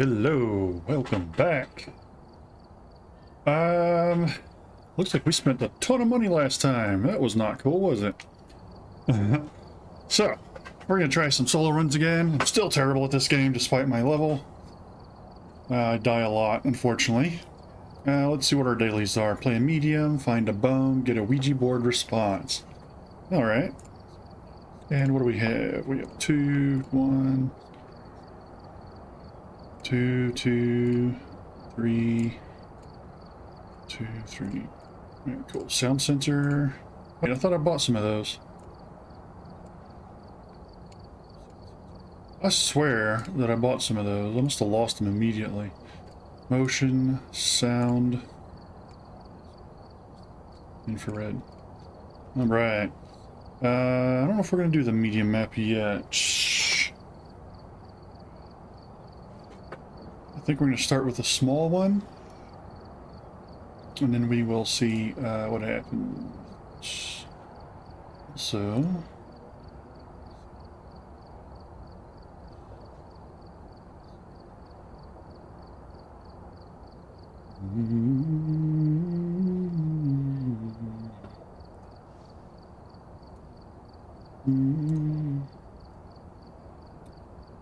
Hello, welcome back. Looks like we spent a ton of money last time. That was not cool, was it? So, we're gonna try some solo runs again. I'm still terrible at this game despite my level. I die a lot, unfortunately. Let's see what our dailies are. Play a medium, find a bone, get a Ouija board response. Alright. And what do we have? We have 2, 1, 2, 2, 3, 2, 3. Right, cool. Sound sensor. Wait, I thought I bought some of those. I swear that I bought some of those. I must have lost them immediately. Motion, sound, infrared. Alright. I don't know if we're going to do the medium map yet. Shh. I think we're going to start with a small one. And then we will see what happens. So...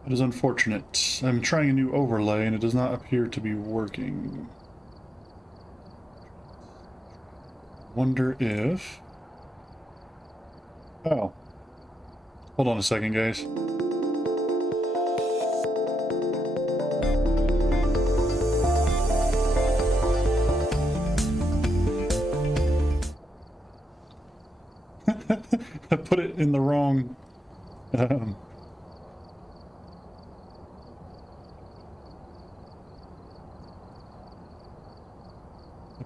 That is unfortunate. I'm trying a new overlay and it does not appear to be working. Wonder if... Oh. Hold on a second, guys. I put it in the wrong... I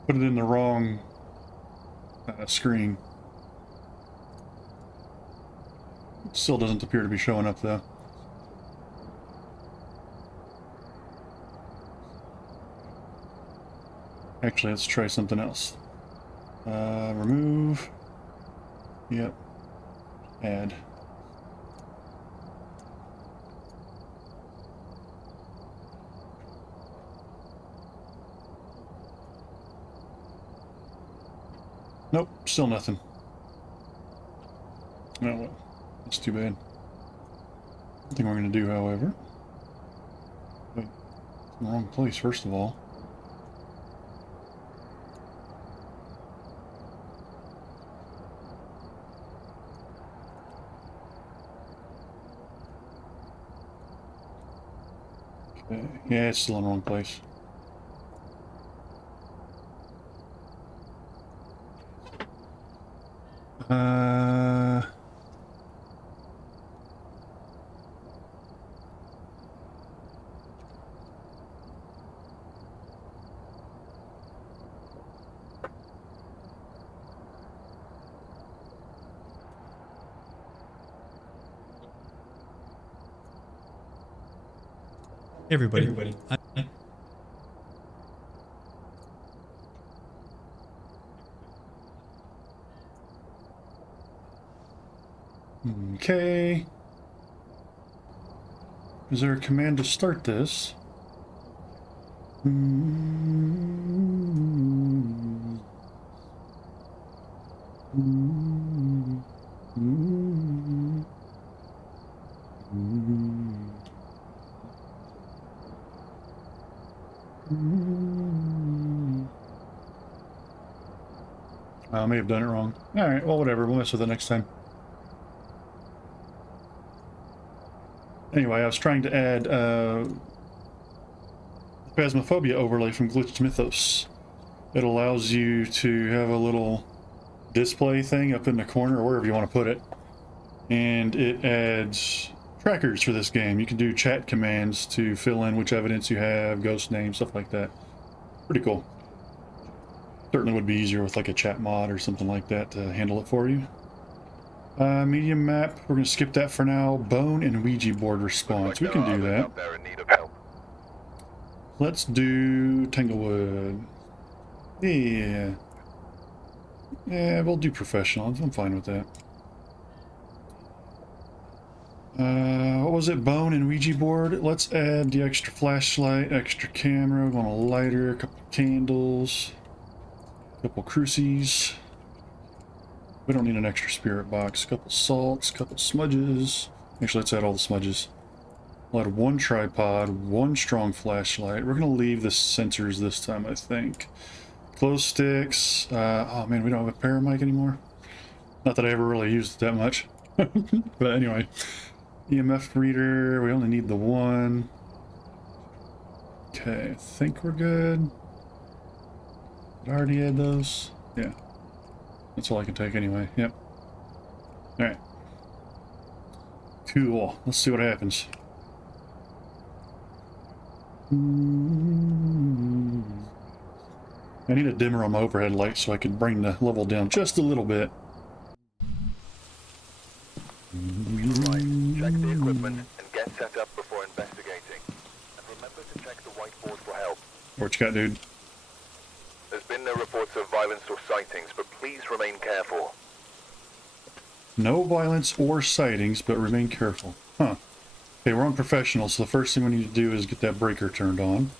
put it in the wrong screen. It still doesn't appear to be showing up, though. Actually, let's try something else. Remove... Yep. Add. Nope, still nothing. Oh well, that's too bad. One thing we're going to do, however... Wait, it's in the wrong place, first of all. Yeah, it's still in the wrong place. Everybody. Okay. Is there a command to start this? I may have done it wrong. Alright, well, whatever. We'll mess with it next time. Anyway, I was trying to add Phasmophobia overlay from Glitched Mythos. It allows you to have a little display thing up in the corner or wherever you want to put it. And it adds trackers for this game. You can do chat commands to fill in which evidence you have, ghost names, stuff like that. Pretty cool. Certainly would be easier with like a chat mod or something like that to handle it for you. Medium map, we're going to skip that for now. Bone and Ouija board response. We can do that. Let's do Tanglewood. Yeah. Yeah, we'll do professional. I'm fine with that. What was it? Bone and Ouija board. Let's add the extra flashlight, extra camera. We want a lighter, a couple candles, a couple cruces. We don't need an extra spirit box. A couple salts, a couple smudges. Actually, let's add all the smudges. We'll add one tripod, one strong flashlight. We're going to leave the sensors this time, I think. Glow sticks. Oh man, we don't have a paramic anymore. Not that I ever really used it that much. But anyway. EMF reader. We only need the one. Okay, I think we're good. Did I already add those? Yeah. That's all I can take anyway. Yep. Alright. Cool. Let's see what happens. I need a dimmer on my overhead light so I can bring the level down just a little bit. Right. Check the equipment and get set up before investigating. And remember to check the whiteboard for help. What you got, dude? There's been no reports of violence or sightings, but please remain careful. No violence or sightings, but remain careful. Huh. Okay, we're on professional, so the first thing we need to do is get that breaker turned on.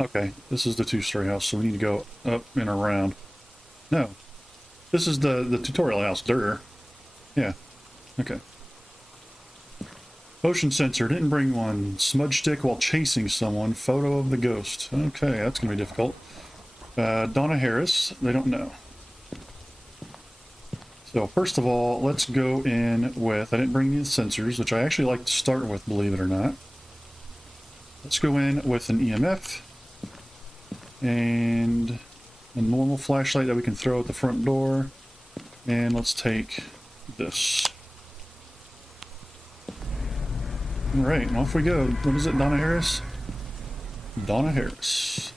Okay, this is the two-story house, so we need to go up and around. No. This is the tutorial house. Durr. Yeah. Okay. Motion sensor. Didn't bring one. Smudge stick while chasing someone. Photo of the ghost. Okay, that's going to be difficult. Donna Harris. They don't know. So first of all, let's go in with... I didn't bring the sensors, which I actually like to start with, believe it or not. Let's go in with an EMF. And... a normal flashlight that we can throw at the front door. And let's take this. Alright, and off we go. What is it, Donna Harris? Donna Harris.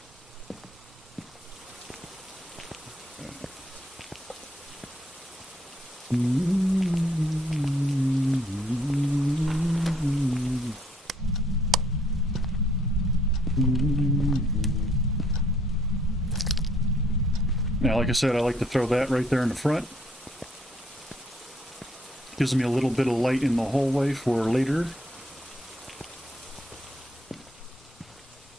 Now, like I said, I like to throw that right there in the front. Gives me a little bit of light in the hallway for later.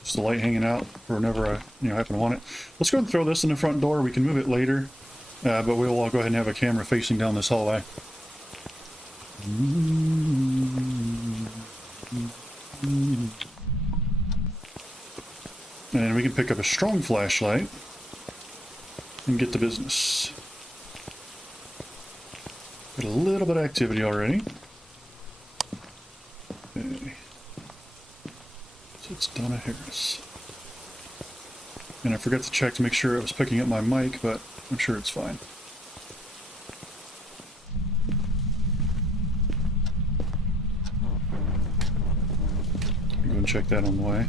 Just the light hanging out for whenever I happen to want it. Let's go ahead and throw this in the front door. We can move it later, but we'll all go ahead and have a camera facing down this hallway. And we can pick up a strong flashlight and get to business. Got a little bit of activity already. Okay. So it's Donna Harris. And I forgot to check to make sure it was picking up my mic, but I'm sure it's fine. Go and check that on the way.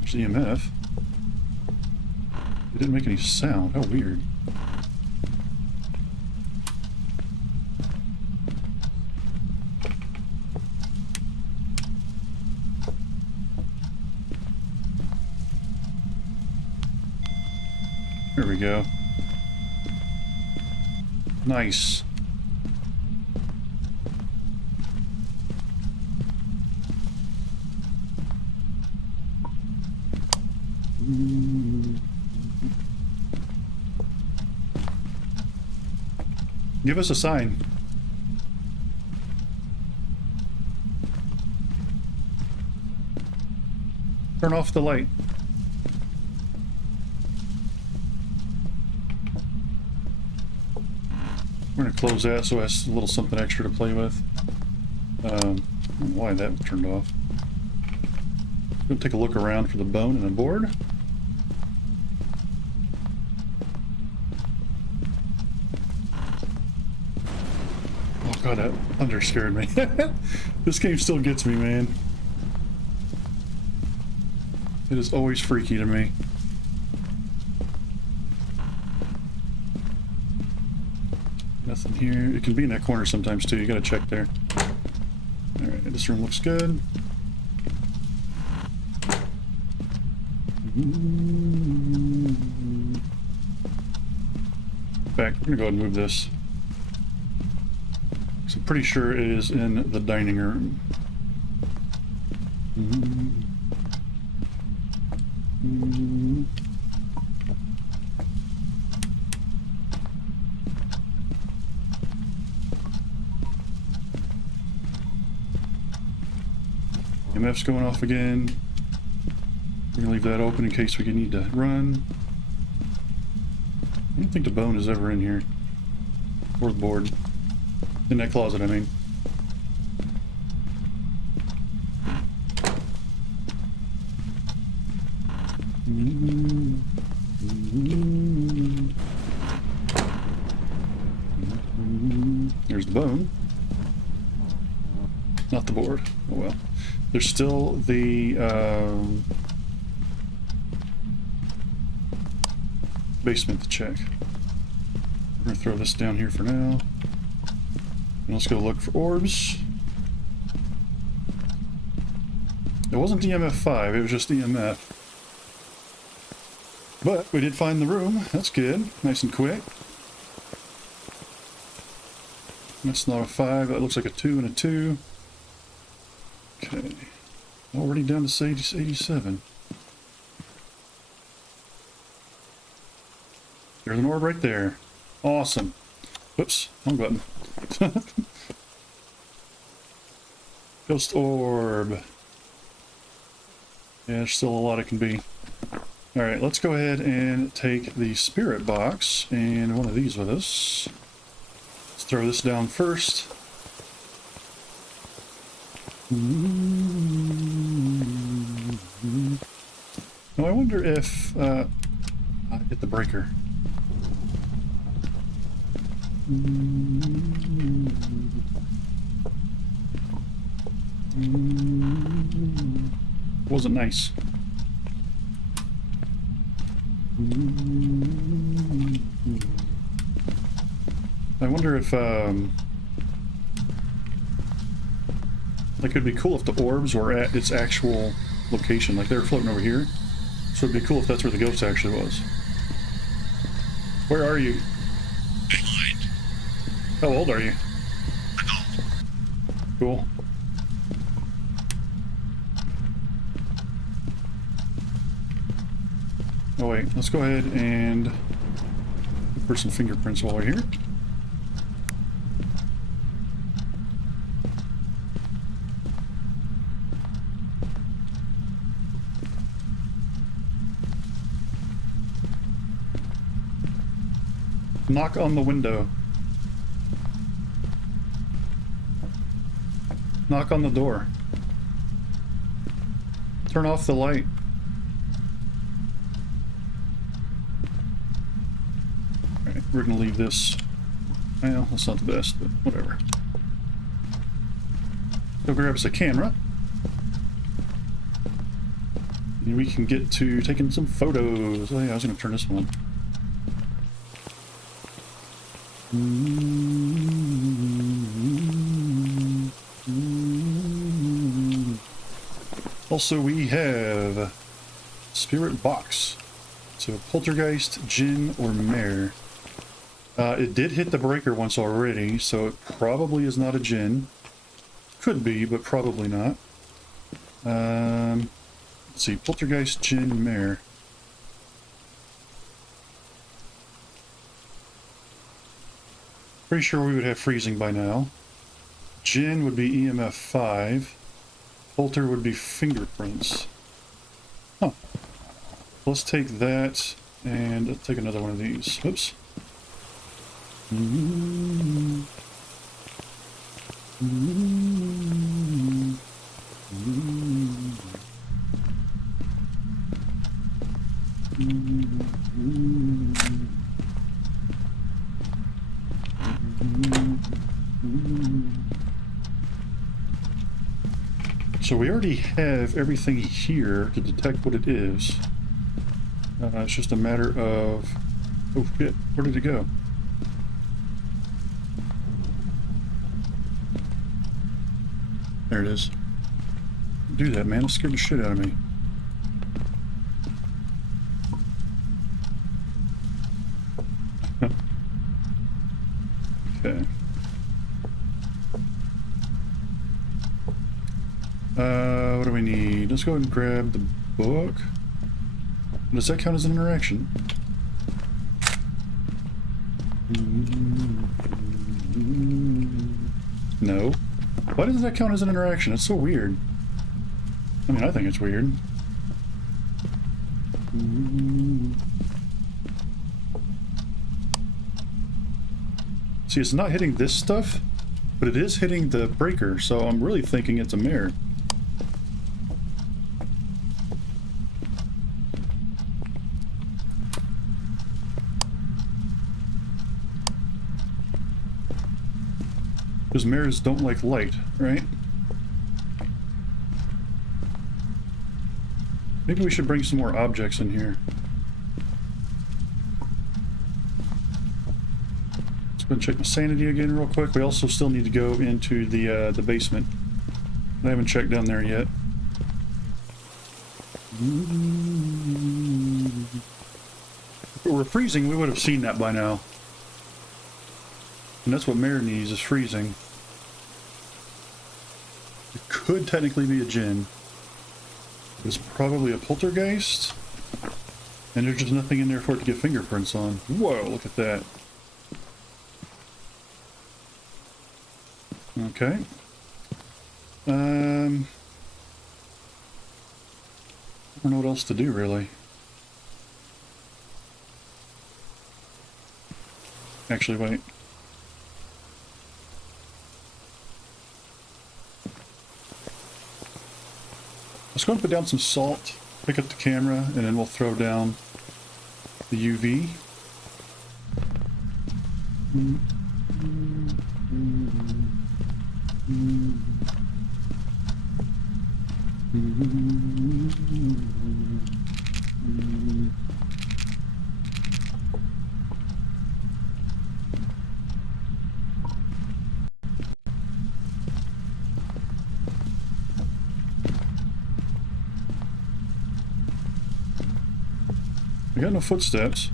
There's EMF. It didn't make any sound. How weird. There we go. Nice. Give us a sign. Turn off the light. We're gonna close that so it has a little something extra to play with. I don't know why that was turned off. Gonna take a look around for the bone and the board. Oh god, that thunder scared me. This game still gets me, man. It is always freaky to me. Nothing here. It can be in that corner sometimes too. You gotta check there. Alright, this room looks good. In fact, we're gonna go ahead and move this. So I'm pretty sure it is in the dining room. EMF's going off again. We're gonna leave that open in case we need to run. I don't think the bone is ever in here. Or the board. In that closet, I mean. There's the bone. Not the board. Oh well. There's still the basement to check. We're gonna throw this down here for now. And let's go look for orbs. It wasn't EMF 5, it was just EMF. But we did find the room. That's good. Nice and quick. That's not a 5, that looks like a 2 and a 2. Okay. Already down to 87. There's an orb right there. Awesome. Whoops, wrong button. Ghost orb. Yeah, there's still a lot it can be. Alright, let's go ahead and take the spirit box and one of these with us. Let's throw this down first. Now I wonder if I hit the breaker. Wasn't nice. I wonder if like it'd be cool if the orbs were at its actual location, like they were floating over here. So it'd be cool if that's where the ghost actually was. Where are you? Behind. How old are you? Adult. Cool. Oh wait, let's go ahead and look for some fingerprints while we're here. Knock on the window. Knock on the door. Turn off the light. Alright, we're gonna leave this. Well, that's not the best, but whatever. Go grab us a camera. And we can get to taking some photos. Oh yeah, I was gonna turn this one on. Also, we have spirit box. So poltergeist, Jinn, or mare. It did hit the breaker once already, so it probably is not a Jinn. Could be, but probably not. Let's see, poltergeist, Jinn, mare. Pretty sure we would have freezing by now. Jinn would be EMF 5. Polter would be fingerprints. Huh. Let's take that and let's take another one of these. Oops. So we already have everything here to detect what it is. It's just a matter of... Oh shit, where did it go? There it is. Do that, man. It scared the shit out of me. Okay. What do we need? Let's go ahead and grab the book. Does that count as an interaction? No. Why doesn't that count as an interaction? It's so weird. I mean, I think it's weird. See, it's not hitting this stuff, but it is hitting the breaker, so I'm really thinking it's a mirror. Because mirrors don't like light, right? Maybe we should bring some more objects in here. Let's go and check the sanity again real quick. We also still need to go into the basement. I haven't checked down there yet. If it were freezing, we would have seen that by now. And that's what Mare needs, is freezing. It could technically be a djinn. It's probably a poltergeist. And there's just nothing in there for it to get fingerprints on. Whoa, look at that. Okay. I don't know what else to do, really. Actually, wait. Let's go and put down some salt, pick up the camera, and then we'll throw down the UV. We got no footsteps.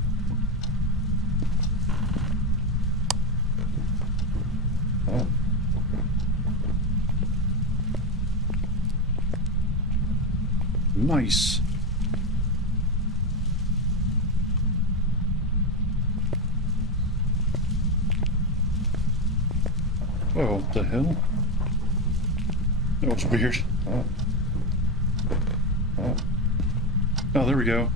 Oh. Nice. Oh, what the hell? That was weird. Oh, there we go.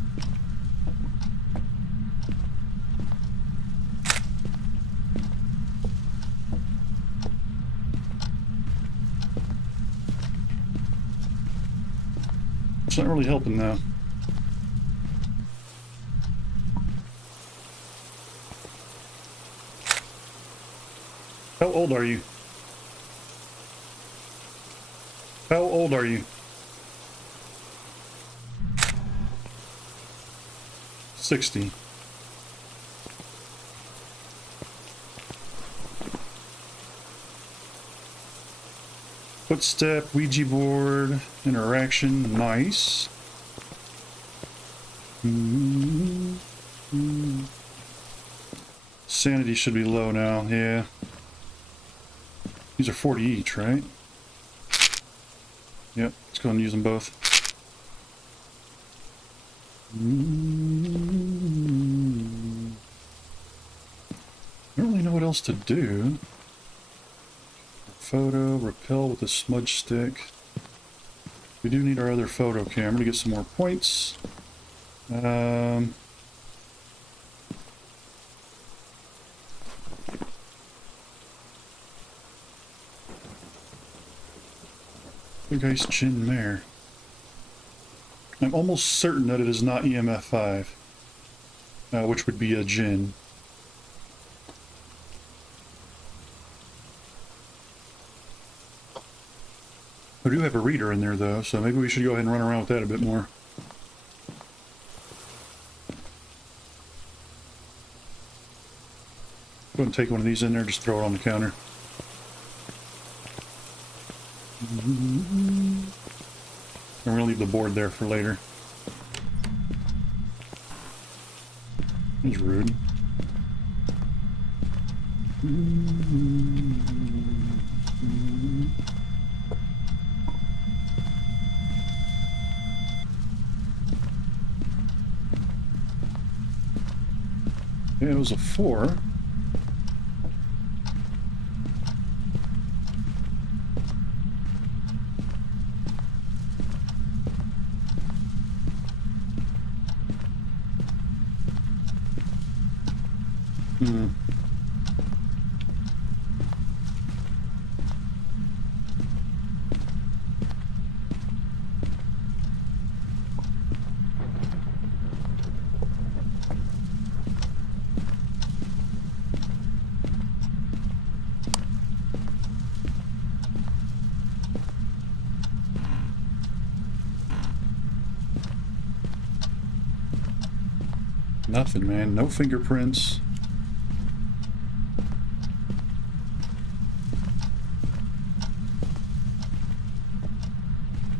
It's not really helping now. How old are you? How old are you? 60. Footstep, Ouija board, interaction, nice. Sanity should be low now, yeah. These are 40 each, right? Yep, let's go and use them both. I don't really know what else to do. Photo, repel with a smudge stick. We do need our other photo camera to get some more points. The guy's Djinn Mare. I'm almost certain that it is not EMF 5, which would be a djinn. I do have a reader in there though, so maybe we should go ahead and run around with that a bit more. Go ahead and take one of these in there, just throw it on the counter. And we're gonna leave the board there for later. That was rude. Yeah, it was a 4. Hmm. Nothing, man. No fingerprints.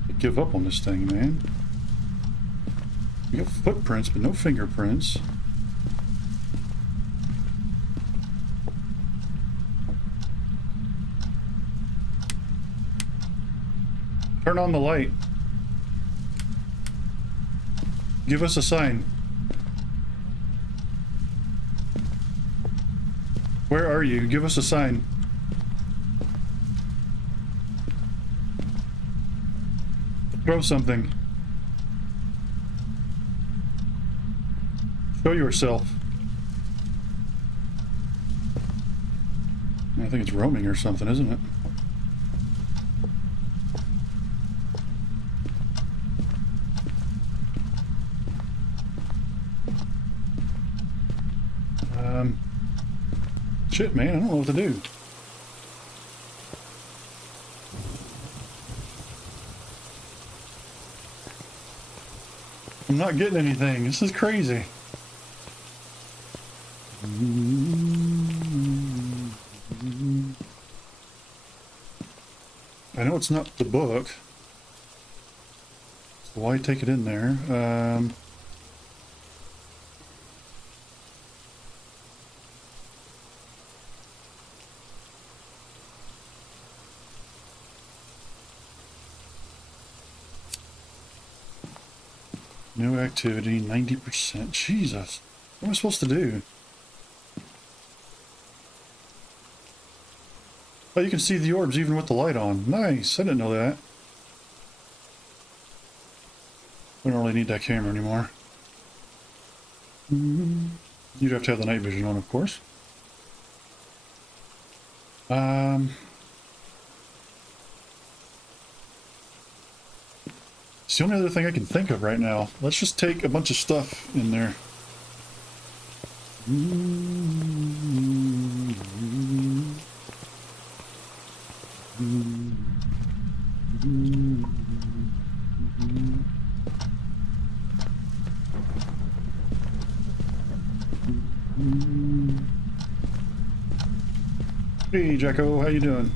I give up on this thing, man. You got footprints, but no fingerprints. Turn on the light. Give us a sign. Where are you? Give us a sign. Throw something. Show yourself. I think it's roaming or something, isn't it? Shit, man, I don't know what to do. I'm not getting anything. This is crazy. I know it's not the book. So why take it in there? No activity, 90%. Jesus. What am I supposed to do? Oh, you can see the orbs even with the light on. Nice. I didn't know that. We don't really need that camera anymore. You'd have to have the night vision on, of course. It's the only other thing I can think of right now. Let's just take a bunch of stuff in there. Hey, Jacko, how you doing?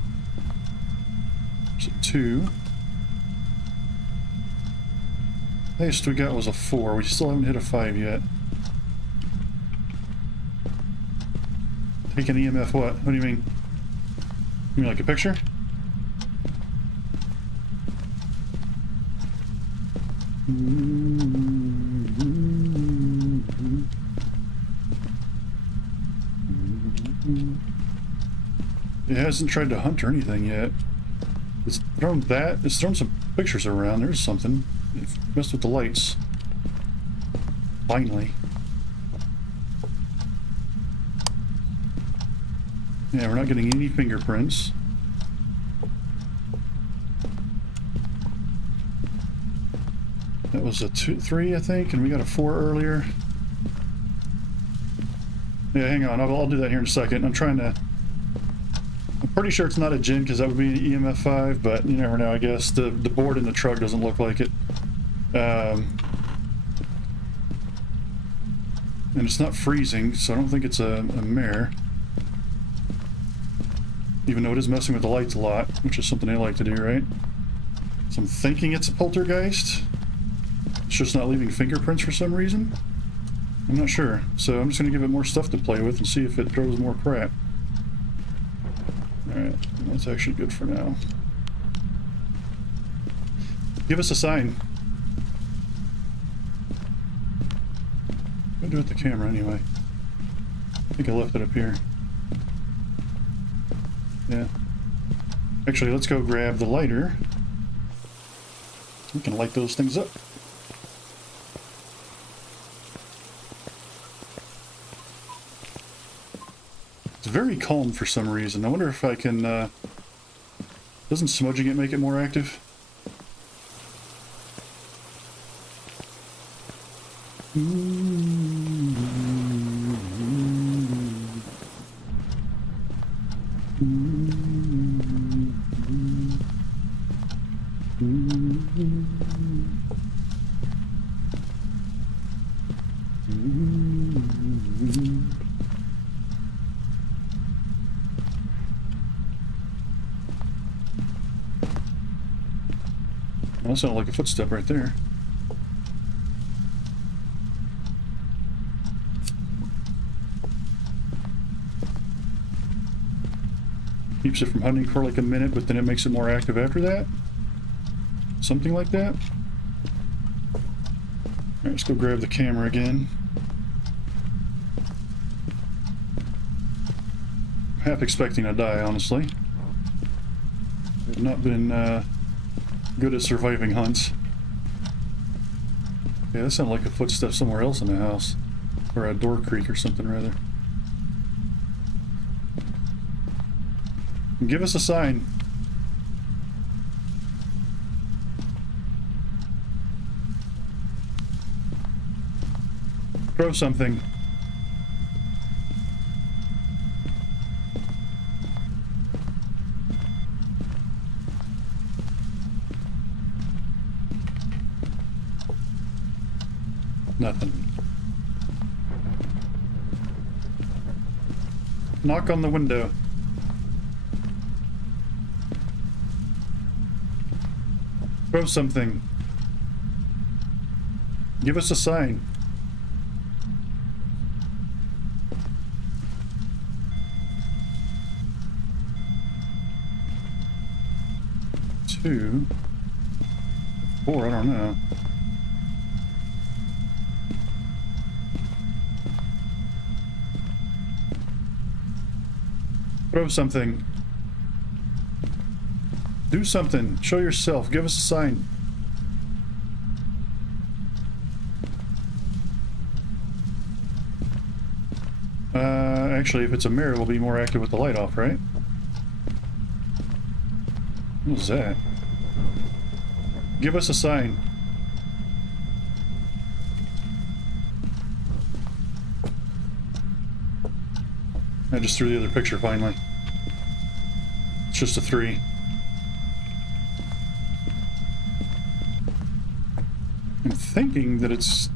So 2. Highest we got was a 4. We still haven't hit a 5 yet. Take an EMF what? What do you mean? You mean like a picture? It hasn't tried to hunt or anything yet. It's thrown that. It's thrown some pictures around. There's something. It messed with the lights. Finally. Yeah, we're not getting any fingerprints. That was a 3, I think, and we got a 4 earlier. Yeah, hang on. I'll do that here in a second. I'm pretty sure it's not a Jinn because that would be an EMF 5, but you never know, I guess. The board in the truck doesn't look like it. And it's not freezing, so I don't think it's a mare. Even though it is messing with the lights a lot, which is something they like to do, right? So I'm thinking it's a poltergeist. It's just not leaving fingerprints for some reason. I'm not sure. So I'm just going to give it more stuff to play with and see if it throws more crap. Alright, that's actually good for now. Give us a sign. Go do it with the camera anyway. I think I left it up here. Yeah. Actually, let's go grab the lighter. We can light those things up. It's very calm for some reason. I wonder if I can, doesn't smudging it make it more active? That sounded like a footstep right there. Keeps it from hunting for like a minute, but then it makes it more active after that. Something like that. Alright, let's go grab the camera again. Half expecting to die, honestly. I've not been good at surviving hunts. Yeah, that sounded like a footstep somewhere else in the house. Or a door creak or something, rather. Give us a sign. Throw something. Nothing. Knock on the window. Throw something. Give us a sign. Two. Four, I don't know. Throw something. Do something. Show yourself. Give us a sign. Actually, if it's a mirror, it'll be more active with the light off, right? What was that? Give us a sign. I just threw the other picture finally. It's just a 3. I'm thinking that it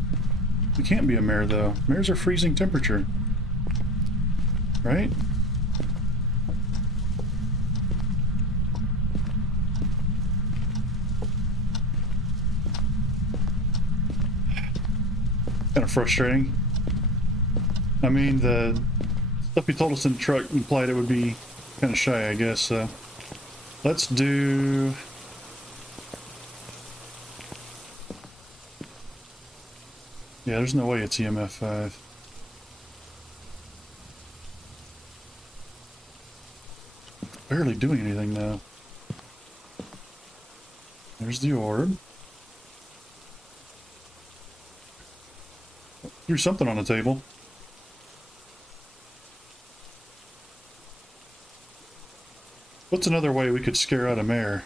can't be a mirror though. Mirrors are freezing temperature. Right? Kind of frustrating. I mean, the stuff he told us in the truck implied it would be kind of shy, I guess. So let's do... Yeah, there's no way it's EMF 5. Barely doing anything now. There's the orb. Threw something on the table. What's another way we could scare out a mare?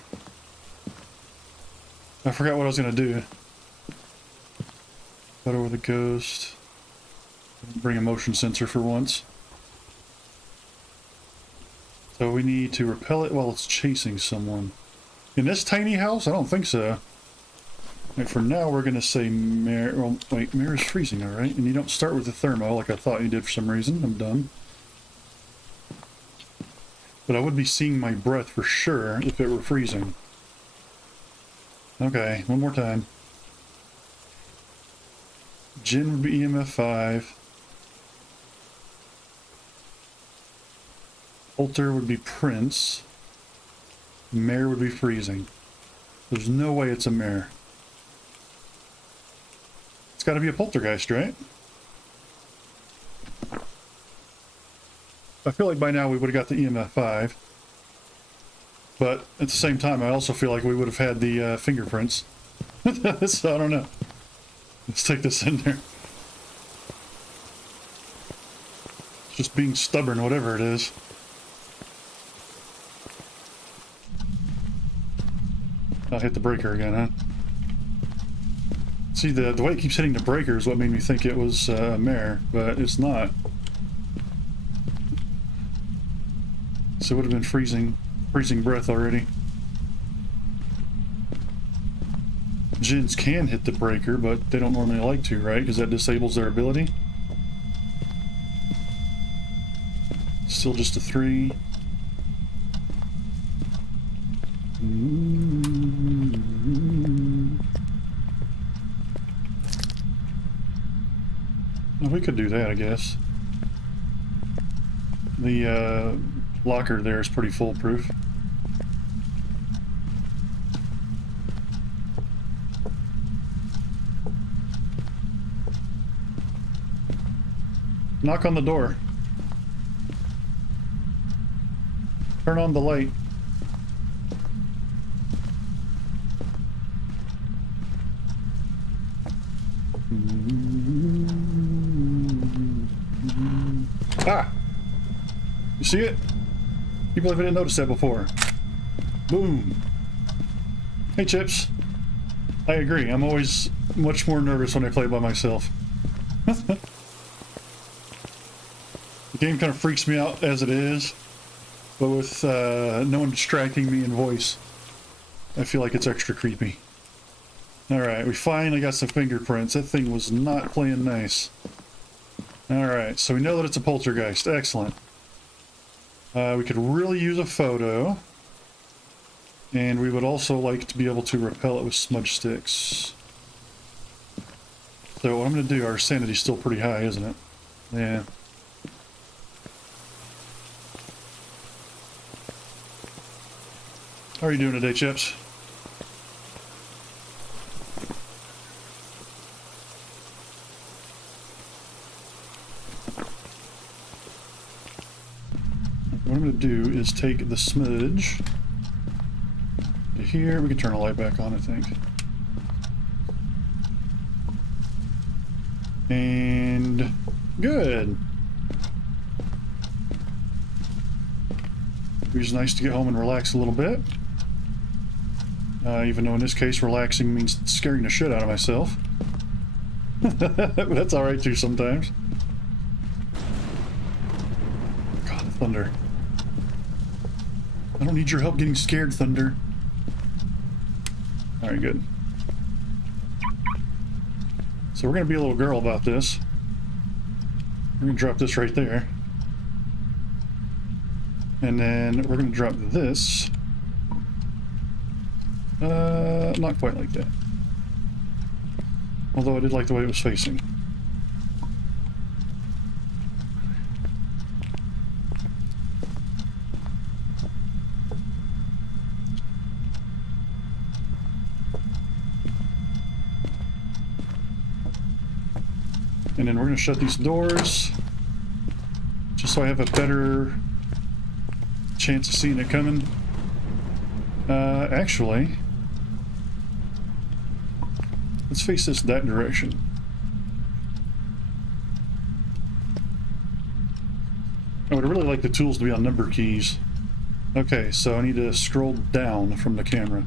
I forgot what I was gonna do. Put over the ghost. Bring a motion sensor for once. So we need to repel it while it's chasing someone. In this tiny house? I don't think so. And for now, we're gonna say mare. Well, wait, mare is freezing, all right? And you don't start with the thermo like I thought you did for some reason. I'm done. But I would be seeing my breath for sure if it were freezing. Okay, one more time. Jinn would be EMF 5. Polter would be Prince. Mare would be freezing. There's no way it's a mare. It's got to be a poltergeist, right? I feel like by now we would have got the EMF 5. But at the same time, I also feel like we would have had the fingerprints. So I don't know. Let's take this in there. Just being stubborn, whatever it is. I hit the breaker again, huh? See, the way it keeps hitting the breaker is what made me think it was a mare, but it's not. So it would have been freezing breath already. Djinns can hit the breaker, but they don't normally like to, right? Because that disables their ability. Still just a 3. Well, we could do that, I guess. The locker there is pretty foolproof. Knock on the door. Turn on the light. Ah! You see it? People didn't notice that before. Boom. Hey, Chips. I agree. I'm always much more nervous when I play by myself. The game kind of freaks me out as it is, but with no one distracting me in voice, I feel like it's extra creepy. Alright, we finally got some fingerprints. That thing was not playing nice. Alright, so we know that it's a poltergeist. Excellent. We could really use a photo. And we would also like to be able to repel it with smudge sticks. So what I'm going to do, our sanity's still pretty high, isn't it? Yeah. How are you doing today, Chips? What I'm going to do is take the smudge to here. We can turn the light back on, I think. And good. It was nice to get home and relax a little bit. Even though in this case relaxing means scaring the shit out of myself. That's alright too sometimes. God, Thunder. I don't need your help getting scared, Thunder. Alright, good. So we're gonna be a little girl about this. We're gonna drop this right there. And then we're gonna drop this. Not quite like that. Although I did like the way it was facing. And then we're going to shut these doors, just so I have a better chance of seeing it coming. Actually, let's face this that direction. I would really like the tools to be on number keys. Okay, so I need to scroll down from the camera.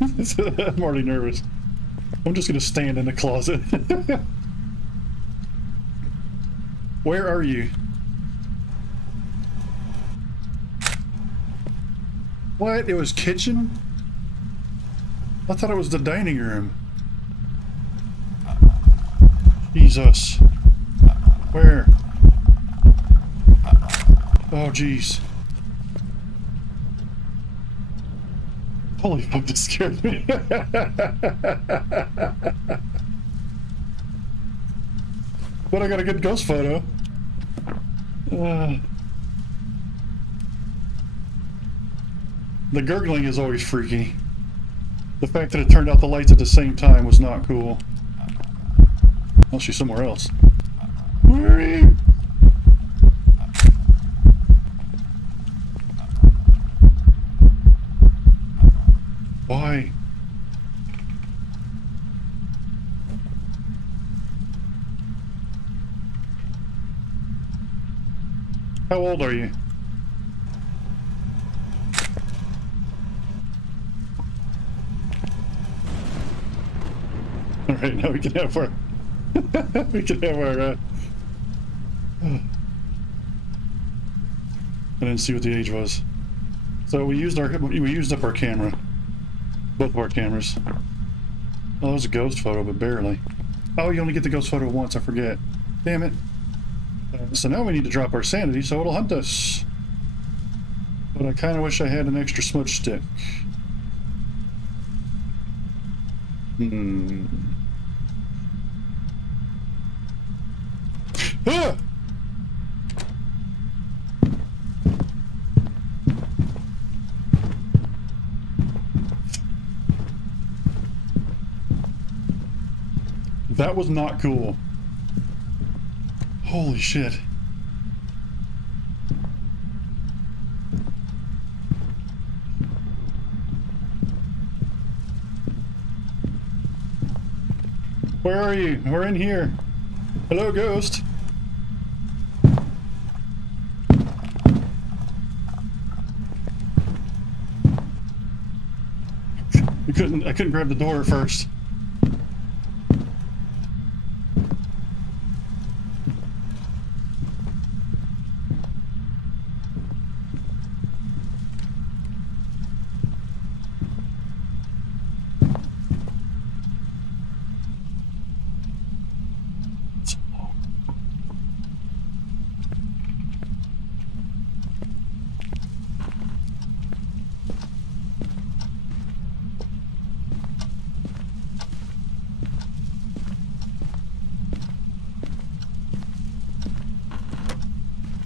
I'm already nervous. I'm just gonna stand in the closet. Where are you? What? It was kitchen? I thought it was the dining room. Jesus. Where? Oh, jeez. Holy fuck, this scared me. But I got a good ghost photo. The gurgling is always freaky. The fact that it turned out the lights at the same time was not cool. Oh, she's somewhere else. Where are you? Why? How old are you? All right, now we can have our we can have our I didn't see what the age was. So we used up our camera. Both of our cameras. Oh, that was a ghost photo, but barely. Oh, you only get the ghost photo once, I forget. Damn it. So now we need to drop our sanity so it'll hunt us. But I kind of wish I had an extra smudge stick. Ah! That was not cool. Holy shit. Where are you? We're in here. Hello, ghost. I couldn't grab the door at first.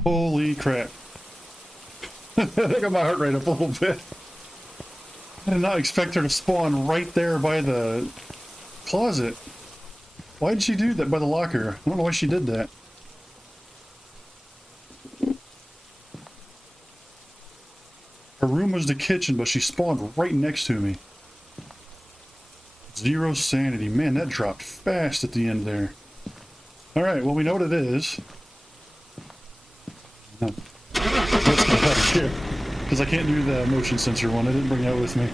Holy crap. That got my heart rate up a little bit. I did not expect her to spawn right there by the closet. Why did she do that by the locker? I don't know why she did that. Her room was the kitchen, but she spawned right next to me. 0 sanity. Man, that dropped fast at the end there. Alright, well, we know what it is. Let's get out of here. Because I can't do the motion sensor one. I didn't bring that with me.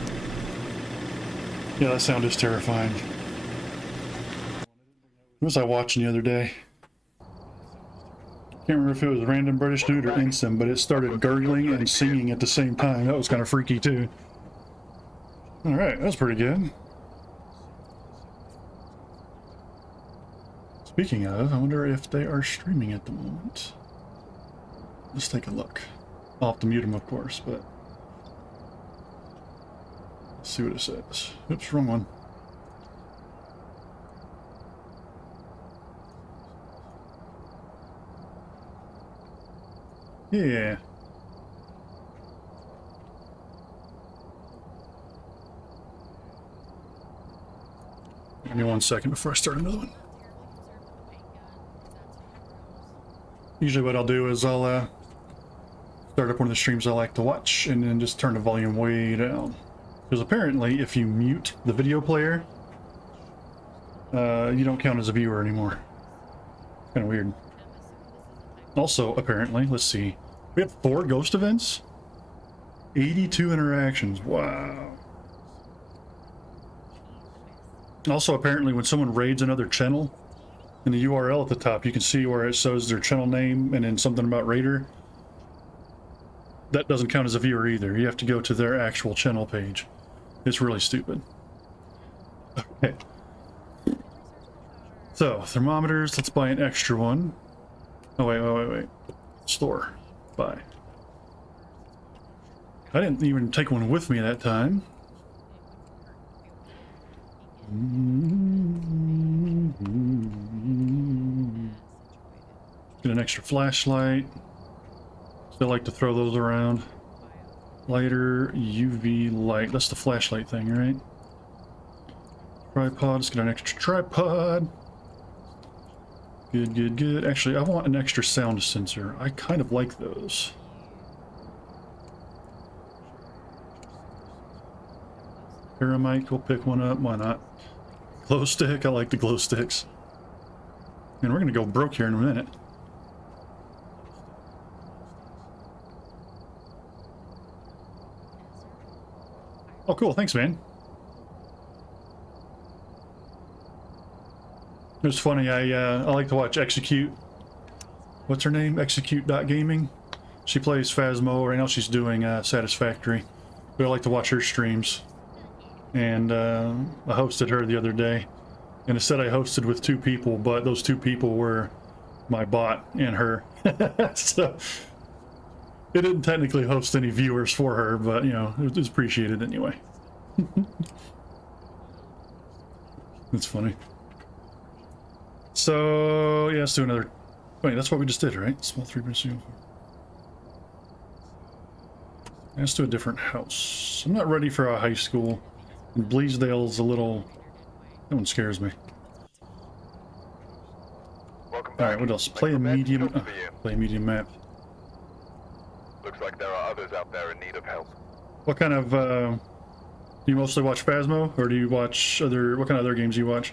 Yeah, that sound is terrifying. What was I watching the other day? Can't remember if it was a random British dude or Ensign, but it started gurgling and singing at the same time. That was kind of freaky too. Alright, that was pretty good. Speaking of, I wonder if they are streaming at the moment. Let's take a look. I'll have to mute them, of course, but let's see what it says. Oops, wrong one. Yeah. Give me 1 second before I start another one. Usually what I'll do is I'll start up one of the streams I like to watch and then just turn the volume way down. Because apparently if you mute the video player, you don't count as a viewer anymore. Kind of weird. Also, apparently, let's see. We had 4 ghost events? 82 interactions. Wow. Also, apparently, when someone raids another channel, in the URL at the top, you can see where it shows their channel name and then something about raider. That doesn't count as a viewer either. You have to go to their actual channel page. It's really stupid. Okay. So, thermometers. Let's buy an extra one. Oh, wait. Store. Buy. I didn't even take one with me that time. Get an extra flashlight. Still like to throw those around. Lighter, UV light. That's the flashlight thing, right? Tripod. Let's get an extra tripod. Good, good, good. Actually, I want an extra sound sensor. I kind of like those. Paramite, we'll pick one up. Why not? Glow stick. I like the glow sticks. And we're gonna go broke here in a minute. Oh, cool. Thanks, man. It was funny. I like to watch Execute. What's her name? Execute.gaming. She plays Phasmo. Right now she's doing Satisfactory. But I like to watch her streams. And I hosted her the other day. And it said I hosted with 2 people, but those 2 people were my bot and her. So it didn't technically host any viewers for her, but you know, it was appreciated anyway. That's funny. So yeah, let's do another. Wait, that's what we just did, right? Small 3-bedroom. Let's do a different house. I'm not ready for a high school. And Bleasdale's a little. That one scares me. Welcome All back. right, what else? Play a medium. For you. Play a medium map. Looks like there are others out there in need of help. What kind of? Do you mostly watch Phasmo, or do you watch other? What kind of other games do you watch?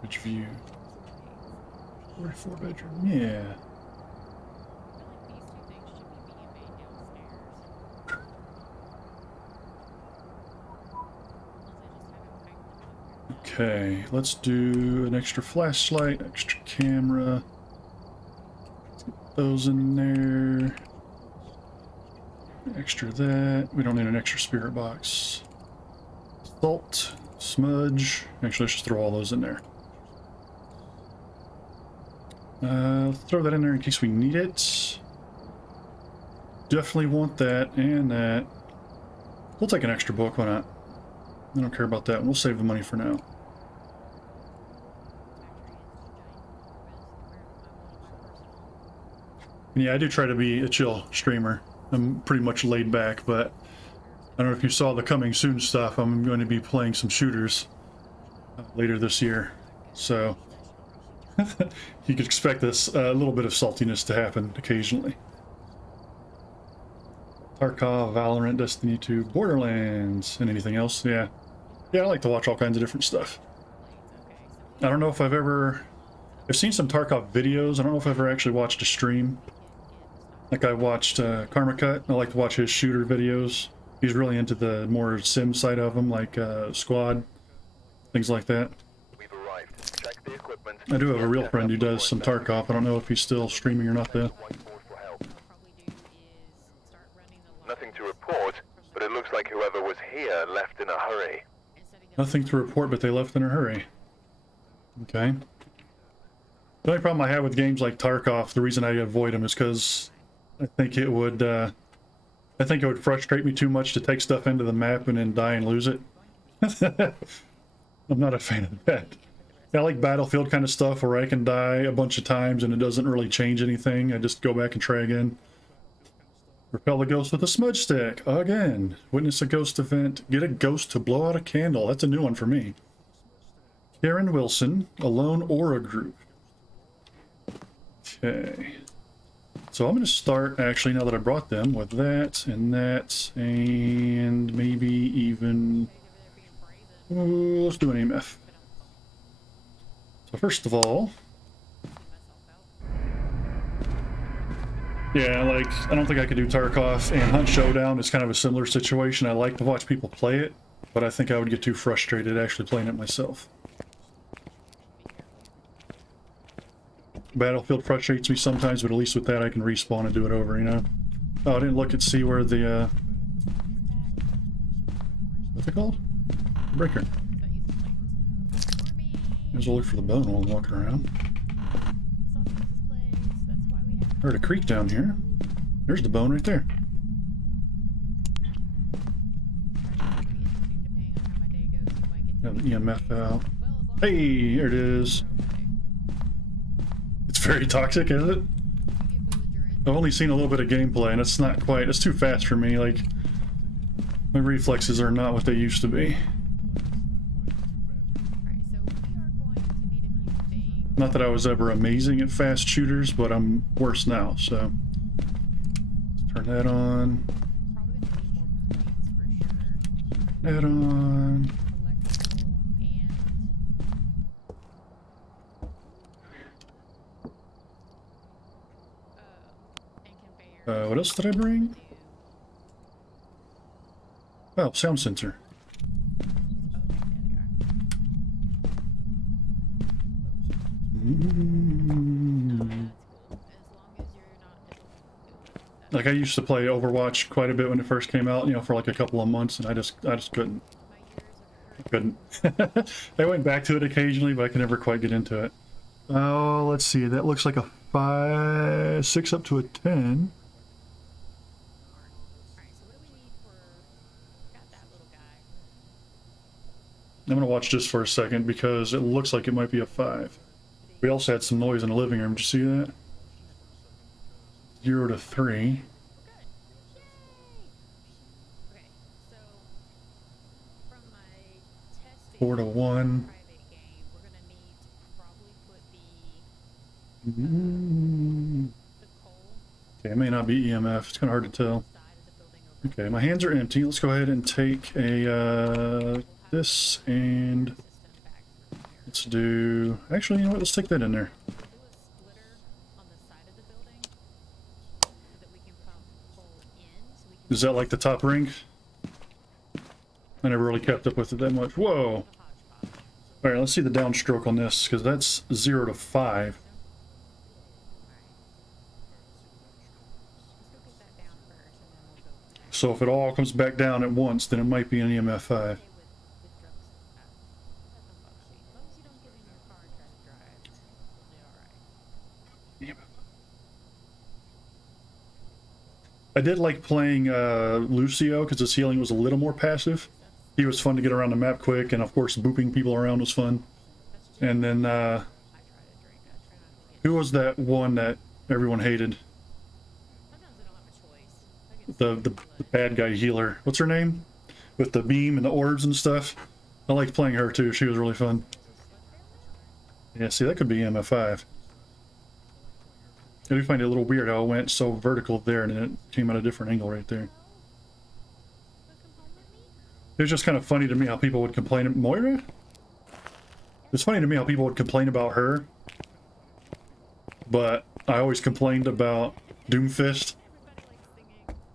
Which view? 44-bedroom. Yeah. Okay, let's do an extra flashlight, extra camera. Let's get those in there. Extra that. We don't need an extra spirit box. Salt, smudge. Actually, let's just throw all those in there. Let's throw that in there in case we need it. Definitely want that and that. We'll take an extra book, why not? I don't care about that. We'll save the money for now. Yeah, I do try to be a chill streamer. I'm pretty much laid back, but I don't know if you saw the coming soon stuff. I'm going to be playing some shooters later this year. So you could expect this a little bit of saltiness to happen occasionally. Tarkov, Valorant, Destiny 2, Borderlands, and anything else. Yeah. Yeah, I like to watch all kinds of different stuff. I don't know if I've seen some Tarkov videos. I don't know if I've ever actually watched a stream. Like I watched Karma Cut. I like to watch his shooter videos. He's really into the more sim side of them, like Squad, things like that. We've arrived. Check the equipment. I do have a real friend who does some Tarkov. I don't know if he's still streaming or not though. Nothing to report, but it looks like whoever was here left in a hurry. Nothing to report, but they left in a hurry. Okay. The only problem I have with games like Tarkov, the reason I avoid them is because I think it would frustrate me too much to take stuff into the map and then die and lose it. I'm not a fan of that. I like Battlefield kind of stuff where I can die a bunch of times and it doesn't really change anything. I just go back and try again. Repel the ghost with a smudge stick. Again. Witness a ghost event. Get a ghost to blow out a candle. That's a new one for me. Karen Wilson. Alone or a group. Okay. So I'm going to start, actually, now that I brought them, with that, and maybe even... Ooh, let's do an EMF. So first of all... Yeah, like, I don't think I could do Tarkov, and Hunt Showdown is kind of a similar situation. I like to watch people play it, but I think I would get too frustrated actually playing it myself. Battlefield frustrates me sometimes, but at least with that I can respawn and do it over, you know? Oh, I didn't look and see where the, what's it called? Breaker. Might as well look for the bone while I'm walking around. Heard a creek down here. There's the bone right there. Got the EMF out. Hey, there it is. It's very toxic, is it? I've only seen a little bit of gameplay, and it's not quite, it's too fast for me. Like, my reflexes are not what they used to be. Alright, so we are going to need a few things. Not that I was ever amazing at fast shooters, but I'm worse now, so. Let's turn that on. Probably gonna need more plates for sure. That on. Electrical and conveyor. What else did I bring? Oh, sound sensor. Okay, there they are. Mm. That's cool. As long as you're not doing Like I used to play Overwatch quite a bit when it first came out, you know, for like a couple of months, and I just couldn't. my ears are Couldn't. I went back to it occasionally, but I could never quite get into it. Oh, let's see. That looks like a 5, 6 up to a 10. Alright, so what do we need for got that little guy? I'm gonna watch this for a second because it looks like it might be a 5. We also had some noise in the living room. Did you see that? 0 to 3. Good. Yay! Okay, so from my testing 4 to 1. private game, we're gonna need to probably put the coal Okay, it may not be EMF. It's kind of hard to tell. side of the building over Okay, my hands are empty. Let's go ahead and take a this and the system back through here. let's do. Actually, you know what? Let's take that in there. We'll do a splitter on the side of the building so that we can pump coal in so we can Is that like the top ring? I never really kept up with it that much. Whoa! hodgepodge. All right, let's see the downstroke on this because that's 0 to 5. Let's go get that down first and then we'll go So if it all comes back down at once, then it might be an EMF 5. with drugs. That don't bother me. As long as you don't get in your car and try to drive, you'll be alright. I did like playing Lucio because his healing was a little more passive. He was fun to get around the map quick, and of course, booping people around was fun. And then, I try to drink. I try not to get. who was that one that everyone hated? Sometimes I don't have a choice. The bad guy healer. What's her name? With the beam and the orbs and stuff. I liked playing her too. She was really fun. Yeah, see, that could be MF5. I do find it a little weird how it went so vertical there and then it came at a different angle right there. It was just kind of funny to me how people would complain. Moira? It's funny to me how people would complain about her. But I always complained about Doomfist.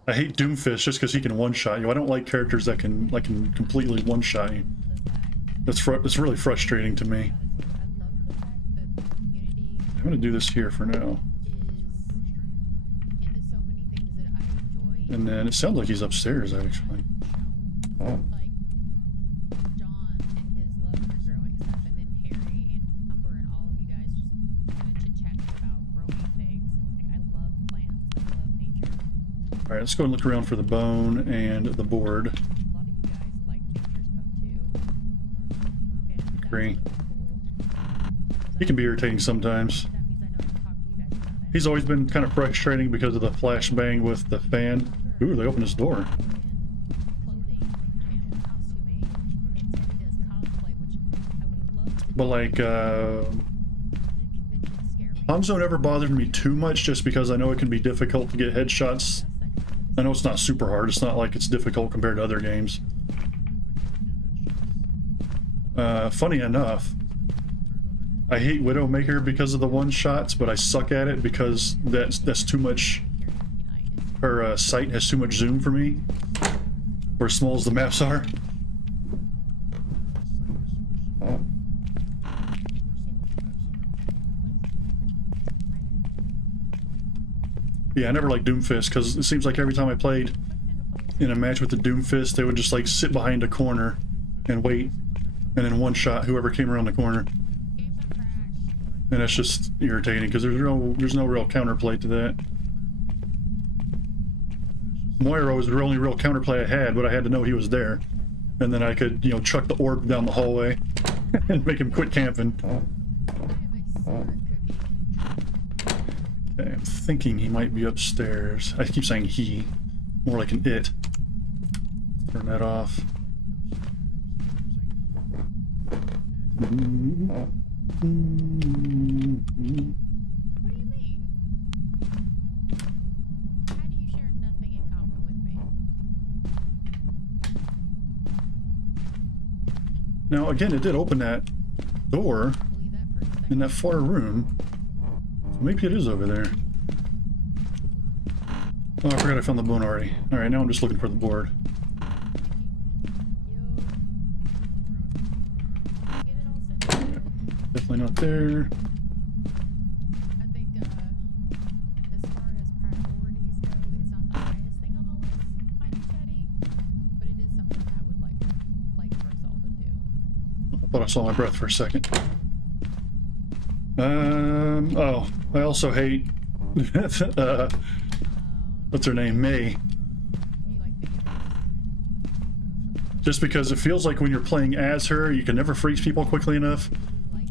I hate Doomfist just because he can one-shot you. I don't like characters that can completely one-shot you. That's really frustrating to me. I'm gonna do this here for now. And then it sounds like he's upstairs actually. Oh. Like John and his love for growing stuff, and then Harry and Humber and all of you guys just kind of chit-chatting about growing things. Like, I love plants. I love nature. Alright, let's go and look around for the bone and the board. A lot of you guys like nature stuff too. And that's Agree. really cool. He can be irritating sometimes. That means I know I can talk to you guys about it. He's always been kind of frustrating because of the flashbang with the fan. Ooh, they opened his door. Clothing and costuming, and Teddy does cosplay, which I would love to But like, do. The convention scare me. Hanzo never bothered me too much just because I know it can be difficult to get headshots. I know it's not super hard. It's not like it's difficult compared to other games. Funny enough, I hate Widowmaker because of the one-shots, but I suck at it because that's too much. Her sight has too much zoom for me, for as small as the maps are. Yeah, I never liked Doomfist because it seems like every time I played in a match with the Doomfist, they would just like sit behind a corner and wait, and then one shot whoever came around the corner. And that's just irritating because there's no real counterplay to that. Moira was the only real counterplay I had, but I had to know he was there, and then I could, you know, chuck the orb down the hallway and make him quit camping. Okay, I'm thinking he might be upstairs. I keep saying he, more like an it. Turn that off. What do you mean? How do you share nothing in common with me? Now, again, it did open that door Believe that for a second. in that far room. So maybe it is over there. Oh, I forgot I found the bone already. Alright, now I'm just looking for the board. Get it all situated. Definitely not there. I think, as far as priorities go, it's not the highest thing on the list, Mighty Teddy, but it is something that I would like for us all to do. I thought I saw my breath for a second. Oh, I also hate, what's her name? May. You like video games? Just because it feels like when you're playing as her, you can never freeze people quickly enough.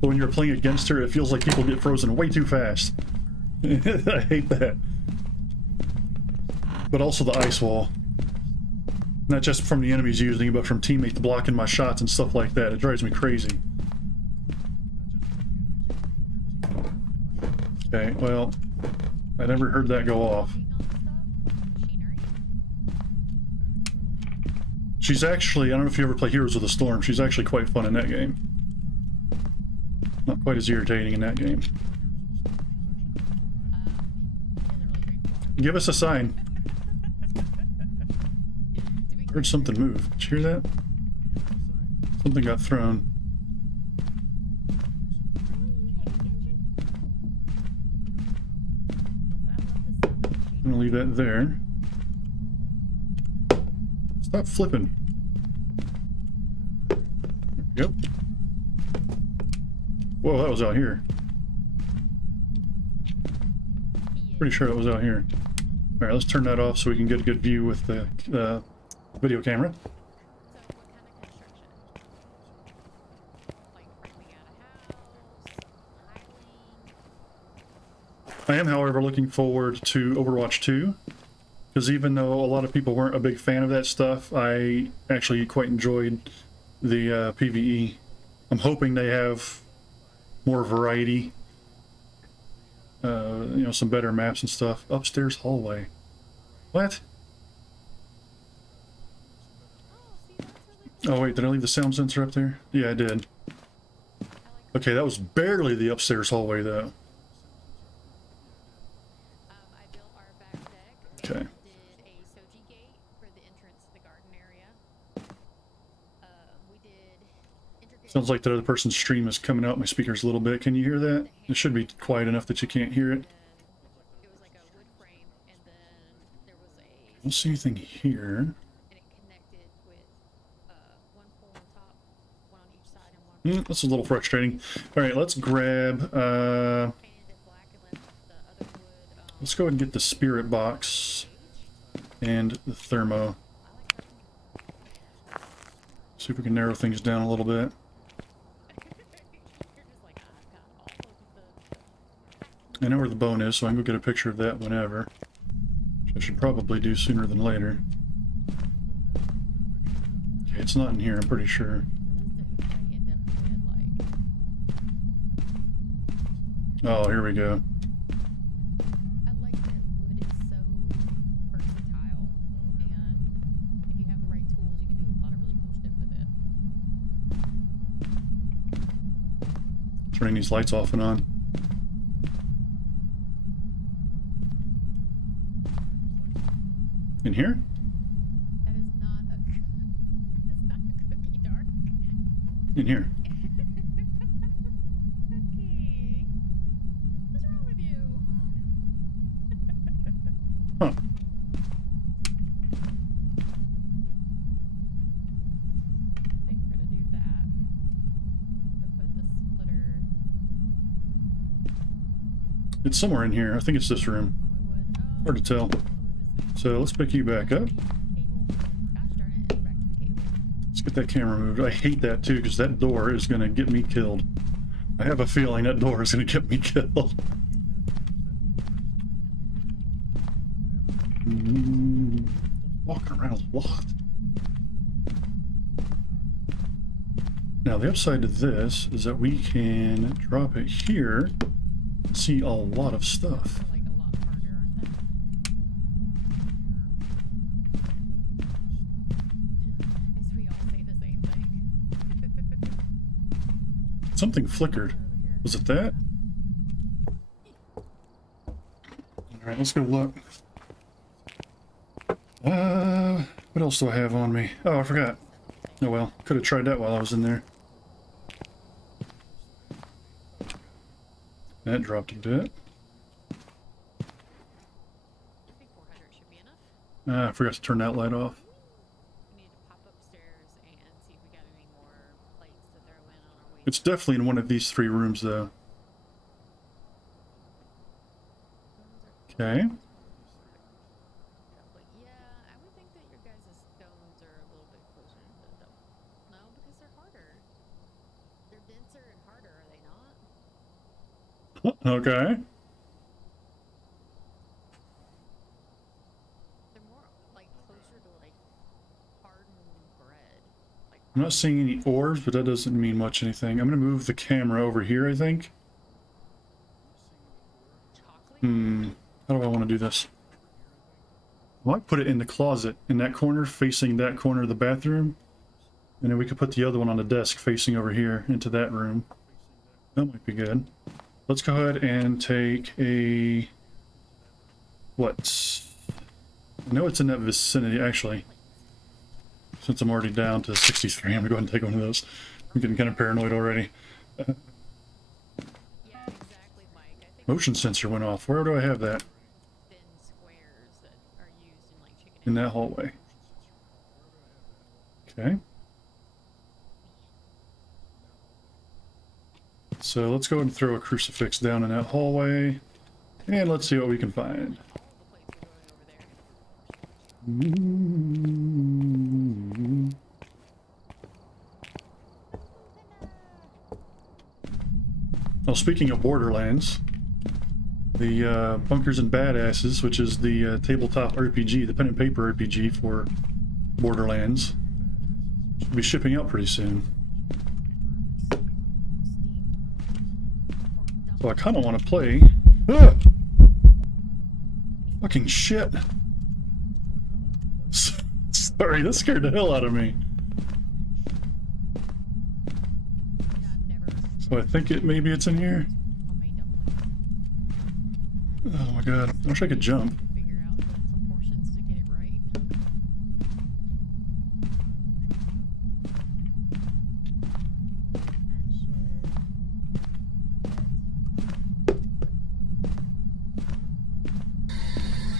But when you're playing against her, it feels like people get frozen way too fast. I hate that. But also the ice wall. Not just from the enemies using it, but from teammates blocking my shots and stuff like that. It drives me crazy. Okay, well, I never heard that go off. Working on stuff, like machinery? She's actually, I don't know if you ever play Heroes of the Storm, she's actually quite fun in that game. Not quite as irritating in that game. He doesn't really drink water. Give us a sign. To be Heard something move. Did you hear that? Something got thrown. I'm gonna leave that there. Stop flipping. Yep. Whoa, that was out here. Pretty sure that was out here. All right, let's turn that off so we can get a good view with the video camera. So what kind of construction? Like renting out a house, tiling? I am, however, looking forward to Overwatch 2, because even though a lot of people weren't a big fan of that stuff, I actually quite enjoyed the PvE. I'm hoping they have more variety, you know, some better maps and stuff. Upstairs hallway. What? Oh wait, did I leave the sound sensor up there? Yeah, I did. Okay, that was barely the upstairs hallway though. I built our back deck. Okay. And did a Soji gate for the entrance to the garden area. We did intricate. Sounds like that other person's stream is coming out my speakers a little bit. Can you hear that? It should be quiet enough that you can't hear it. It was like a wood frame, and then there was a. I don't see anything here. And it connected with one pole on top, one on each side, and one That's a little frustrating. All right, let's grab. painted it black and left the other wood. Let's go ahead and get the spirit box and the thermo. See if we can narrow things down a little bit. You're just like, I've got all of the. I know where the bone is, so I can go get a picture of that whenever. Which I should probably do sooner than later. Okay, it's not in here, I'm pretty sure. This didn't quite end up with, like. Oh, here we go. I like that wood is so versatile, and if you have the right tools, you can do a lot of really cool shit with it. Turning these lights off and on. In here? That is not a. It's not a cookie, dark. In here. Cookie, what's wrong with you? Huh. I think we're gonna do that. To put the splitter It's somewhere in here. I think it's this room. on my wood. Oh, Hard to tell. what am I missing? So let's pick you back up. Cable. Gosh darn it, it's back to the cable. Let's get that camera moved. I hate that too, because that door is going to get me killed. I have a feeling that door is going to get me killed. Walking around a lot. Now the upside to this is that we can drop it here, see a lot of stuff. They're, like a lot harder, aren't they? As we all say the same thing. Something flickered. Over here. Was it that? Alright, let's go look. What else do I have on me? Oh, I forgot. Oh well, could have tried that while I was in there. That dropped a bit. I think 400 should be enough. I forgot to turn that light off. We need to pop upstairs and see if we got any more plates to throw in on our way. It's definitely in one of these 3 rooms, though. Okay. But yeah, I would think that your guys' stones are a little bit closer to the no, because they're harder. They're denser and harder, are they not? Okay. They're more like closer to like hardened bread. Like I'm not seeing any orbs, but that doesn't mean much anything. I'm gonna move the camera over here, I think. chocolate. How do I want to do this? I might put it in the closet, in that corner, facing that corner of the bathroom. And then we could put the other one on the desk, facing over here, into that room. That might be good. Let's go ahead and take a... What? I know it's in that vicinity, actually. Since I'm already down to 63, I'm gonna go ahead and take one of those. I'm getting kind of paranoid already. Yeah, exactly, Mike. I think Motion sensor went off. Where do I have that? thin squares that are used in like chicken. In that hallway. Okay. So let's go ahead and throw a crucifix down in that hallway. And let's see what we can find. All the plates are going over there. Well, speaking of Borderlands, the Bunkers and Badasses, which is the tabletop RPG, the pen and paper RPG for Borderlands, should be shipping out pretty soon. So I kind of want to play. Ah! Fucking shit. Sorry, that scared the hell out of me. I've never So I think maybe it's in here. homemade dumpling. Oh my god, I wish I could jump. Figure out the proportions to get it right.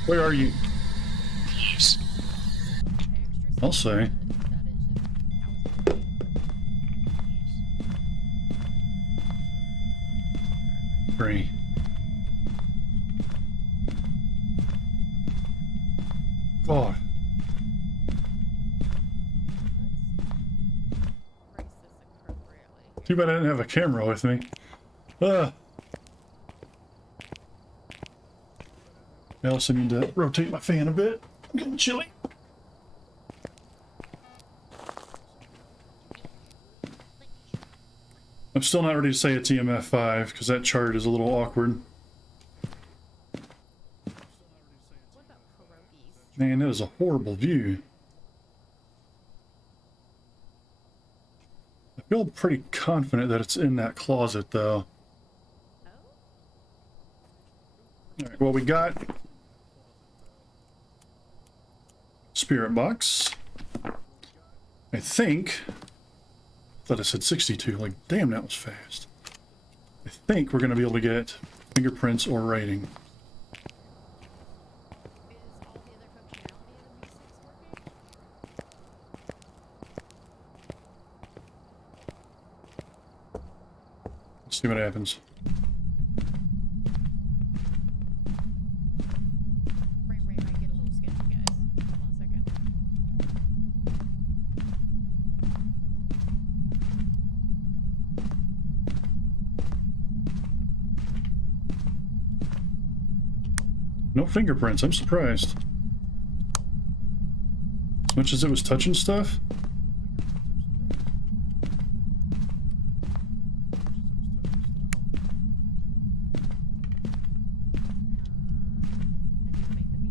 Where are you? Yes. I'll say. Three. God. Too bad I didn't have a camera with me. I also need to rotate my fan a bit. I'm getting chilly. I'm still not ready to say it's EMF 5 because that chart is a little awkward. What about pierogies? Man, that is a horrible view. I feel pretty confident that it's in that closet, though. Oh? Alright, well, we got Spirit Box. I think. I thought I said 62. Like, damn, that was fast. I think we're going to be able to get fingerprints or writing. Is all the other functionality of the V6 working? Let's see what happens. Frame rate might get a little sketchy, guys. Hold on a second. No fingerprints. I'm surprised. As much as it was touching stuff? I need to make the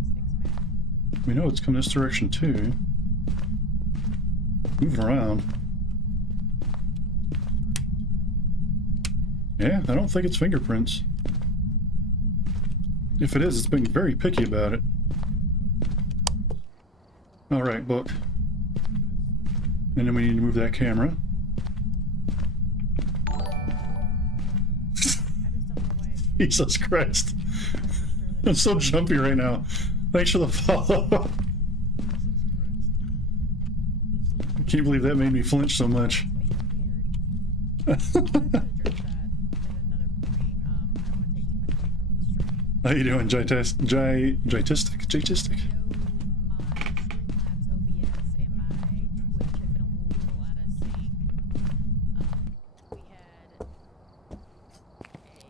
me sticks mad. We know it's coming this direction too. Moving around. Yeah, I don't think it's fingerprints. If it is, it's being very picky about it. Alright, book. And then we need to move that camera. I just don't know why it Jesus Christ. sure I'm so jumpy right now. Thanks for the follow. I can't believe that made me flinch so much. makes me weird. I could address that at another point. I don't want to take too much away from the stream. How you doing, Jaitistic? Jaitistic? I know my Streamlabs OBS and my Twitch have been a little out of sync. We had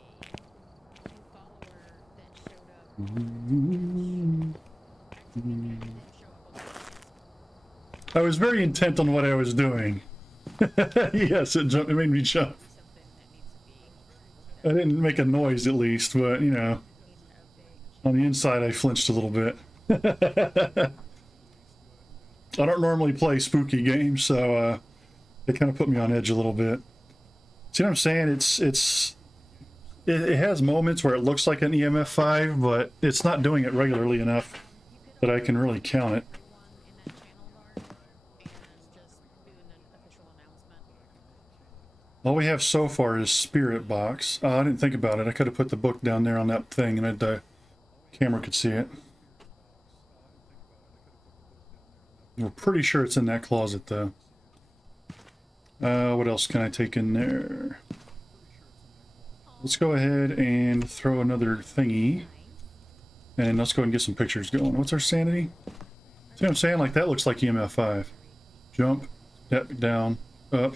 a new follower that showed up. Actually, yeah, he didn't show up on the I was very intent on what I was doing. Yes, it made me jump. something that needs to be I didn't make a noise at least, but you know, needs an update. on the inside I flinched a little bit. I don't normally play spooky games, so it kind of put me on edge a little bit. See what I'm saying? It has moments where it looks like an EMF 5, but it's not doing it regularly enough that I can really count it. Everyone in that channel bar and just doing an official announcement. All we have so far is Spirit Box. Oh, I didn't think about it. I could have put the book down there on that thing and the camera could see it. We're pretty sure it's in that closet though. What else can I take in there? Let's go ahead and throw another thingy. And let's go ahead and get some pictures going. What's our sanity? See what I'm saying? Like that looks like EMF 5. Jump, step down, up.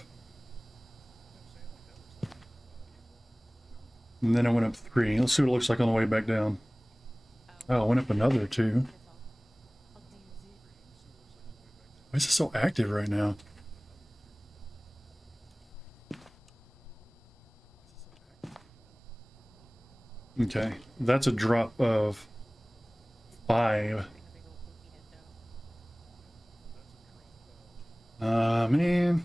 And then I went up 3. Let's see what it looks like on the way back down. Oh, it went up another 2. Why is it so active right now? Okay, that's a drop of 5. Man.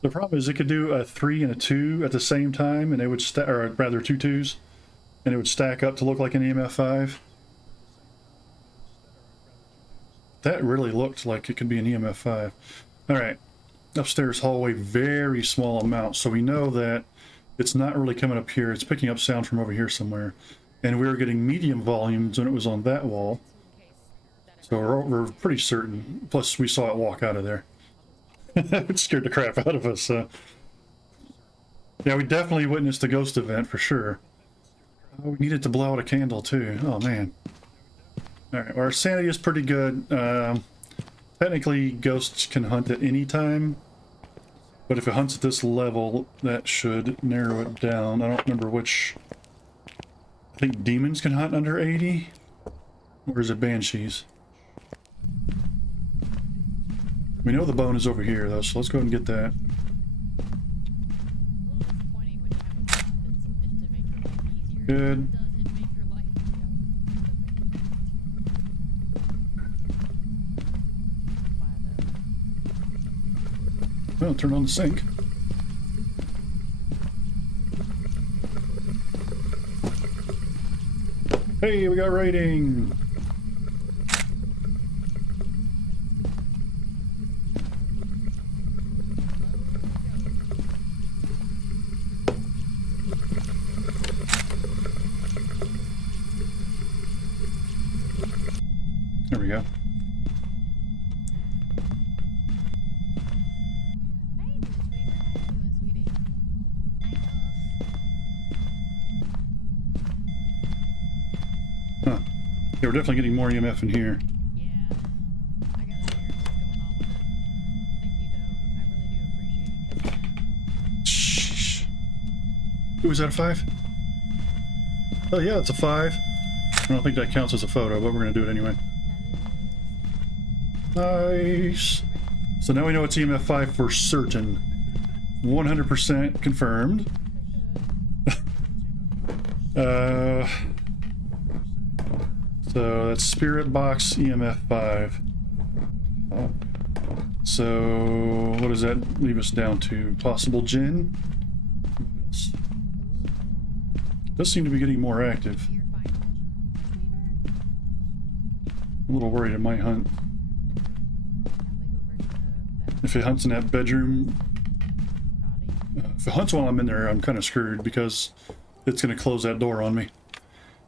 The problem is it could do a 3 and a 2 at the same time, and it would or rather 2 2s, and it would stack up to look like an EMF 5. That really looked like it could be an EMF 5. Alright, upstairs hallway, very small amount, so we know that it's not really coming up here, it's picking up sound from over here somewhere. And we were getting medium volumes when it was on that wall. So we're pretty certain, plus we saw it walk out of there. It scared the crap out of us. Yeah, we definitely witnessed a ghost event for sure. Oh, we needed to blow out a candle too. Oh man. Alright, well, our sanity is pretty good. Technically, ghosts can hunt at any time. But if it hunts at this level, that should narrow it down. I don't remember which... I think demons can hunt under 80? Or is it banshees? We know the bone is over here though, so let's go ahead and get that. A little disappointing when you have a bot that's meant to make your life easier. Good. It doesn't make your life easier. Well, turn on the sink. Hey, we got rating! There we go. Hey, Blue Sweeper, how you doing, sweetie? Huh. Yeah, we're definitely getting more EMF in here. Yeah. I gotta figure what's going on with it. Thank you, though. I really do appreciate you catching it. Shh. Ooh, is that a 5? Oh yeah, it's a 5. I don't think that counts as a photo, but we're gonna do it anyway. Nice. So now we know it's EMF 5 for certain. 100% confirmed. So that's Spirit Box EMF 5. So what does that leave us down to? Possible Jinn? What else? Does seem to be getting more active. Your final retriever? I'm a little worried it might hunt. Now they go over to that If it hunts in that bedroom, body. if it hunts while I'm in there, I'm kind of screwed because it's going to close that door on me.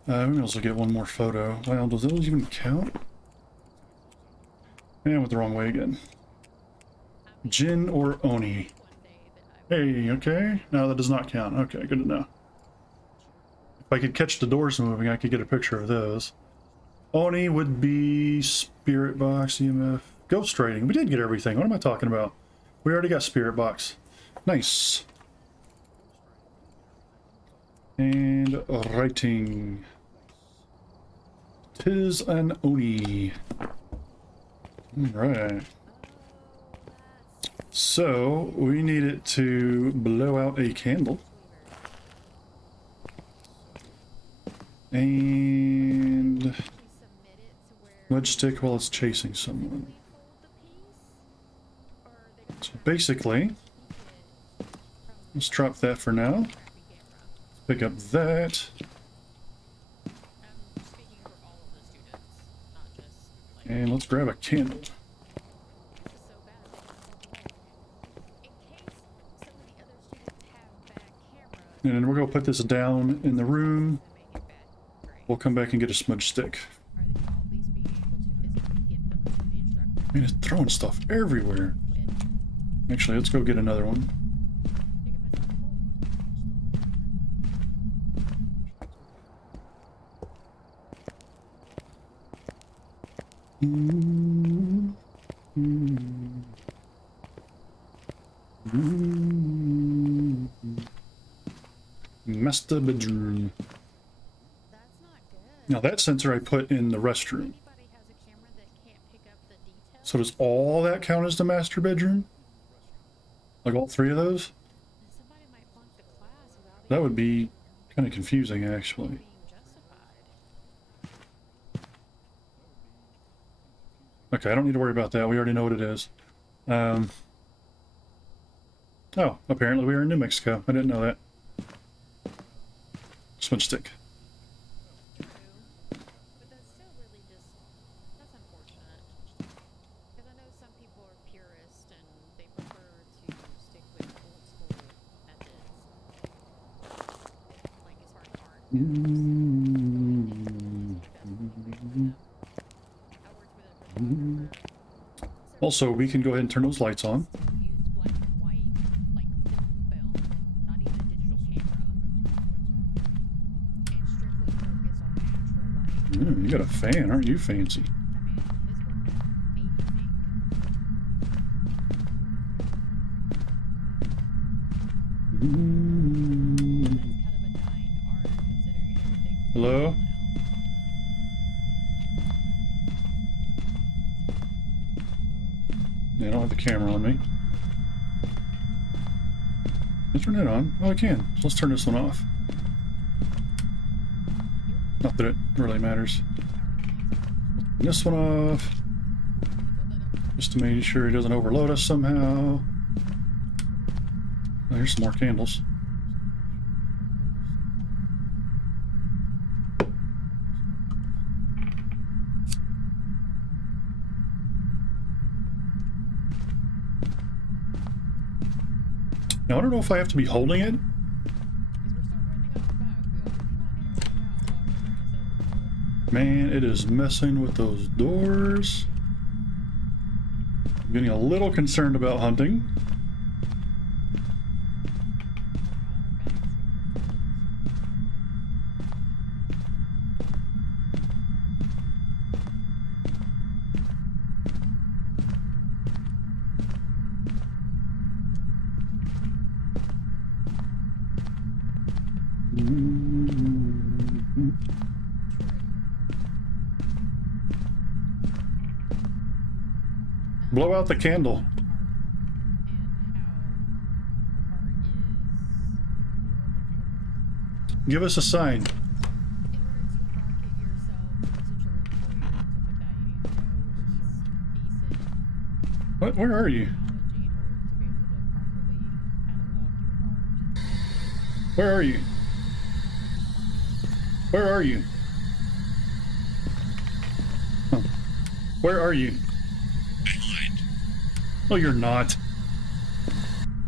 We may also get one more photo. Well, does those even count? And I went the wrong way again. Jinn or Oni? One day that I Hey, okay. No, that does not count. Okay, good to know. If I could catch the doors moving, I could get a picture of those. Oni would be Spirit Box, EMF, Ghost Writing. We did get everything. What am I talking about? We already got Spirit Box. Nice. And writing. 'Tis an Oni. Alright. So, we need it to blow out a candle. And submit it to where wedge stick while it's chasing someone. we fold the piece, or they don't So basically, keep it from let's drop that for now. crappy camera. Pick up that. I'm speaking for all of the students, not just like And let's grab a candle. just so bad they can hold the light. In case some of the other students have bad cameras, And then we're going to put this down in the room. that make it bad. Great. We'll come back and get a smudge stick. Or that y'all at least being able to physically get them to the instructor. Man, it's throwing stuff everywhere. Quit. Actually, let's go get another one. Digging myself a hole. Master bedroom. That's not good. Now that sensor I put in the restroom. Anybody has a camera that can't pick up the details? So does all that count as the master bedroom? Like all three of those? Somebody might flunk the class without That even would be kind of confusing, actually. being justified. Okay, I don't need to worry about that. We already know what it is. Oh, apparently we are in New Mexico. I didn't know that. Smudge stick. True. But that's still really just, that's unfortunate. Because I know some people are purist and they prefer to stick with old school methods. Like as far as art. I worked with a photographer. Also, we can go ahead and turn those lights on. Still used black and white, like film, not even a digital camera. And strictly focus on natural light. You got a fan, aren't you fancy? I mean, his work is amazing. It's kind of a dying art considering everything. Hello? Yeah, I don't have the camera on me. Can I turn it on? Oh, I can. So let's turn this one off. Not that it really matters. Turn this one off. Just to make sure it doesn't overload us somehow. Oh, here's some more candles. Now, I don't know if I have to be holding it. Man, it is messing with those doors. I'm getting a little concerned about hunting. Blow out the candle. and how art is. Give us a sign. In order to market yourself to potential employers and stuff like that, you need to know at least decent What? Where are you? technology in order to be able to properly catalog your art. Where are you? Where are you? Huh. Where are you? Behind. Oh, you're not.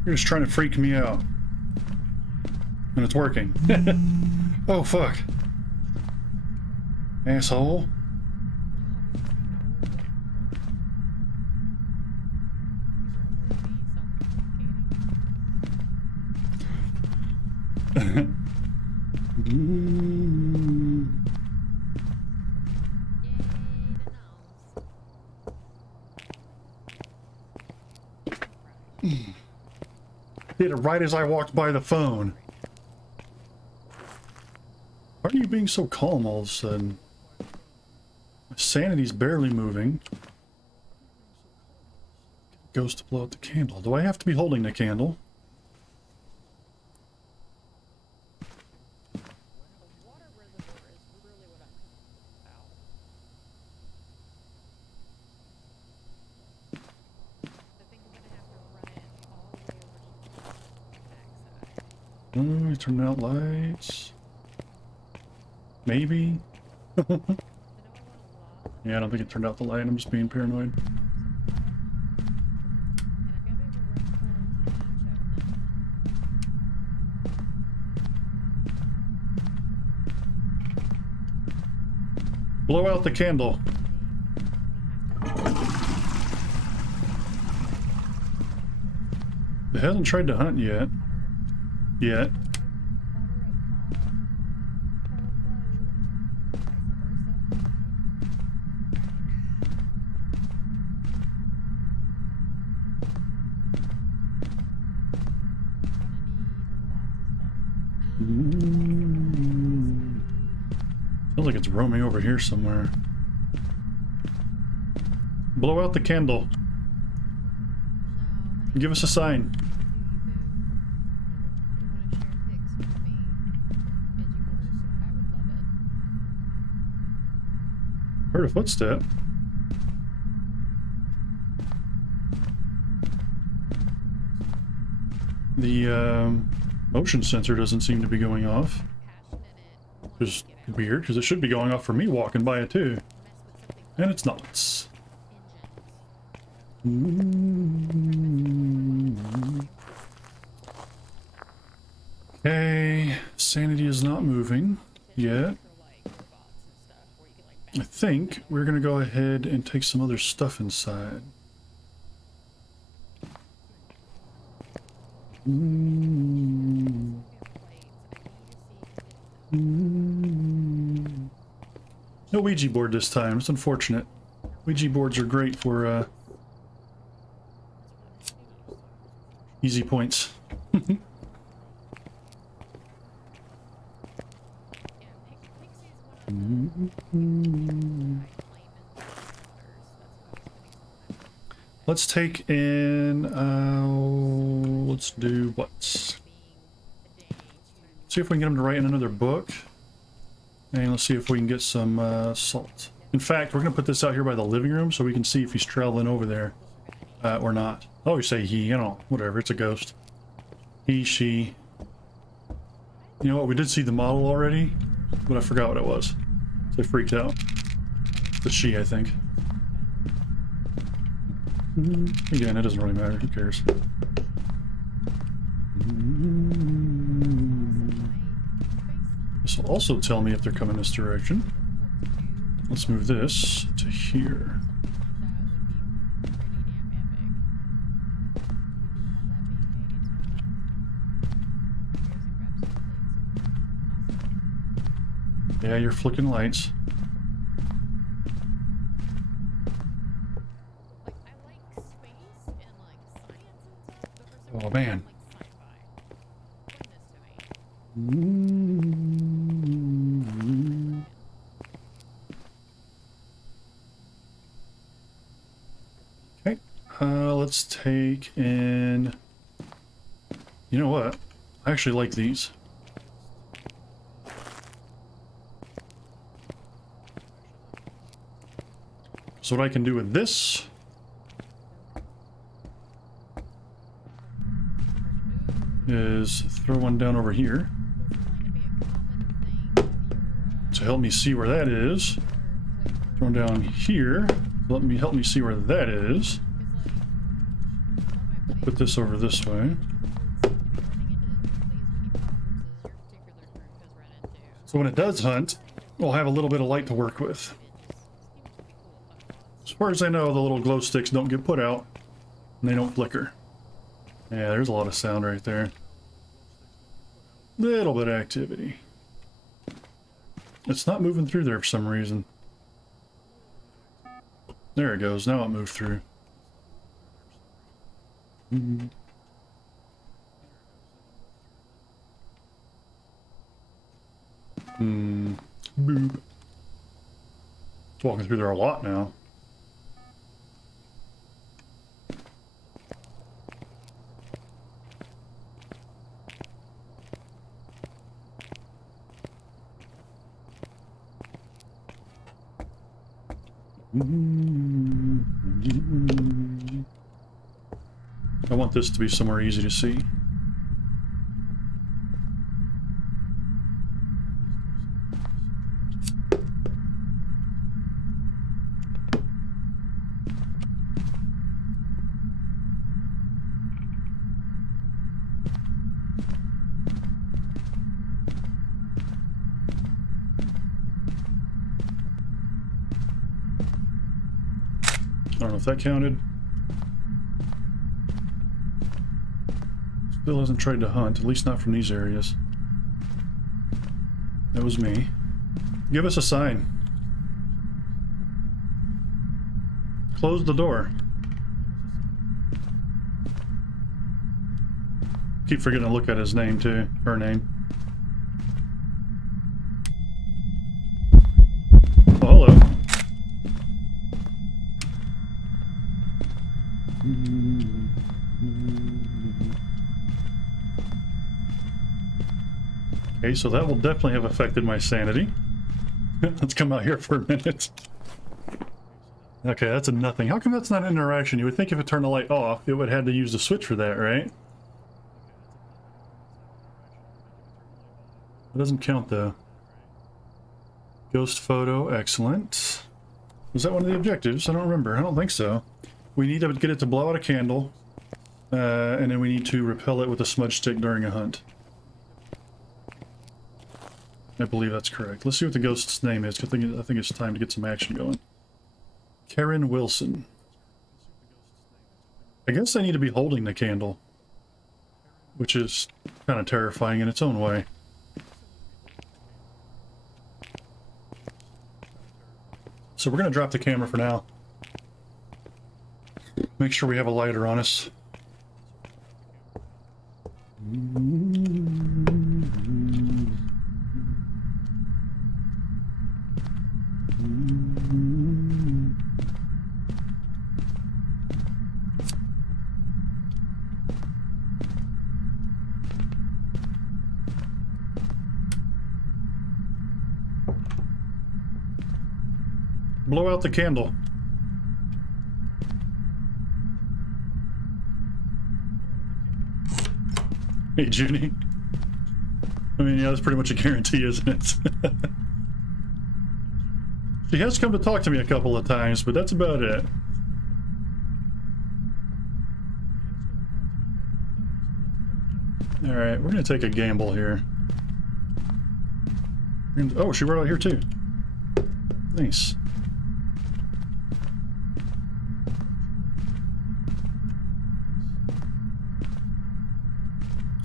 You're just trying to freak me out. And it's working. Oh, fuck. Asshole. Did it right as I walked by the phone. Why are you being so calm all of a sudden? My sanity's barely moving. Goes to blow out the candle. Do I have to be holding the candle? Water reservoir is really what I'm about. I think I'm gonna have to run it all the way over to the backside. Turn out lights. Maybe. I know I want a lot. Yeah, I don't think it turned out the light. I'm just being paranoid. And I've got to be able to run coal to each of them. Blow out the candle. It hasn't tried to hunt yet. Yet. Sounds like it's roaming over here somewhere. Blow out the candle. Give us a sign. Heard a footstep. The motion sensor doesn't seem to be going off. Which is weird, because it should be going off for me walking by it too. And it's not. Okay, sanity is not moving yet. I think we're gonna go ahead and take some other stuff inside. No Ouija board this time. It's unfortunate. Ouija boards are great for easy points. Let's take in, let's do what? See if we can get him to write in another book. And let's see if we can get some salt. In fact, we're going to put this out here by the living room so we can see if he's traveling over there or not. I always say he, you know, whatever, it's a ghost. He, she. You know what, we did see the model already, but I forgot what it was. So I freaked out. The she, I think. Again, it doesn't really matter. Who cares? This will also tell me if they're coming this direction. Let's move this to here. Yeah, you're flicking lights. Oh man. Okay, Let's take in... You know what? I actually like these. So what I can do with this... is throw one down over here to help me see where that is. Throw one down here. Help me see where that is. Put this over this way. So when it does hunt, we'll have a little bit of light to work with. As far as I know, the little glow sticks don't get put out and they don't flicker. Yeah, there's a lot of sound right there. Little bit of activity. It's not moving through there for some reason. There it goes. Now it moved through. Boop. It's walking through there a lot now. I want this to be somewhere easy to see. I don't know if that counted. Still hasn't tried to hunt, at least not from these areas. That was me. Give us a sign. Close the door. Keep forgetting to look at his name too, her name. Oh, hello. Okay, so that will definitely have affected my sanity. Let's come out here for a minute. Okay, that's a nothing. How come that's not an interaction? You would think if it turned the light off, it would have had to use the switch for that, right? It doesn't count though. Ghost photo, excellent. Was that one of the objectives? I don't remember. I don't think so. We need to get it to blow out a candle, and then we need to repel it with a smudge stick during a hunt. I believe that's correct. Let's see what the ghost's name is. I think it's time to get some action going. Karen Wilson. I guess I need to be holding the candle, which is kind of terrifying in its own way. So we're going to drop the camera for now. Make sure we have a lighter on us. Blow out the candle. Hey, Junie. I mean, yeah, that's pretty much a guarantee, isn't it? She has come to talk to me a couple of times, but that's about it. Alright, we're gonna take a gamble here. Oh, she wrote out here too. Nice.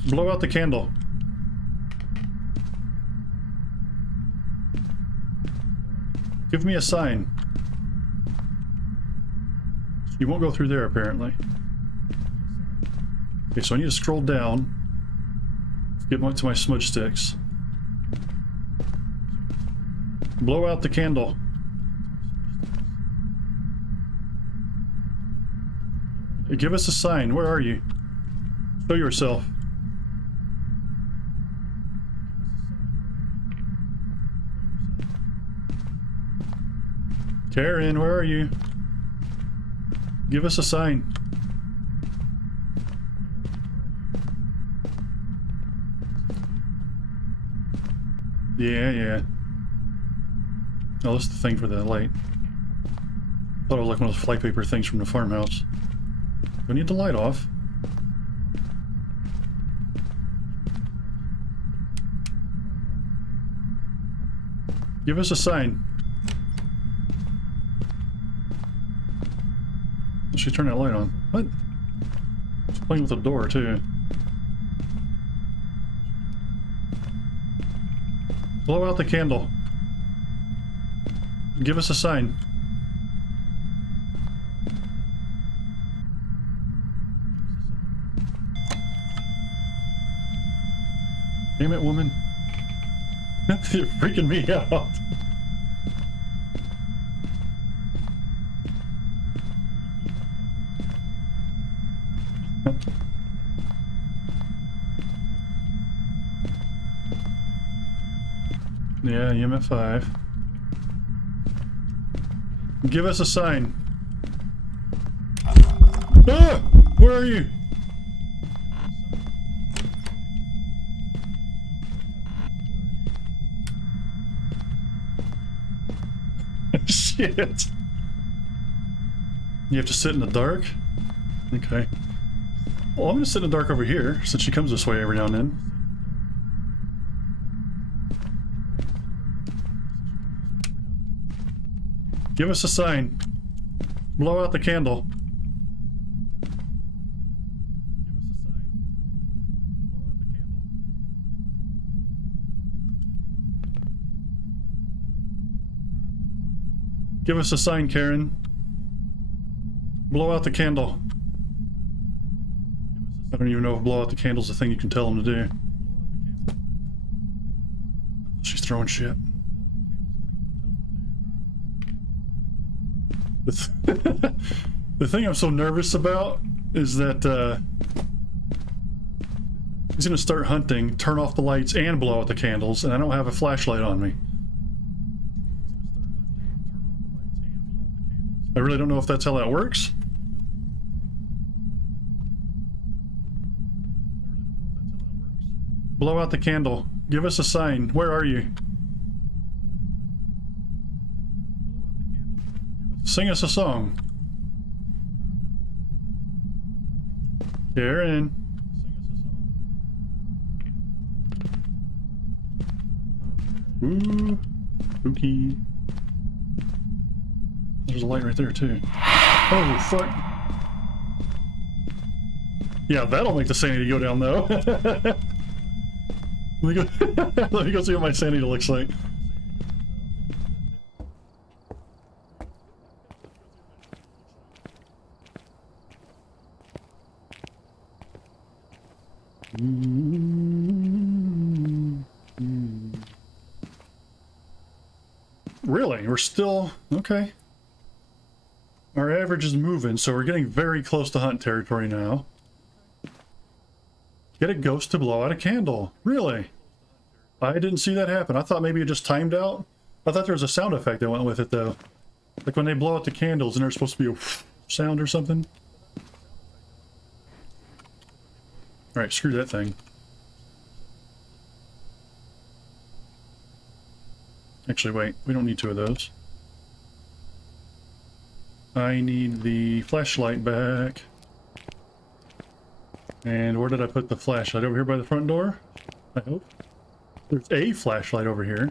Blow out the candle. Give me a sign. You won't go through there, apparently. Okay, so I need to scroll down. Get to my smudge sticks. Blow out the candle. Give us a sign. Where are you? Show yourself. Karen, where are you? Give us a sign. Yeah. Oh, that's the thing for the light. Thought it was like one of those flypaper things from the farmhouse. We need the light off. Give us a sign. She turned that light on. What? She's playing with the door too. Blow out the candle. Give us a sign. Damn it, woman. You're freaking me out. Yeah, EMF 5. Give us a sign. Ah! Where are you? Shit. You have to sit in the dark? Okay. Well, I'm gonna sit in the dark over here, since she comes this way every now and then. Give us a sign. Blow out the candle. Give us a sign, Karen. Blow out the candle. I don't even know if blow out the candle's the thing you can tell them to do. She's throwing shit. The thing I'm so nervous about is that he's gonna start hunting, turn off the lights, and blow out the candles, and I don't have a flashlight on me. I really don't know if that's how that works. Blow out the candle. Give us a sign. Where are you? Sing us a song. Karen. Ooh. Spooky. There's a light right there too. Oh fuck. Yeah, that'll make the sanity go down though. Let me go see what my sanity looks like. Really? We're still... okay. Our average is moving, so we're getting very close to hunt territory now. Get a ghost to blow out a candle. Really? I didn't see that happen. I thought maybe it just timed out. I thought there was a sound effect that went with it, though. Like when they blow out the candles and there's supposed to be a sound or something. Alright, screw that thing. Actually, wait. We don't need two of those. I need the flashlight back. And where did I put the flashlight? Over here by the front door? I hope. There's a flashlight over here.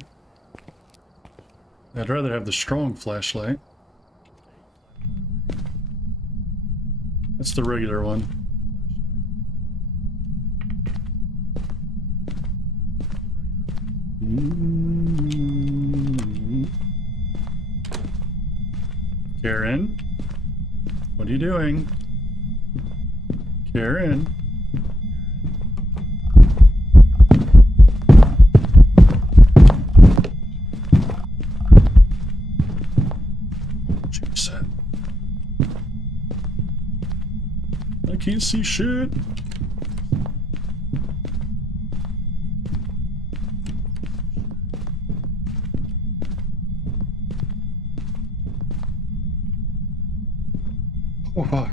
I'd rather have the strong flashlight. That's the regular one. Karen? What are you doing? Karen? can't see shit. Oh fuck.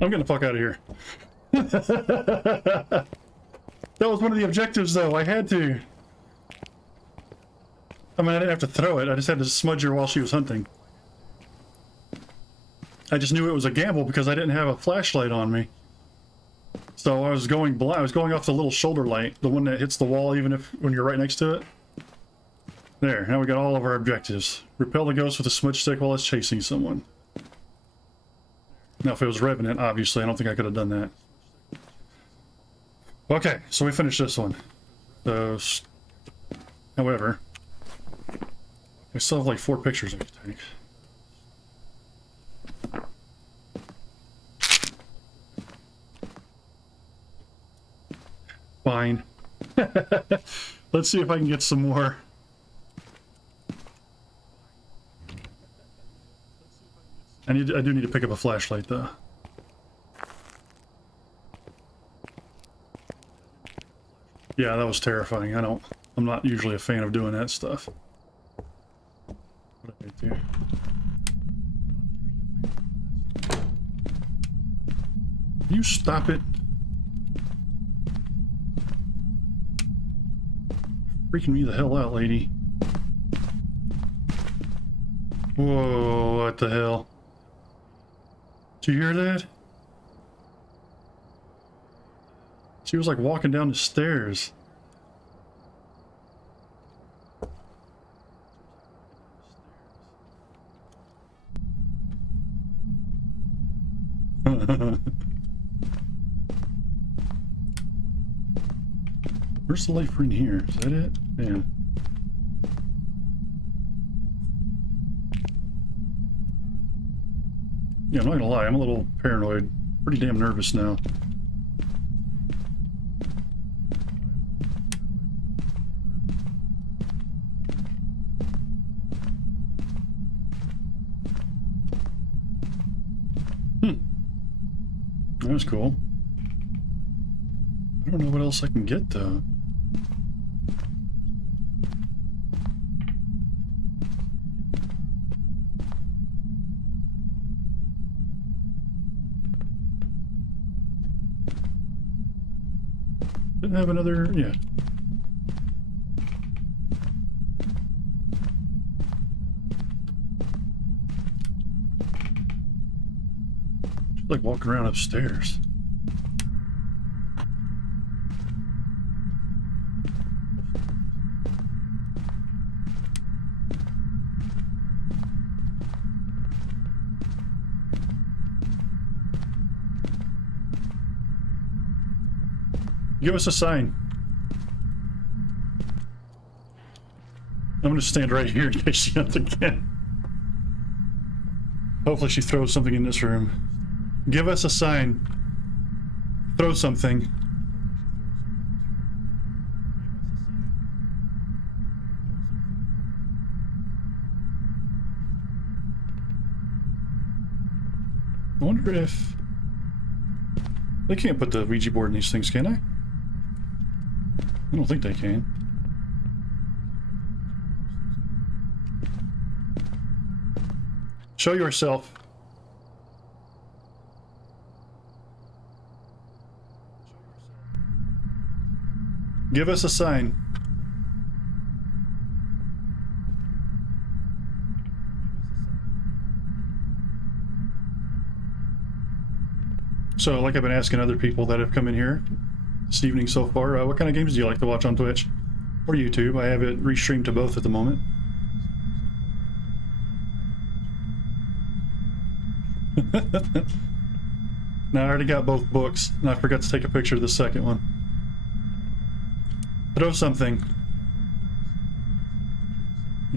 I'm getting the fuck out of here. That was one of the objectives, though. I had to. I mean, I didn't have to throw it. I just had to smudge her while she was hunting. I just knew it was a gamble because I didn't have a flashlight on me. So I was going blind. I was going off the little shoulder light, the one that hits the wall even if when you're right next to it. There, now we got all of our objectives. Repel the ghost with a smudge stick while it's chasing someone. Now, if it was Revenant, obviously, I don't think I could have done that. Okay, so we finished this one. However, I still have like 4 pictures I could take. Fine. Let's see if I can get some more. I do need to pick up a flashlight though. Yeah, that was terrifying. I'm not usually a fan of doing that stuff. What did I do? You stop it. Freaking me the hell out, lady. Whoa, what the hell? Did you hear that? She was like walking down the stairs. Where's the light for in here? Is that it? Yeah. Yeah, I'm not gonna lie, I'm a little paranoid. Pretty damn nervous now. That was cool. I don't know what else I can get though. Didn't have another, yeah. She's like walking around upstairs. Give us a sign. I'm gonna stand right here in case she hunts again. Hopefully she throws something in this room. Give us a sign. Throw something. I wonder if... They can't put the Ouija board in these things, can I? I don't think they can. Show yourself. Give us a sign. So, like I've been asking other people that have come in here this evening so far, what kind of games do you like to watch on Twitch or YouTube? I have it restreamed to both at the moment. Now, I already got both books, and I forgot to take a picture of the second one. Throw something.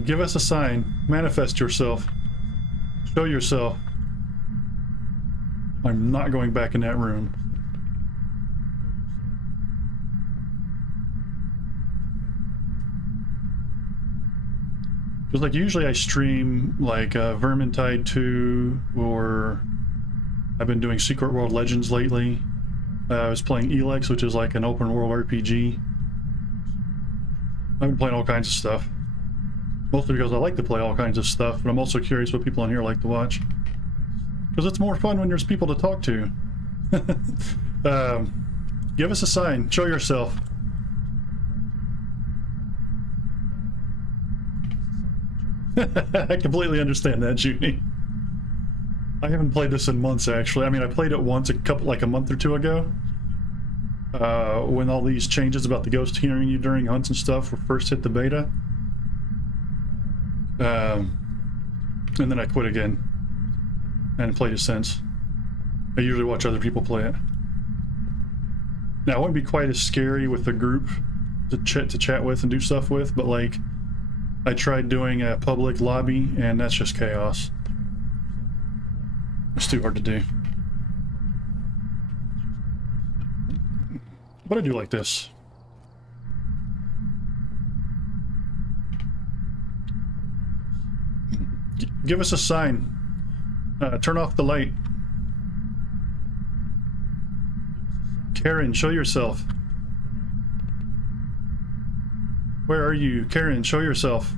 Give us a sign. Manifest yourself. Show yourself. I'm not going back in that room. Because like usually I stream like Vermintide 2, or I've been doing Secret World Legends lately. I was playing Elex, which is like an open world RPG. I've been playing all kinds of stuff. Mostly because I like to play all kinds of stuff, but I'm also curious what people on here like to watch. Because it's more fun when there's people to talk to. Give us a sign. Show yourself. I completely understand that, Junie. I haven't played this in months, actually. I mean, I played it once like a month or two ago. When all these changes about the ghost hearing you during hunts and stuff were first hit the beta. And then I quit again. And played it since. I usually watch other people play it. Now, it wouldn't be quite as scary with a group to chat with and do stuff with, but like, I tried doing a public lobby, and that's just chaos. It's too hard to do. But I do like this. Give us a sign. Turn off the light. Karen, show yourself. Where are you? Karen, show yourself.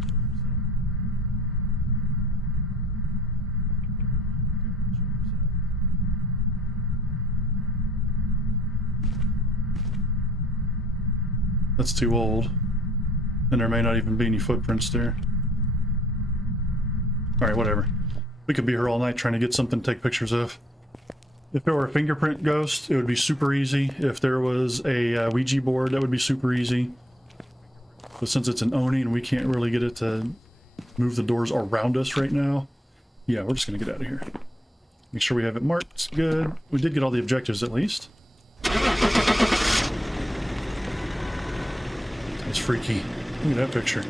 That's too old. And there may not even be any footprints there. Alright, whatever. We could be here all night trying to get something to take pictures of. If there were a fingerprint ghost, it would be super easy. If there was a Ouija board, that would be super easy. But since it's an Oni and we can't really get it to move the doors around us right now, yeah, we're just gonna get out of here. Make sure we have it marked. Good. We did get all the objectives at least. That's freaky. Look at that picture.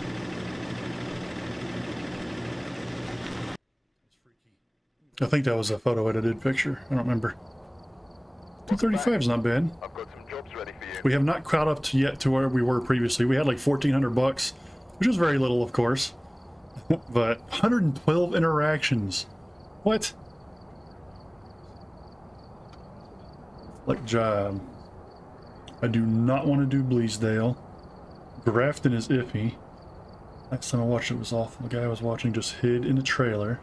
I think that was a photo edited picture. I don't remember. 235 is not bad. I've got some jobs ready for you. We have not caught up yet to where we were previously. We had like 1,400 bucks, which is very little, of course. But 112 interactions. What? Like job. I do not want to do Bleasdale. Grafton is iffy. Last time I watched it was awful. The guy I was watching just hid in the trailer.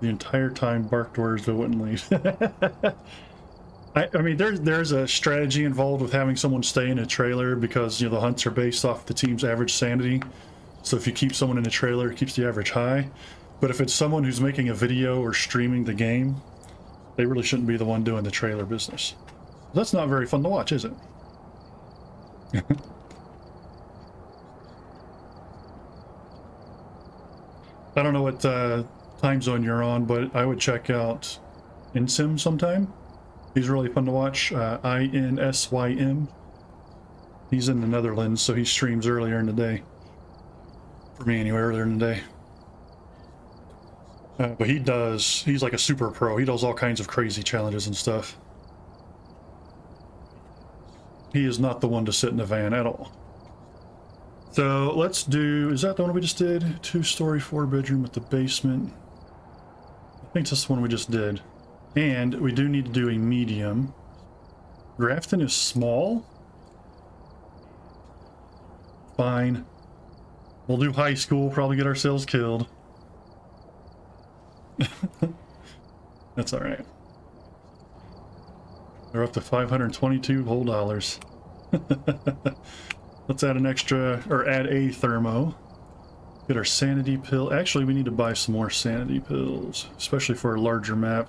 The entire time barked orders but wouldn't leave. I mean, there's a strategy involved with having someone stay in a trailer because, you know, the hunts are based off the team's average sanity. So if you keep someone in a trailer, it keeps the average high. But if it's someone who's making a video or streaming the game, they really shouldn't be the one doing the trailer business. That's not very fun to watch, is it? I don't know what time zone you're on, but I would check out Insym sometime. He's really fun to watch. INSYM. He's in the Netherlands, so he streams earlier in the day. For me, anyway, earlier in the day. But he's like a super pro. He does all kinds of crazy challenges and stuff. He is not the one to sit in a van at all. So let's do, is that the one we just did? 2-story, 4-bedroom with the basement. I think that's the one we just did. And we do need to do a medium. Grafton is small. Fine. We'll do high school, probably get ourselves killed. That's alright. They're up to 522 whole dollars. Let's add an extra, or add a thermo. Get our sanity pill. Actually, we need to buy some more sanity pills, especially for a larger map.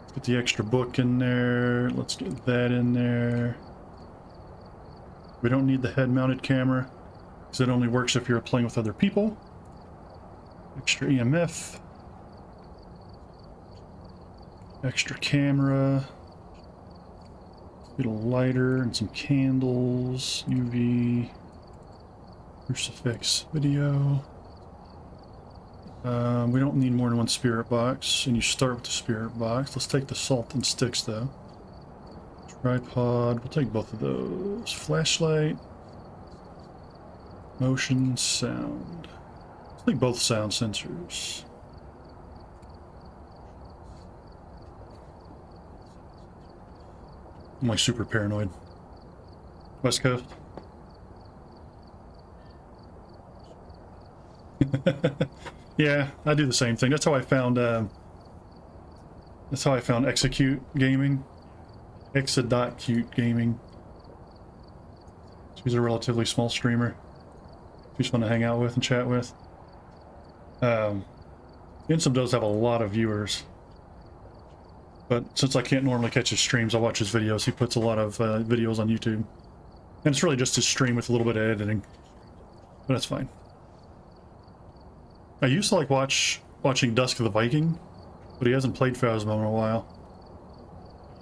Let's get the extra book in there. Let's get that in there. We don't need the head-mounted camera, because it only works if you're playing with other people. Extra EMF. Extra camera. Get a lighter and some candles. UV. Crucifix video. We don't need more than one spirit box, and you start with the spirit box. Let's take the salt and sticks though. Tripod, we'll take both of those. Flashlight. Motion, sound. Let's take both sound sensors. I'm like super paranoid. West Coast. Yeah, I do the same thing. That's how I found Execute Gaming. Exa.cute Gaming. She's a relatively small streamer. She's fun to hang out with and chat with. Insum does have a lot of viewers. But since I can't normally catch his streams, I watch his videos. He puts a lot of videos on YouTube. And it's really just his stream with a little bit of editing. But that's fine. I used to like watching Dusk of the Viking, but he hasn't played Phasmo in a while.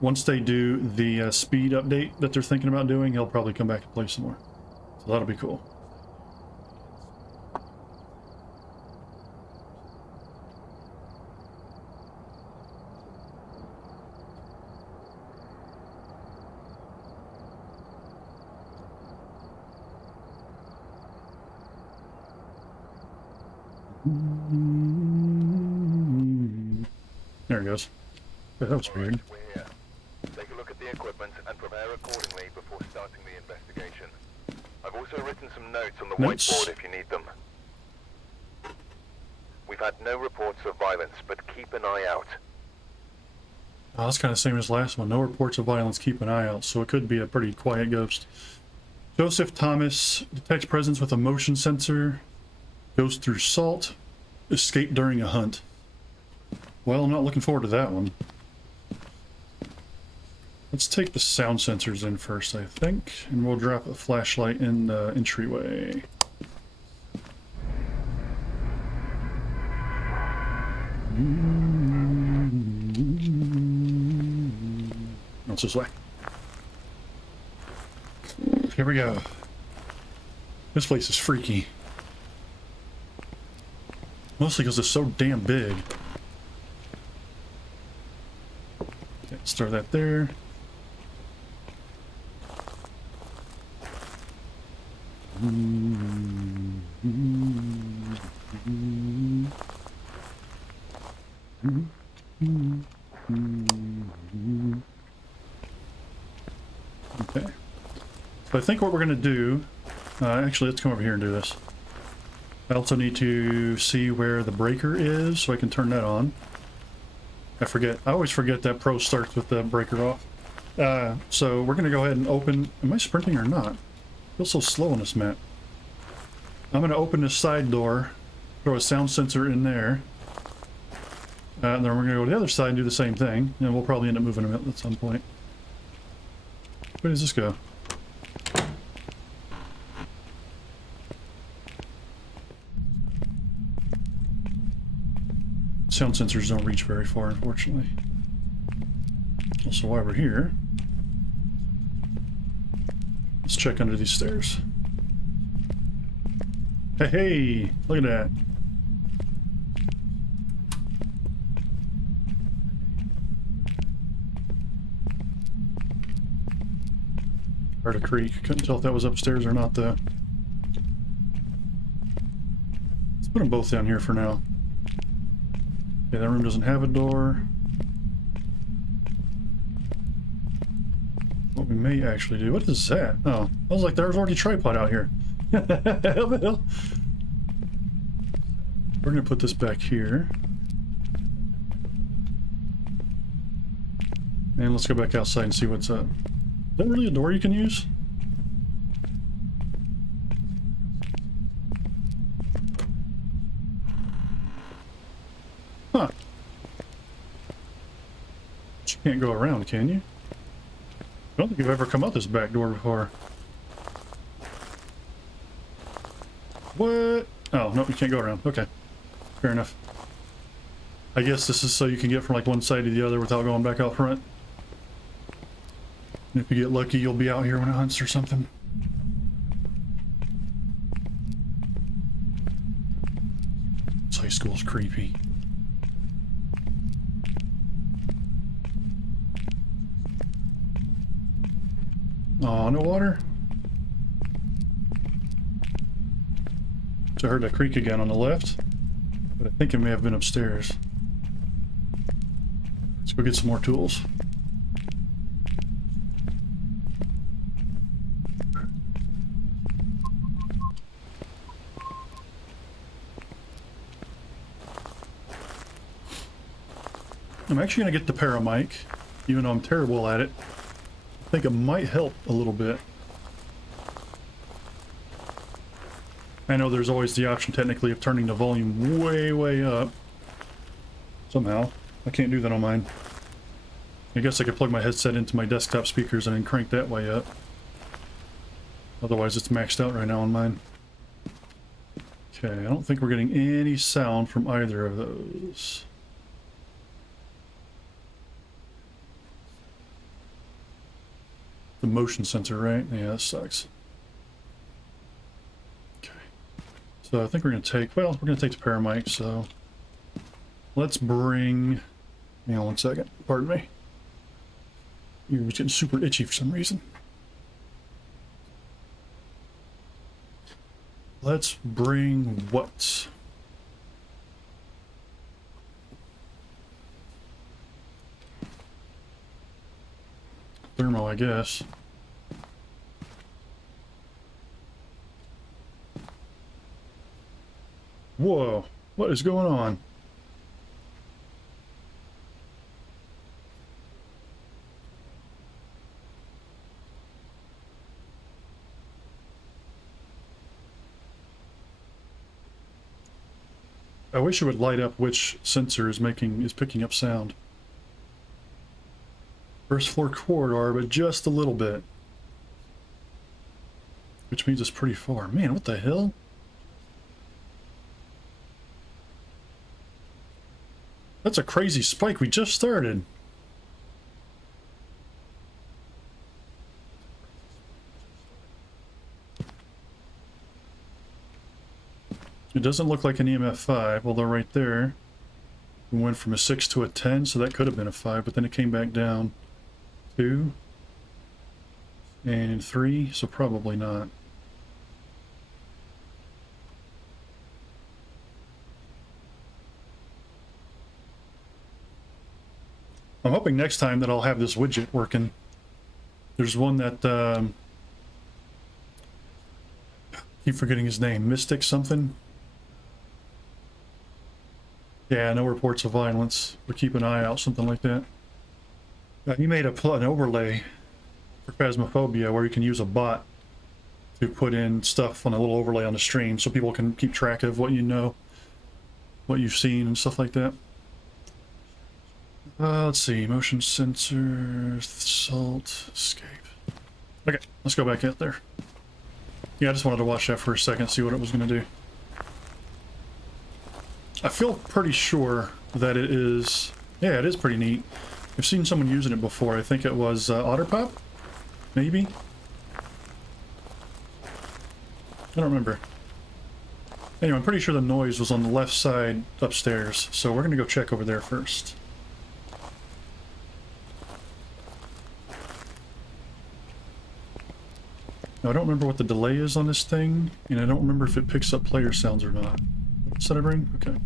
Once they do the speed update that they're thinking about doing, he'll probably come back and play some more. So that'll be cool. There he goes. Yeah, that was weird. We're here. Take a look at the equipment and prepare accordingly before starting the investigation. I've also written some notes on the Notes? whiteboard if you need them. We've had no reports of violence, but keep an eye out. Oh, that's kind of the same as last one. No reports of violence, keep an eye out. So it could be a pretty quiet ghost. Joseph Thomas detects presence with a motion sensor. Goes through salt. Escape during a hunt. Well, I'm not looking forward to that one. Let's take the sound sensors in first, I think. And we'll drop a flashlight in the entryway. That's this way. Here we go. This place is freaky. Mostly because it's so damn big. Okay, let's throw that there. Okay. So I think what we're going to do... actually, let's come over here and do this. I also need to see where the breaker is so I can turn that on. I forget. I always forget that Pro starts with the breaker off. So we're going to go ahead and open... Am I sprinting or not? I feel so slow on this map. I'm going to open this side door, throw a sound sensor in there. And then we're going to go to the other side and do the same thing. And we'll probably end up moving them at some point. Where does this go? Sound sensors don't reach very far, unfortunately. Also, while we're here, let's check under these stairs. Hey, hey! Look at that. Heard a creak. Couldn't tell if that was upstairs or not, though. Let's put them both down here for now. Okay, that room doesn't have a door. What we may actually do... What is that? Oh, I was like, there's already a tripod out here. How the hell? We're gonna put this back here. And let's go back outside and see what's up. Is that really a door you can use? Huh. But you can't go around, can you? I don't think you've ever come out this back door before. What? Oh, no, you can't go around. Okay. Fair enough. I guess this is so you can get from like one side to the other without going back out front. And if you get lucky, you'll be out here when it hunts or something. This high school's creepy. Oh, no water? So I heard that creak again on the left, but I think it may have been upstairs. Let's go get some more tools. I'm actually going to get the Paramic, even though I'm terrible at it. I think it might help a little bit. I know there's always the option technically of turning the volume way, way up. Somehow. I can't do that on mine. I guess I could plug my headset into my desktop speakers and then crank that way up. Otherwise it's maxed out right now on mine. Okay, I don't think we're getting any sound from either of those. The motion sensor, right? Yeah, that sucks. Okay. So I think we're going to take, well, we're going to take the Paramic, so let's bring, hang on one second, pardon me. You're getting super itchy for some reason. Let's bring what? Thermo, I guess. Whoa, what is going on? I wish it would light up which sensor is picking up sound. First floor corridor, but just a little bit. Which means it's pretty far. Man, what the hell? That's a crazy spike. We just started. It doesn't look like an EMF 5, although right there we went from a 6 to a 10, so that could have been a 5, but then it came back down 2 and 3, so probably not. I'm hoping next time that I'll have this widget working. There's one that keep forgetting his name, Mystic something. Yeah, no reports of violence, but keep an eye out, something like that. He made an overlay for Phasmophobia where you can use a bot to put in stuff on a little overlay on the stream so people can keep track of what you know, what you've seen and stuff like that. Let's see, motion sensor, salt, escape. Okay, let's go back out there. Yeah, I just wanted to watch that for a second, see what it was going to do. I feel pretty sure that it is, yeah, it is pretty neat. I've seen someone using it before. I think it was Otterpop, maybe? I don't remember. Anyway, I'm pretty sure the noise was on the left side upstairs, so we're going to go check over there first. Now, I don't remember what the delay is on this thing, and I don't remember if it picks up player sounds or not. What did I bring? Okay.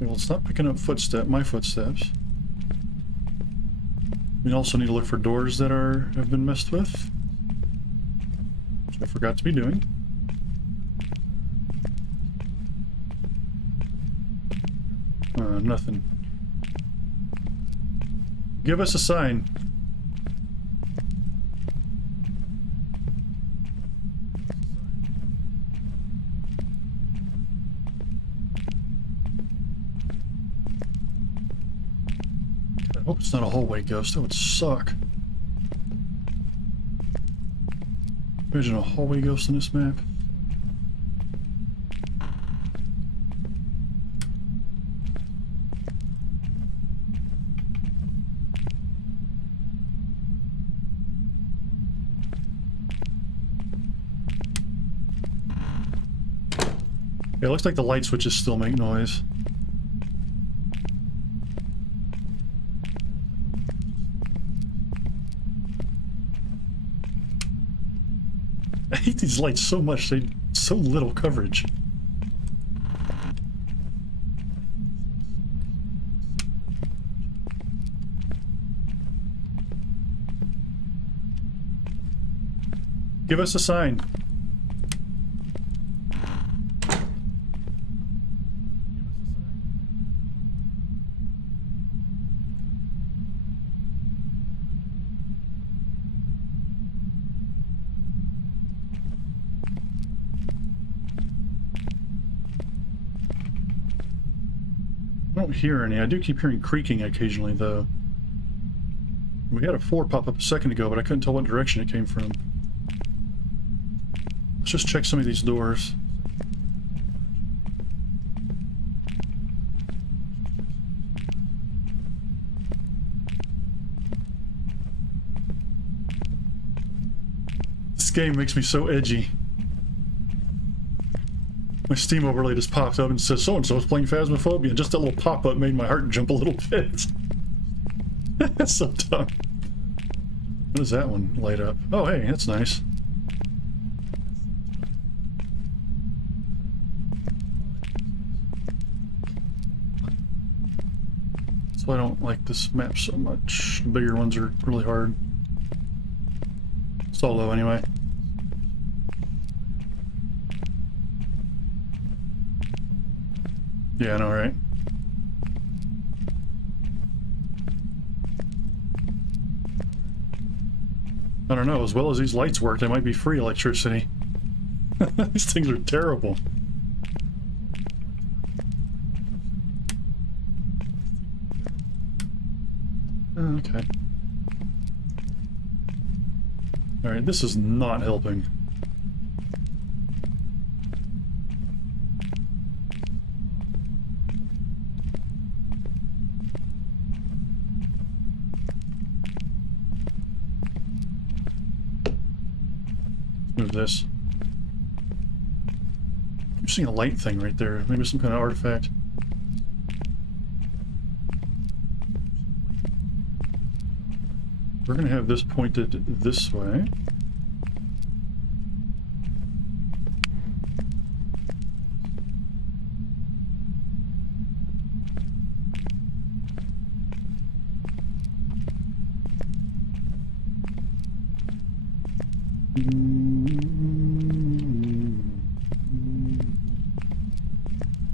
Well, it's not picking up my footsteps. We also need to look for doors that have been messed with, which I forgot to be doing. Nothing. Give us a sign. I hope it's not a hallway ghost. That would suck. Imagine a hallway ghost in this map. Yeah, it looks like the light switches still make noise. I hate these lights so much, they so little coverage. Give us a sign. I don't hear any. I do keep hearing creaking occasionally, though. We had a 4 pop up a second ago, but I couldn't tell what direction it came from. Let's just check some of these doors. This game makes me so edgy. My Steam overlay just popped up and says so-and-so is playing Phasmophobia. Just that little pop-up made my heart jump a little bit. That's so dumb. What does that one light up? Oh, hey, that's nice. That's why I don't like this map so much. The bigger ones are really hard. Solo, anyway. Yeah, I know, right? I don't know, as well as these lights work, they might be free electricity. These things are terrible. Oh, okay. Alright, this is not helping. Move this. I'm seeing a light thing right there. Maybe some kind of artifact. We're gonna have this pointed this way.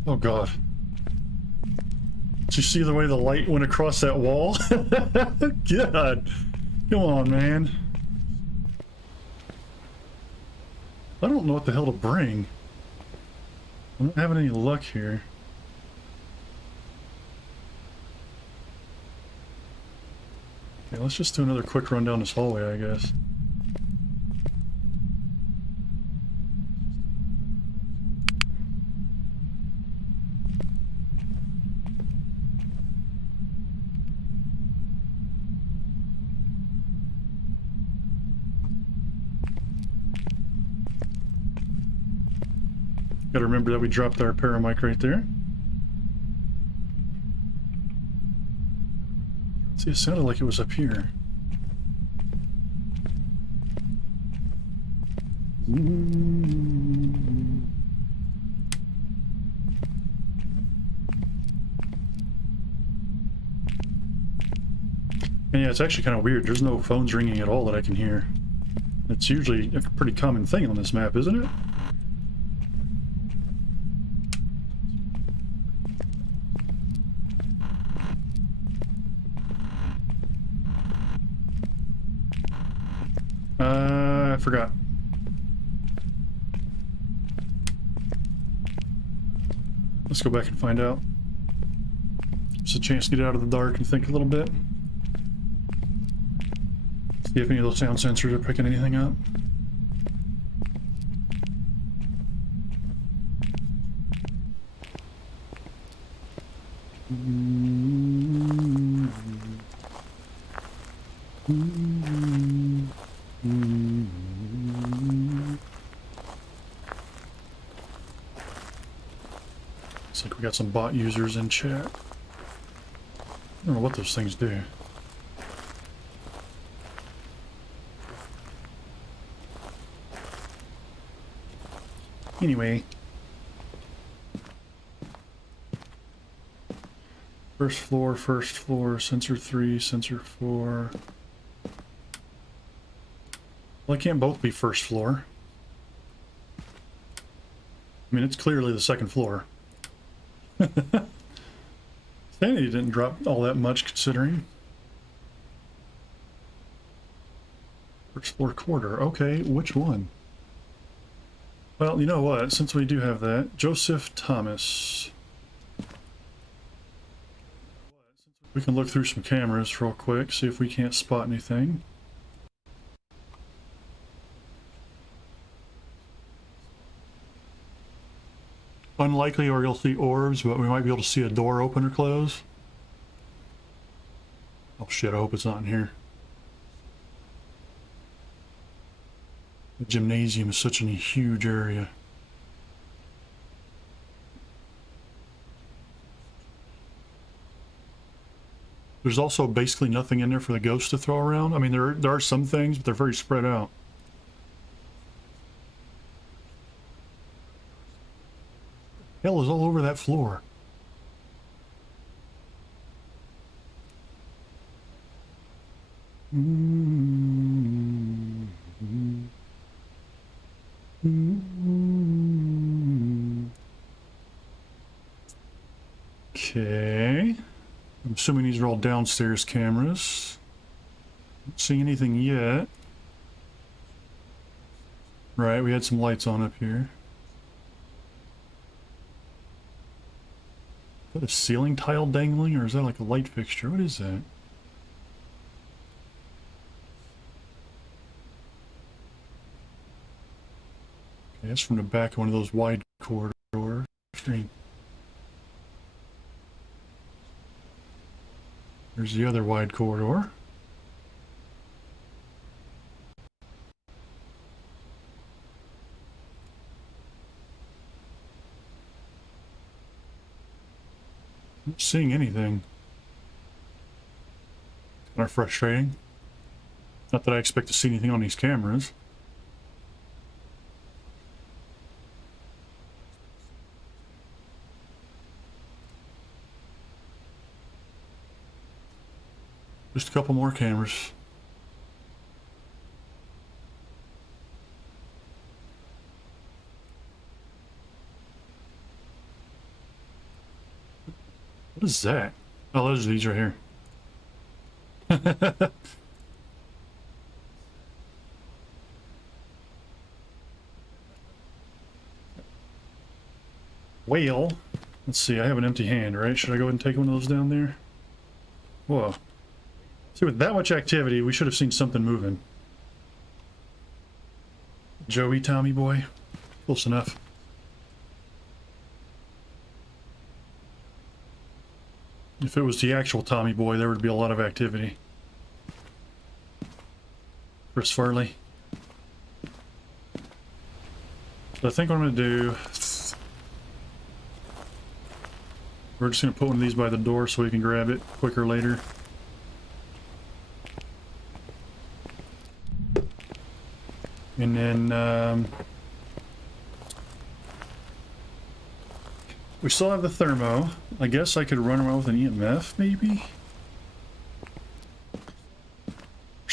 Oh god. Did you see the way the light went across that wall? God. Come on, man. I don't know what the hell to bring. I'm not having any luck here. Okay, let's just do another quick run down this hallway, I guess. Gotta remember that we dropped our paramic right there. See, it sounded like it was up here. And yeah, it's actually kind of weird. There's no phones ringing at all that I can hear. It's usually a pretty common thing on this map, isn't it? I forgot. Let's go back and find out. It's a chance to get out of the dark and think a little bit. See if any of those sound sensors are picking anything up. Looks like we got some bot users in chat. I don't know what those things do. Anyway. First floor, sensor 3, sensor 4. Well, they can't both be first floor. I mean, it's clearly the second floor. Sanity didn't drop all that much considering. First floor quarter. Okay, which one? Well, you know what? Since we do have that, Joseph Thomas. We can look through some cameras real quick, see if we can't spot anything. Unlikely, or you'll see orbs, but we might be able to see a door open or close. Oh shit, I hope it's not in here. The gymnasium is such a huge area. There's also basically nothing in there for the ghosts to throw around. I mean, there are some things, but they're very spread out. Hell is all over that floor. Okay. I'm assuming these are all downstairs cameras. Not seeing anything yet. Right, we had some lights on up here. Is that a ceiling tile dangling, or is that like a light fixture? What is that? Okay, that's from the back of one of those wide corridors. There's the other wide corridor. Not seeing anything. Kind of frustrating. Not that I expect to see anything on these cameras. Just a couple more cameras. What is that? Oh, those are these right here. Well, let's see, I have an empty hand, right? Should I go ahead and take one of those down there? Whoa. See, with that much activity, we should have seen something moving. Joey, Tommy boy. Close enough. If it was the actual Tommy boy, there would be a lot of activity. Chris Farley. So I think what I'm going to do... We're just going to put one of these by the door so we can grab it quicker later. And then, we still have the thermo. I guess I could run around with an EMF, maybe?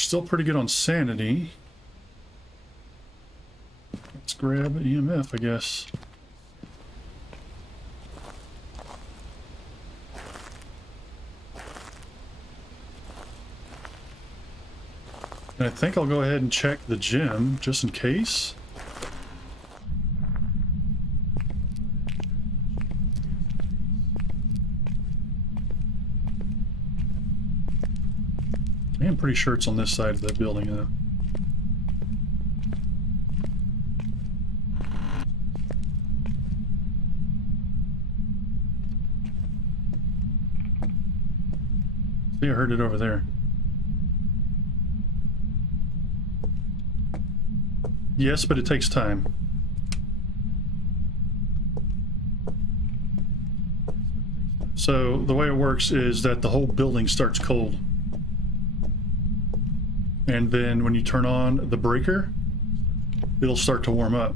still pretty good on sanity. Let's grab EMF, I guess. And I think I'll go ahead and check the gym, just in case. I'm pretty sure it's on this side of the building, though. See, I heard it over there. Yes, but it takes time. So the way it works is that the whole building starts cold. And then when you turn on the breaker, it'll start to warm up.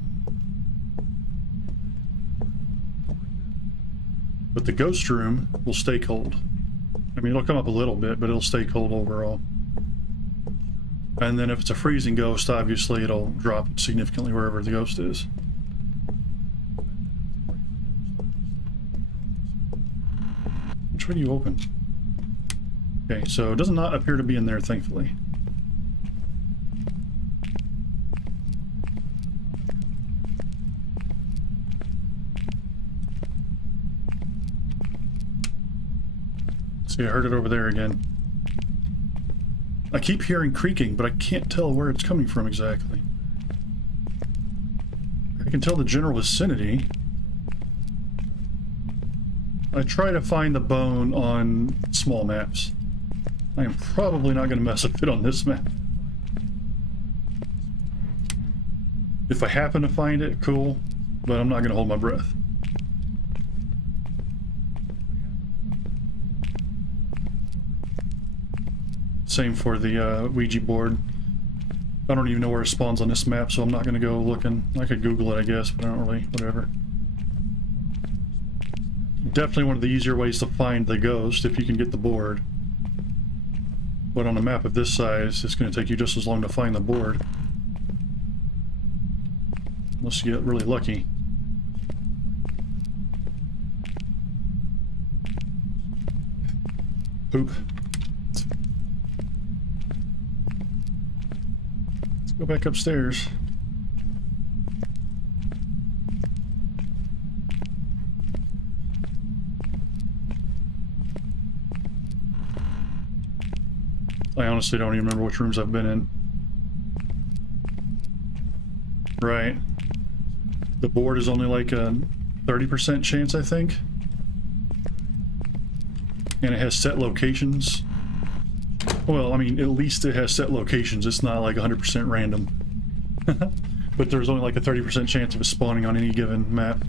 But the ghost room will stay cold. I mean, it'll come up a little bit, but it'll stay cold overall. And then if it's a freezing ghost, obviously it'll drop significantly wherever the ghost is. Which way do you open? Okay, so it does not appear to be in there, thankfully. See, I heard it over there again. I keep hearing creaking, but I can't tell where it's coming from exactly. I can tell the general vicinity. I try to find the bone on small maps. I am probably not going to mess with it on this map. If I happen to find it, cool, but I'm not going to hold my breath. Same for the Ouija board. I don't even know where it spawns on this map, so I'm not going to go looking. I could Google it, I guess, but I don't really, whatever. Definitely one of the easier ways to find the ghost if you can get the board. But on a map of this size, it's going to take you just as long to find the board. Unless you get really lucky. Poop. Go back upstairs. I honestly don't even remember which rooms I've been in. Right. The board is only like a 30% chance, I think. And it has set locations. Well, I mean, at least it has set locations. It's not like 100% random. But there's only like a 30% chance of it spawning on any given map.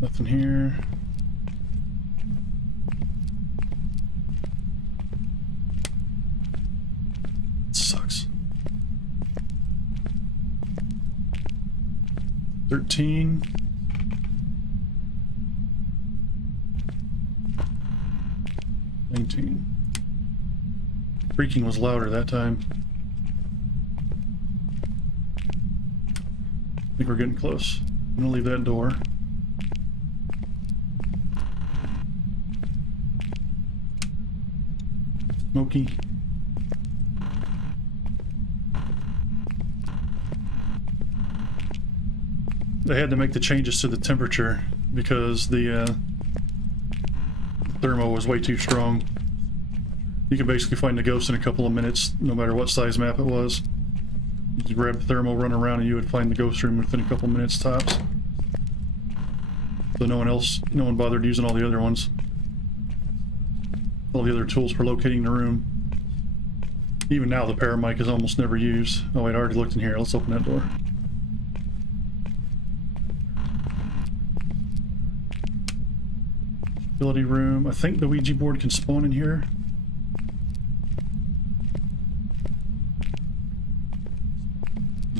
Nothing here. It sucks. 13. Creaking was louder that time. I think we're getting close. I'm gonna leave that door. Smoky. They had to make the changes to the temperature because the thermo was way too strong. You can basically find the ghost in a couple of minutes, no matter what size map it was. You grab the thermo, run around, and you would find the ghost room within a couple of minutes tops. So no one bothered using all the other ones. All the other tools for locating the room. Even now, the paramic is almost never used. Oh wait, I already looked in here. Let's open that door. Ability room. I think the Ouija board can spawn in here.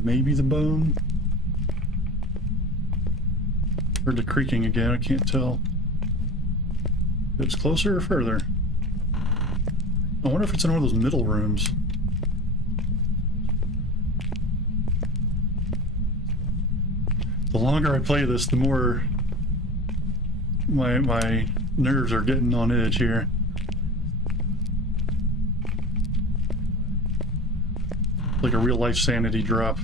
Maybe the bone. Heard the creaking again, I can't tell. If it's closer or further. I wonder if it's in one of those middle rooms. The longer I play this, the more my nerves are getting on edge here. Like a real life sanity drop.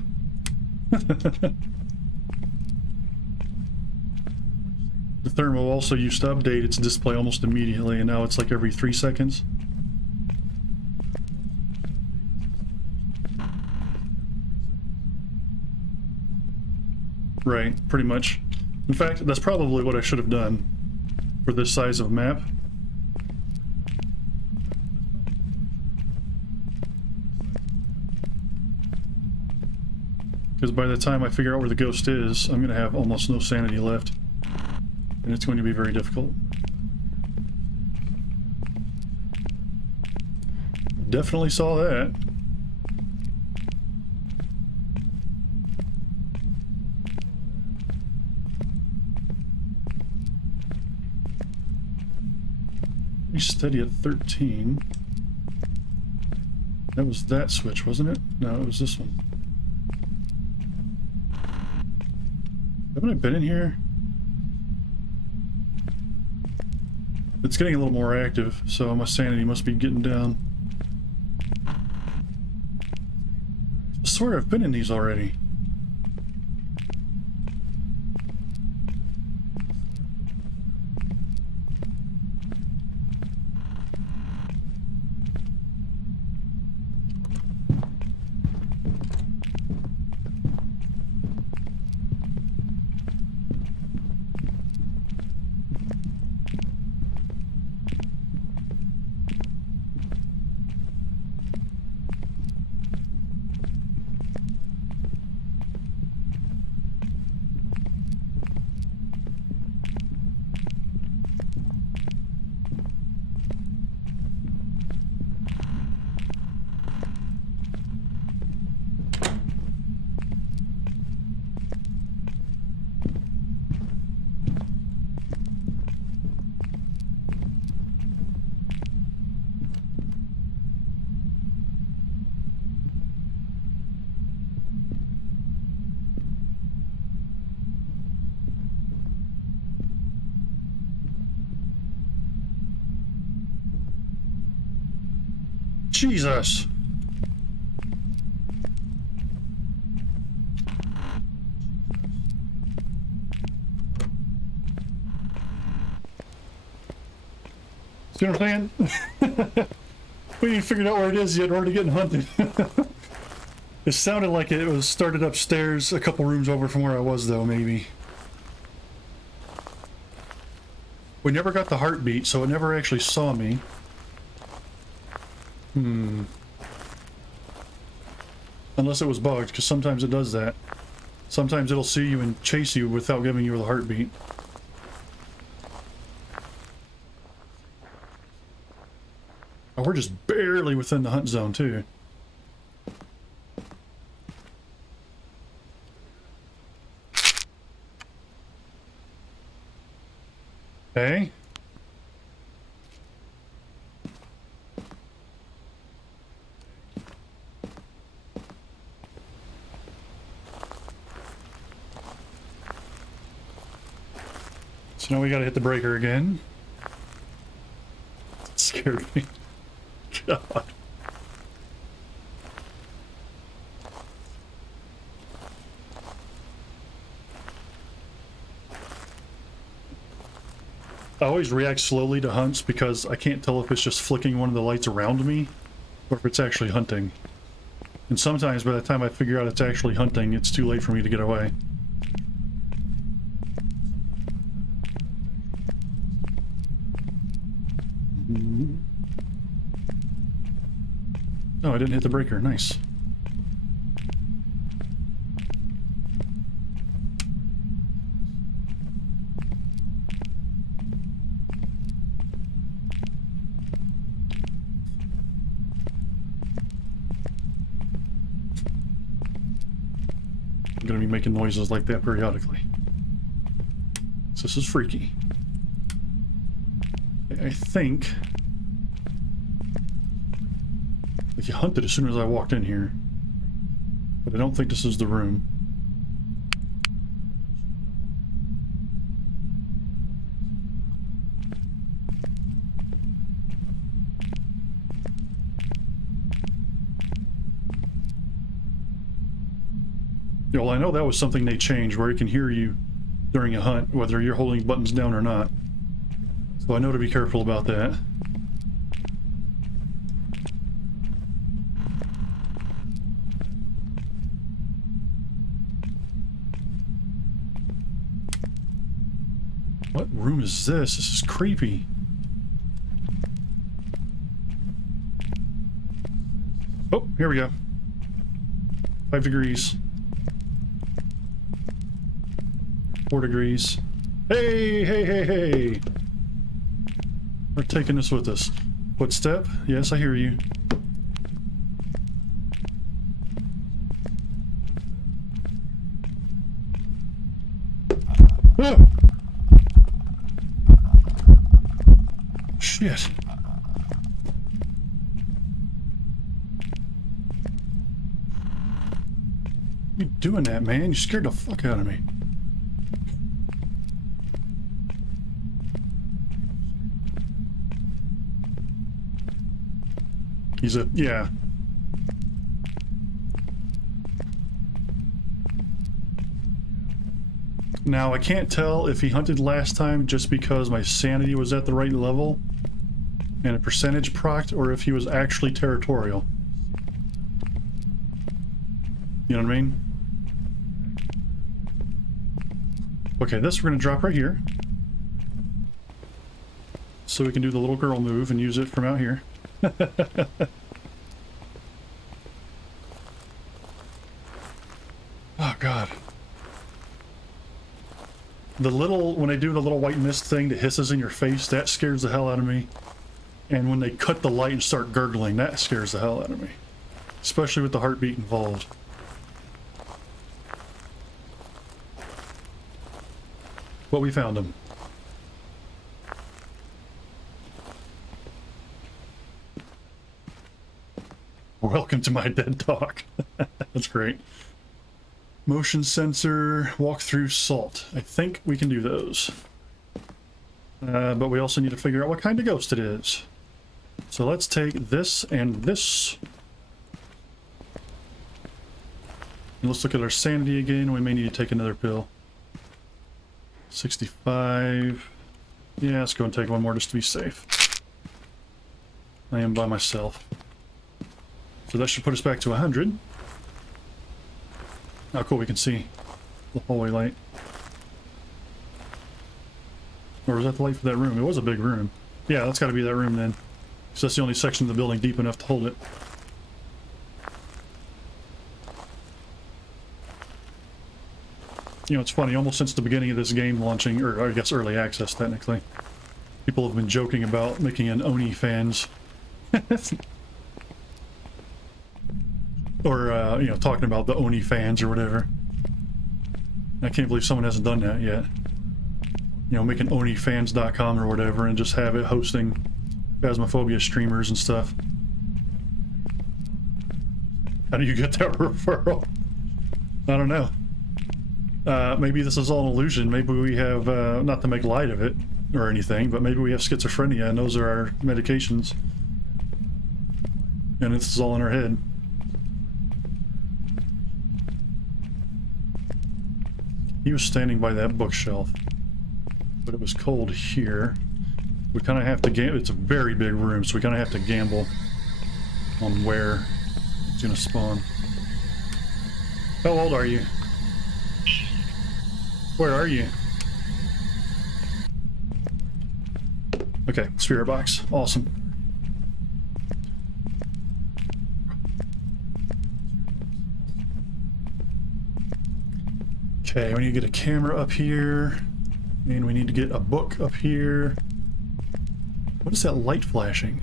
The Thermo also used to update its display almost immediately, and now it's like every 3 seconds. Right, pretty much. In fact, that's probably what I should have done for this size of map. Because by the time I figure out where the ghost is, I'm going to have almost no sanity left. And it's going to be very difficult. Definitely saw that. Pretty steady at 13. That was that switch, wasn't it? No, it was this one. Haven't I been in here? It's getting a little more active, so my sanity must be getting down. I swear I've been in these already. Jesus! See what I'm saying? We ain't figured out where it is yet. We're already getting hunted. It sounded like it was started upstairs a couple rooms over from where I was, though, maybe. We never got the heartbeat, so it never actually saw me. Unless it was bugged, because sometimes it does that. Sometimes it'll see you and chase you without giving you the heartbeat. Oh, we're just barely within the hunt zone, too. Okay. So now we gotta hit the breaker again. It scared me. God. I always react slowly to hunts because I can't tell if it's just flicking one of the lights around me or if it's actually hunting. And sometimes by the time I figure out it's actually hunting, it's too late for me to get away. Oh, I didn't hit the breaker. Nice. I'm gonna be making noises like that periodically. this is freaky. I think... like, you hunted as soon as I walked in here. But I don't think this is the room. Yeah, well, I know that was something they changed, where it can hear you during a hunt, whether you're holding buttons down or not. So I know to be careful about that. What room is this? This is creepy. Oh, here we go. 5 degrees. 4 degrees. Hey, hey, hey, hey! We're taking this with us. Footstep? Yes, I hear you. Ah! Shit. You doing that, man? You scared the fuck out of me. He's a... yeah. Now, I can't tell if he hunted last time just because my sanity was at the right level and a percentage procced, or if he was actually territorial. You know what I mean? Okay, this we're gonna drop right here. So we can do the little girl move and use it from out here. Oh god. The little, when they do the little white mist thing that hisses in your face, that scares the hell out of me. And when they cut the light and start gurgling, that scares the hell out of me. Especially with the heartbeat involved. But we found him. Welcome to my dead talk. That's great. Motion sensor, walk through salt. I think we can do those. But we also need to figure out what kind of ghost it is. So let's take this and this. And let's look at our sanity again. We may need to take another pill. 65. Yeah, let's go and take one more just to be safe. I am by myself. So that should put us back to 100. Oh, cool, we can see the hallway light. Or was that the light for that room? It was a big room. Yeah, that's got to be that room then. Because that's the only section of the building deep enough to hold it. You know, it's funny, almost since the beginning of this game launching, or I guess early access technically, people have been joking about making an Oni fans. Or, you know, talking about the Oni fans or whatever. I can't believe someone hasn't done that yet. You know, making onifans.com or whatever and just have it hosting Phasmophobia streamers and stuff. How do you get that referral? I don't know. Maybe this is all an illusion. Maybe we have, not to make light of it or anything, but maybe we have schizophrenia and those are our medications. And this is all in our head. He was standing by that bookshelf, but it was cold here. We kind of have to gamble. It's a very big room, so we kind of have to gamble on where it's going to spawn. How old are you? Where are you? Okay, spirit box. Awesome. Okay, we need to get a camera up here, and we need to get a book up here. What is that light flashing?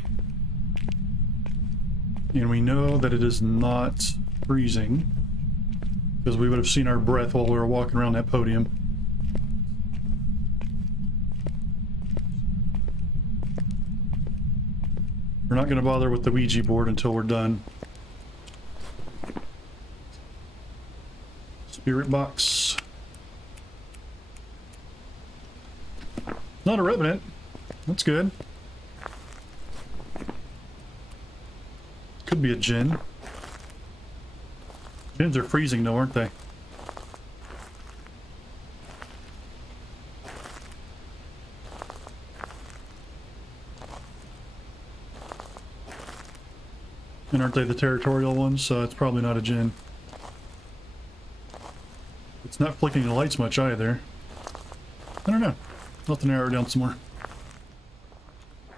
And we know that it is not freezing, because we would have seen our breath while we were walking around that podium. We're not going to bother with the Ouija board until we're done. Spirit box. Not a revenant. That's good. Could be a djinn. Djinns are freezing though, aren't they? And aren't they the territorial ones? So it's probably not a djinn. It's not flicking the lights much either. I don't know. I'll have to narrow it down some more.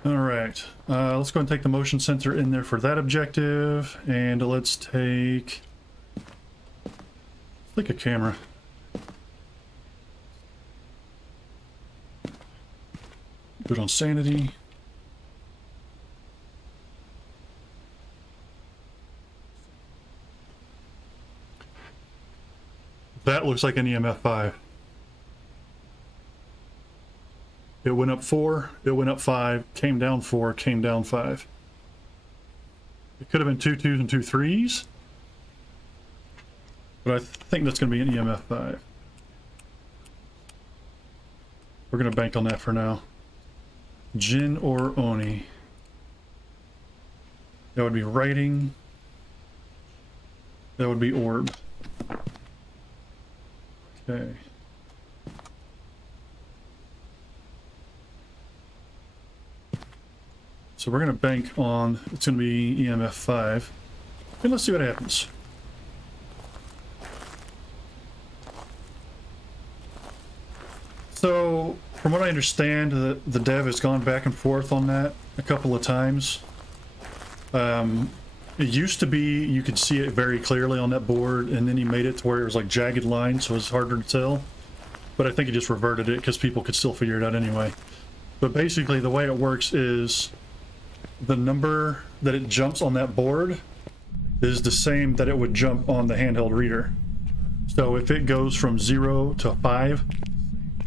Alright. Let's go and take the motion sensor in there for that objective. And let's take... like a camera. Put on sanity. That looks like an EMF 5. It went up 4, it went up 5, came down 4, came down 5. It could have been 2 2s and 2 3s. But I think that's going to be an EMF 5. We're going to bank on that for now. Jinn or Oni. That would be writing. That would be orb. Okay. So we're going to bank on, it's going to be EMF 5. And let's see what happens. So, from what I understand, the dev has gone back and forth on that a couple of times. It used to be you could see it very clearly on that board, and then he made it to where it was like jagged lines, so it's harder to tell. But I think he just reverted it because people could still figure it out anyway. But basically, the way it works is the number that it jumps on that board is the same that it would jump on the handheld reader. So if it goes from 0 to 5,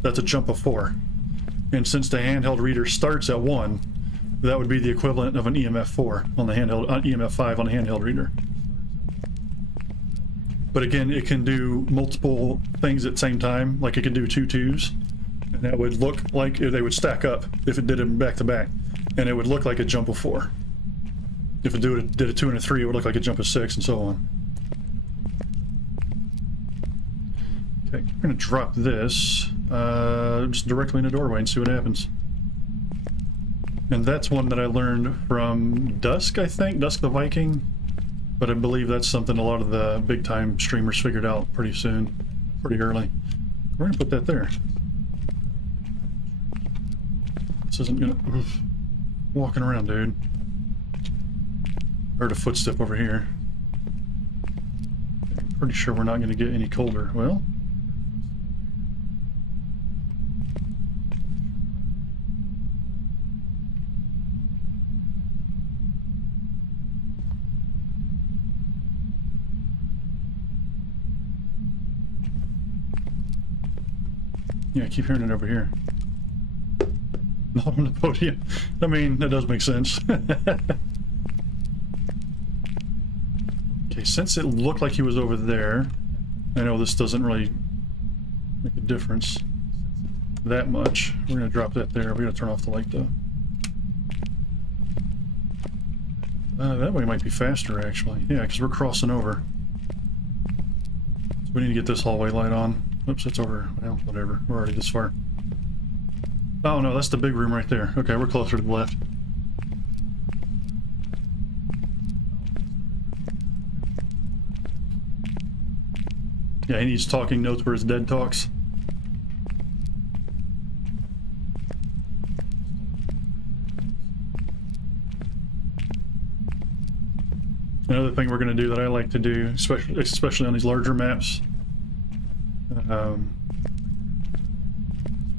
that's a jump of 4. And since the handheld reader starts at 1, that would be the equivalent of an EMF 4 on the handheld, EMF 5 on the handheld reader. But again, it can do multiple things at the same time, like it can do 2 2s, and that would look like they would stack up if it did them back to back, and it would look like a jump of 4. If it did a 2 and a 3, it would look like a jump of 6, and so on. Okay, I'm gonna drop this just directly in the doorway and see what happens. And that's one that I learned from Dusk, I think, Dusk the Viking. But I believe that's something a lot of the big time streamers figured out pretty soon, pretty early. We're gonna put that there. This isn't gonna... Oof. Walking around, dude. Heard a footstep over here. I'm pretty sure we're not gonna get any colder. Well... yeah, I keep hearing it over here. Not on the podium. I mean, that does make sense. Okay, since it looked like he was over there, I know this doesn't really make a difference that much. We're gonna drop that there. We're gonna turn off the light though. That way might be faster actually. Yeah, because we're crossing over. So we need to get this hallway light on. Oops, it's over. Well, whatever. We're already this far. Oh no, that's the big room right there. Okay, we're closer to the left. Yeah, he needs talking notes where his dead talks. Another thing we're going to do that I like to do, especially on these larger maps,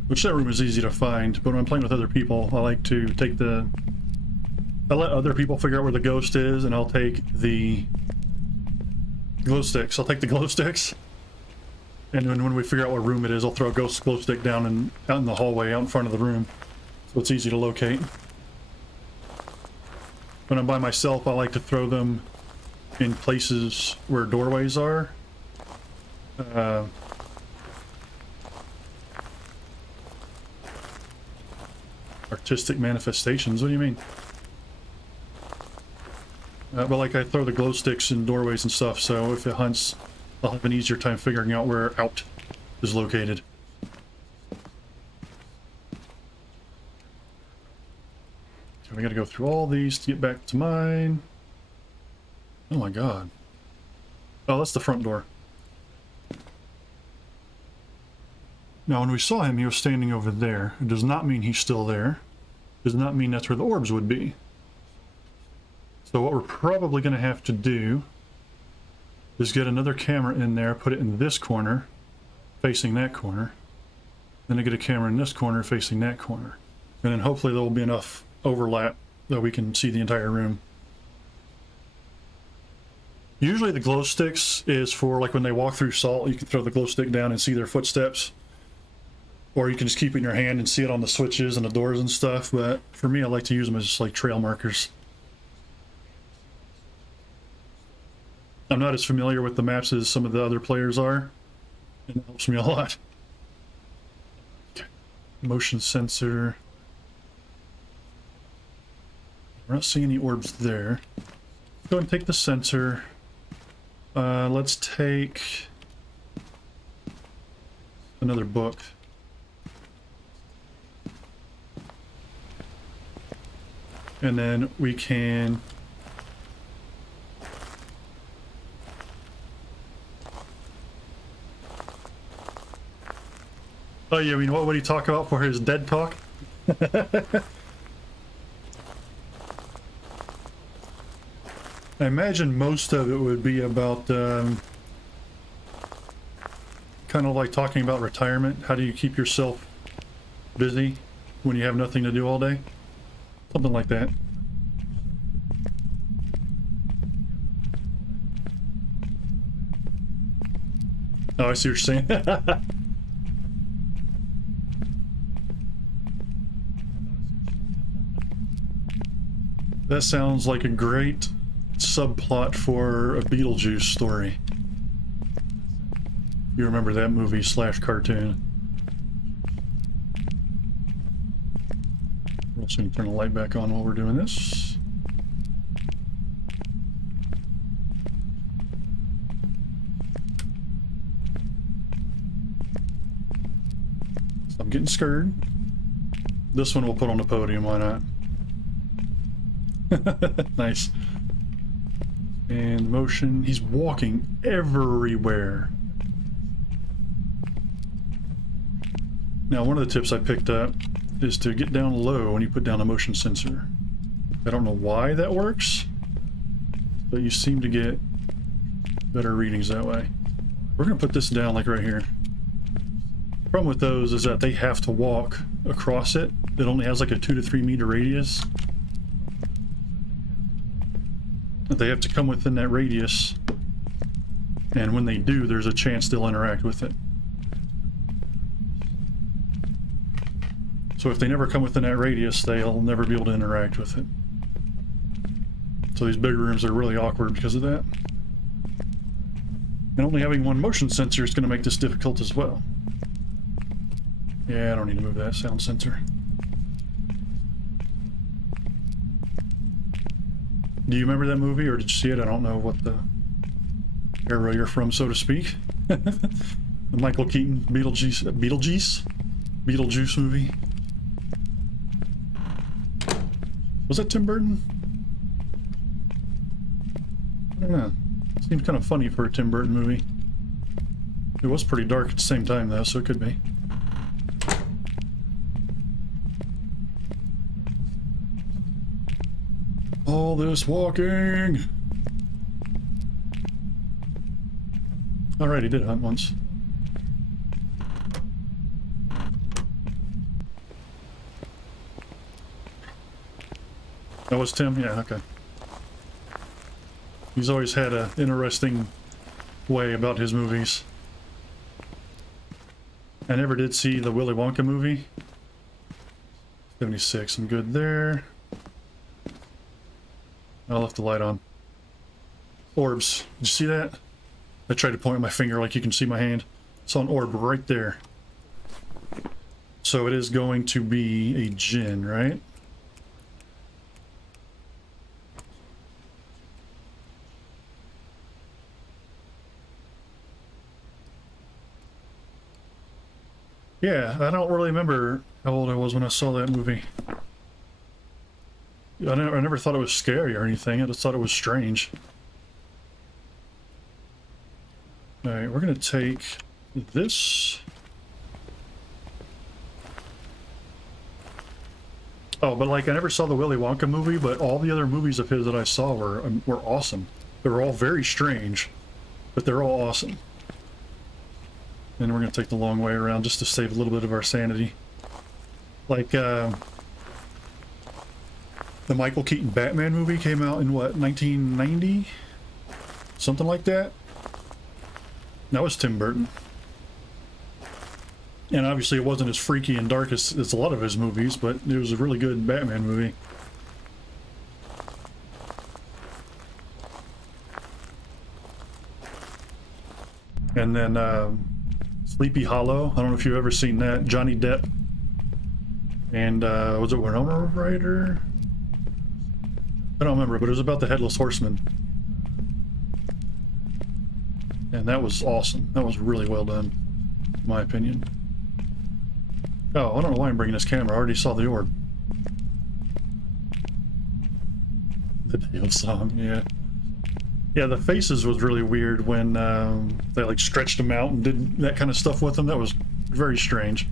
which that room is easy to find, but when I'm playing with other people, I like to take I let other people figure out where the ghost is, and I'll take the glow sticks. I'll take the glow sticks, and then when we figure out what room it is, I'll throw a glow stick down and out in the hallway, out in front of the room, so it's easy to locate. when I'm by myself, I like to throw them in places where doorways are. Artistic manifestations, what do you mean? But like I throw the glow sticks in doorways and stuff, so if it hunts, I'll have an easier time figuring out where out is located. So we gotta go through all these to get back to mine. Oh my god. Oh, that's the front door. Now, when we saw him, he was standing over there. It does not mean he's still there. It does not mean that's where the orbs would be. So what we're probably going to have to do is get another camera in there, put it in this corner, facing that corner. Then I get a camera in this corner, facing that corner. And then hopefully there will be enough overlap that we can see the entire room. Usually the glow sticks is for like when they walk through salt, you can throw the glow stick down and see their footsteps. Or you can just keep it in your hand and see it on the switches and the doors and stuff. But for me, I like to use them as just like trail markers. I'm not as familiar with the maps as some of the other players are, and it helps me a lot. Okay. Motion sensor. We're not seeing any orbs there. Go ahead and take the sensor. Let's take another book. And then we can oh yeah, I mean, what would he talk about for his dead talk? I imagine most of it would be about kind of like talking about retirement. How do you keep yourself busy when you have nothing to do all day? Something like that. Oh, I see what you're saying. That sounds like a great subplot for a Beetlejuice story. You remember that movie / cartoon. We're also going to turn the light back on while we're doing this. So I'm getting scared. This one we'll put on the podium, why not? Nice. And motion, he's walking everywhere. Now, one of the tips I picked up is to get down low when you put down a motion sensor. I don't know why that works, but you seem to get better readings that way. We're gonna put this down like right here. The problem with those is that they have to walk across it. It only has like a 2 to 3 meter radius. They have to come within that radius, and when they do, there's a chance they'll interact with it. So if they never come within that radius, they'll never be able to interact with it. So these big rooms are really awkward because of that. And only having one motion sensor is going to make this difficult as well. Yeah, I don't need to move that sound sensor. Do you remember that movie, or did you see it? I don't know what the era you're from, so to speak. The Michael Keaton Beetlejuice movie. Was that Tim Burton? I don't know. Seems kind of funny for a Tim Burton movie. It was pretty dark at the same time, though, so it could be. All this walking. Alright, he did hunt once. That was Tim? Yeah, okay. He's always had an interesting way about his movies. I never did see the Willy Wonka movie. 76, I'm good there. I left the light on. Orbs. Did you see that? I tried to point with my finger like you can see my hand. It's an orb right there. So it is going to be a Jinn, right? Yeah, I don't really remember how old I was when I saw that movie. I never thought it was scary or anything. I just thought it was strange. Alright, we're gonna take this. Oh, but like I never saw the Willy Wonka movie, but all the other movies of his that I saw were awesome. They were all very strange, but they're all awesome. And we're gonna take the long way around just to save a little bit of our sanity. Like, the Michael Keaton Batman movie came out in what, 1990? Something like that? That was Tim Burton. And obviously it wasn't as freaky and dark as a lot of his movies, but it was a really good Batman movie. And then, Sleepy Hollow. I don't know if you've ever seen that. Johnny Depp. And, was it Winona Ryder? I don't remember, but it was about the Headless Horseman. And that was awesome. That was really well done, in my opinion. Oh, I don't know why I'm bringing this camera. I already saw the orb. The Dale song, yeah. Yeah, the faces was really weird when they like stretched them out and did that kind of stuff with them. That was very strange.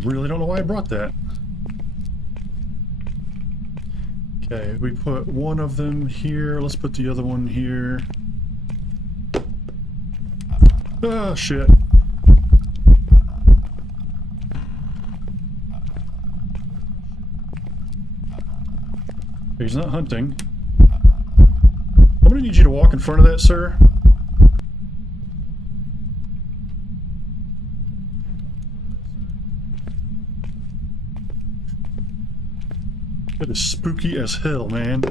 Really don't know why I brought that. Okay, we put one of them here. Let's put the other one here. Oh, shit. He's not hunting. I'm gonna need you to walk in front of that, sir. That is spooky as hell, man.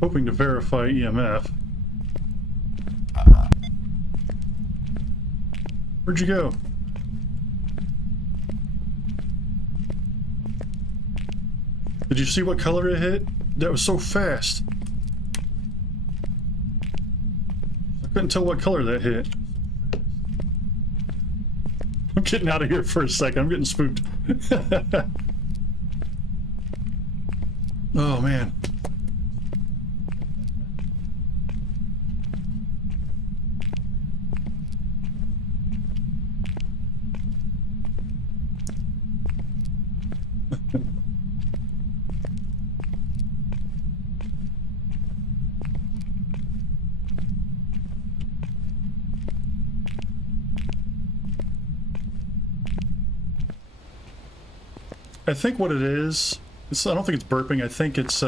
Hoping to verify EMF. Where'd you go? Did you see what color it hit? That was so fast. I couldn't tell what color that hit. I'm getting out of here for a second. I'm getting spooked. Oh, man. I think what it is, I don't think it's burping. I think it's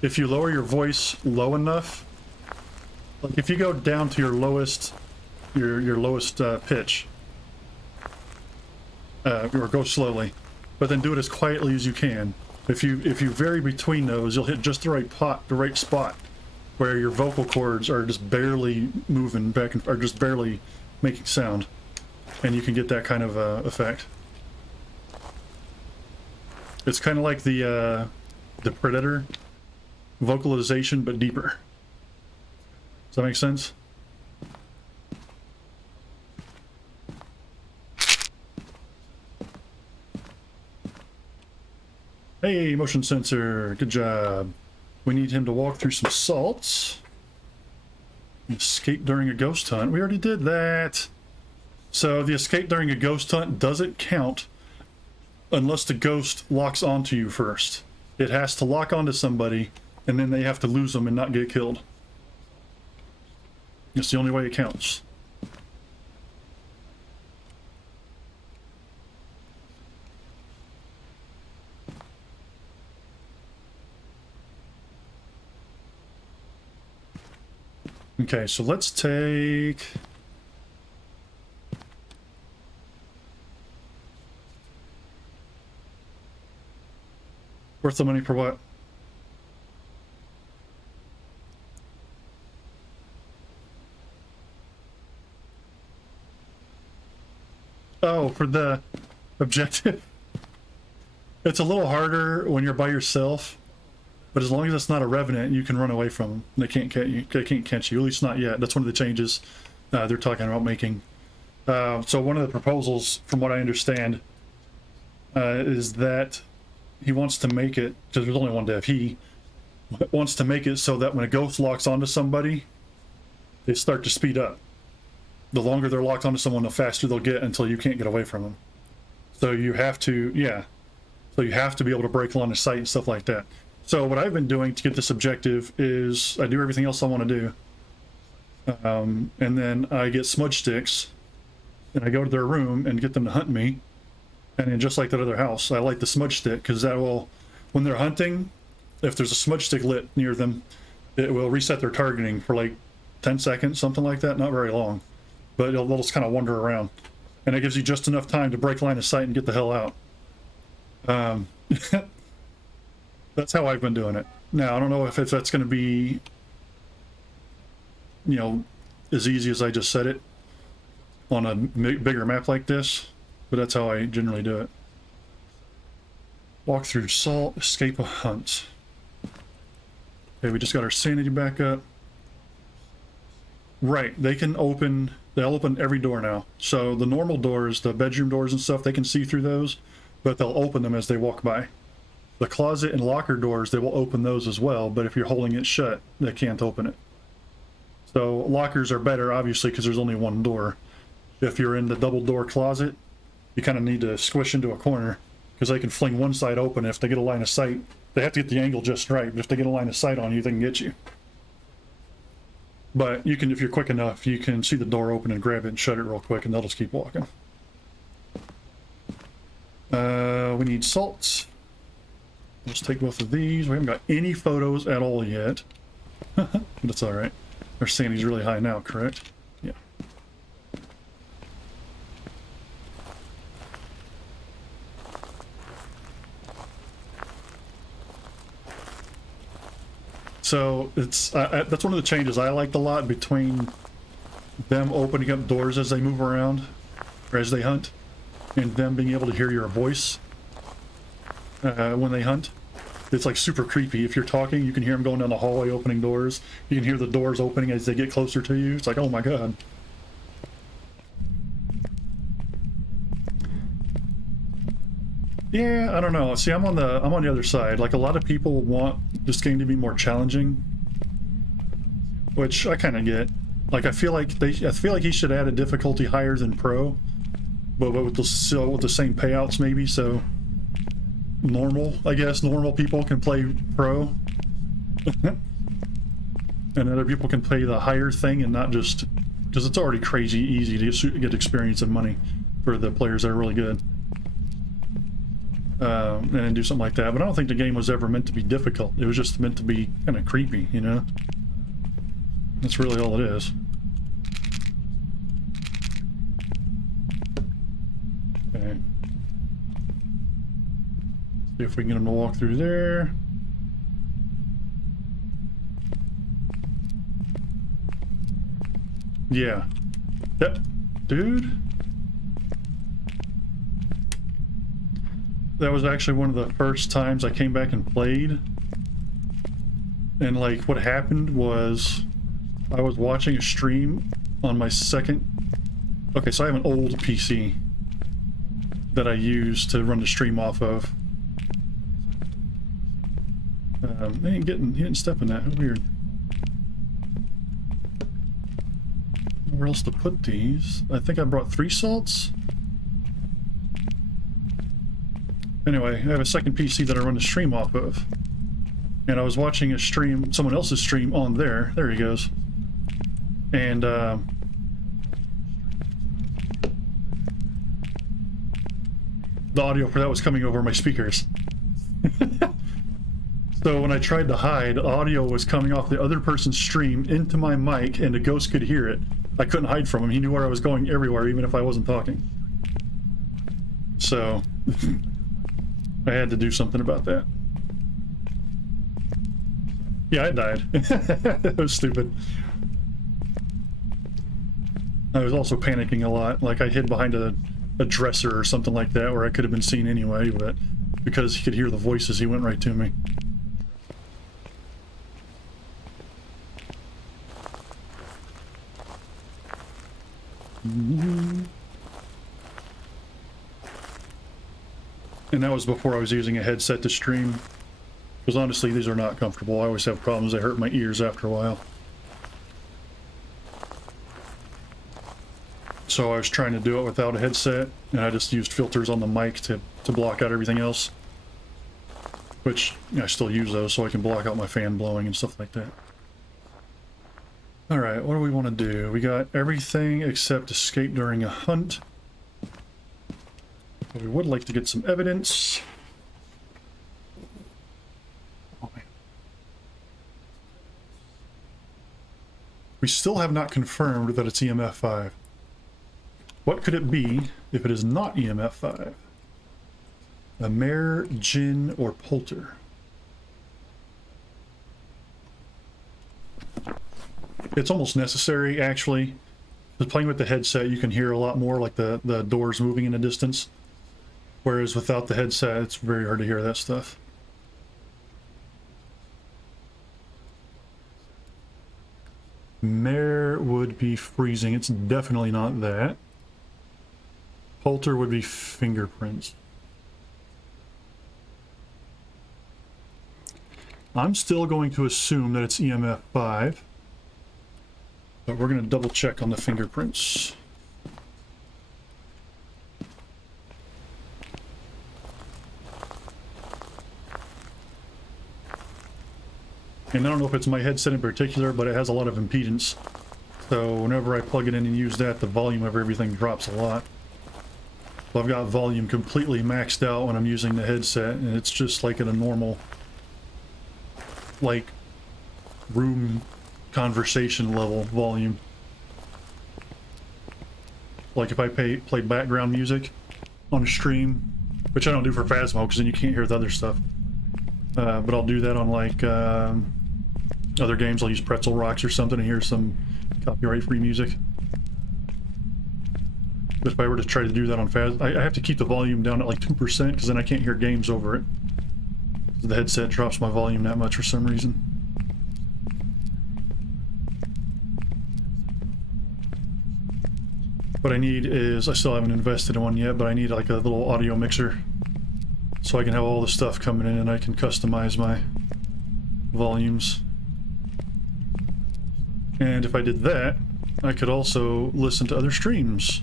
if you lower your voice low enough, like if you go down to your lowest, your lowest pitch, or go slowly, but then do it as quietly as you can. If you vary between those, you'll hit just the right spot, where your vocal cords are just barely moving back and are just barely making sound, and you can get that kind of effect. It's kind of like the Predator vocalization, but deeper. Does that make sense? Hey, motion sensor, good job. We need him to walk through some salts. Escape during a ghost hunt. We already did that. So the escape during a ghost hunt doesn't count unless the ghost locks onto you first. It has to lock onto somebody, and then they have to lose them and not get killed. It's the only way it counts. Okay, so let's take... Worth the money for what? Oh, for the objective. It's a little harder when you're by yourself, but as long as it's not a revenant, you can run away from them. They can't catch you. They can't catch you. At least not yet. That's one of the changes they're talking about making. So one of the proposals, from what I understand, is that he wants to make it, because there's only one dev, he wants to make it so that when a ghost locks onto somebody, they start to speed up. The longer they're locked onto someone, the faster they'll get until you can't get away from them. So you have to, yeah. So you have to be able to break line of sight and stuff like that. So what I've been doing to get this objective is I do everything else I want to do. And then I get smudge sticks and I go to their room and get them to hunt me. And then just like that other house, I light the smudge stick because that will, when they're hunting, if there's a smudge stick lit near them, it will reset their targeting for like 10 seconds, something like that. Not very long. But they'll just kind of wander around, and it gives you just enough time to break line of sight and get the hell out. That's how I've been doing it. Now, I don't know if that's going to be, you know, as easy as I just said it on a bigger map like this, but that's how I generally do it. Walk through salt, escape a hunt. Okay, we just got our sanity back up. Right, they can open, they'll open every door now. So the normal doors, the bedroom doors and stuff, they can see through those, but they'll open them as they walk by. The closet and locker doors, they will open those as well, but if you're holding it shut, they can't open it. So lockers are better, obviously, because there's only one door. If you're in the double door closet, you kind of need to squish into a corner, because they can fling one side open. If they get a line of sight, they have to get the angle just right, but if they get a line of sight on you, they can get you. But you can, if you're quick enough, you can see the door open and grab it and shut it real quick, and they'll just keep walking. We need salts. Let's take both of these. We haven't got any photos at all yet. But it's alright. Our sanity's really high now, correct? Yeah. So it's that's one of the changes I liked a lot between them opening up doors as they move around or as they hunt, and them being able to hear your voice when they hunt. It's like super creepy. If you're talking, you can hear them going down the hallway opening doors. You can hear the doors opening as they get closer to you. It's like, oh my god. Yeah, I don't know. See, I'm on the other side. Like, a lot of people want this game to be more challenging, which I kind of get. Like, I feel like he should add a difficulty higher than pro, but with the same payouts maybe. So normal, I guess, normal people can play pro, and other people can play the higher thing, and not just because it's already crazy easy to get experience and money for the players that are really good. And then do something like that. But I don't think the game was ever meant to be difficult. It was just meant to be kind of creepy, you know? That's really all it is. Okay. See if we can get him to walk through there. Yeah. Yep. Dude. That was actually one of the first times I came back and played. And like, what happened was I was watching a stream on my second... Okay, so I have an old PC that I use to run the stream off of. He didn't step in that. Weird. Where else to put these? I think I brought 3 salts. Anyway, I have a second PC that I run the stream off of. And I was watching a stream, someone else's stream on there. There he goes. And, the audio for that was coming over my speakers. So when I tried to hide, audio was coming off the other person's stream into my mic, and the ghost could hear it. I couldn't hide from him. He knew where I was going everywhere, even if I wasn't talking. So I had to do something about that. Yeah, I died. That was stupid. I was also panicking a lot. Like, I hid behind a dresser or something like that where I could have been seen anyway, but because he could hear the voices, he went right to me. And that was before I was using a headset to stream. Because honestly, these are not comfortable. I always have problems. They hurt my ears after a while. So I was trying to do it without a headset, and I just used filters on the mic to block out everything else. Which, I still use those so I can block out my fan blowing and stuff like that. Alright, what do we want to do? We got everything except escape during a hunt. But we would like to get some evidence. We still have not confirmed that it's EMF 5. What could it be if it is not EMF 5? A mare, Jinn, or Polter? It's almost necessary, actually. But playing with the headset, you can hear a lot more, like the doors moving in the distance. Whereas without the headset, it's very hard to hear that stuff. Mare would be freezing. It's definitely not that. Polter would be fingerprints. I'm still going to assume that it's EMF 5. But we're going to double check on the fingerprints. And I don't know if it's my headset in particular, but it has a lot of impedance. So whenever I plug it in and use that, the volume of everything drops a lot. So I've got volume completely maxed out when I'm using the headset, and it's just like at a normal, like, room conversation level volume. Like if I play background music on a stream, which I don't do for Phasmo because then you can't hear the other stuff. But I'll do that on like other games. I'll use Pretzel Rocks or something and hear some copyright-free music. But if I were to try to do that on Phasmo, I have to keep the volume down at like 2% because then I can't hear games over it. The headset drops my volume that much for some reason. What I need is, I still haven't invested in one yet, but I need like a little audio mixer so I can have all the stuff coming in and I can customize my volumes. And if I did that, I could also listen to other streams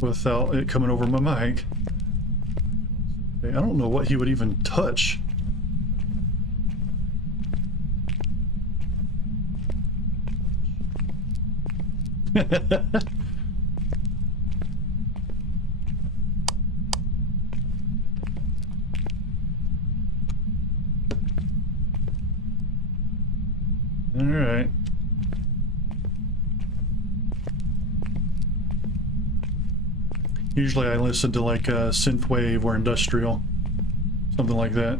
without it coming over my mic. Okay, I don't know what he would even touch. All right. Usually I listen to like synthwave or industrial, something like that.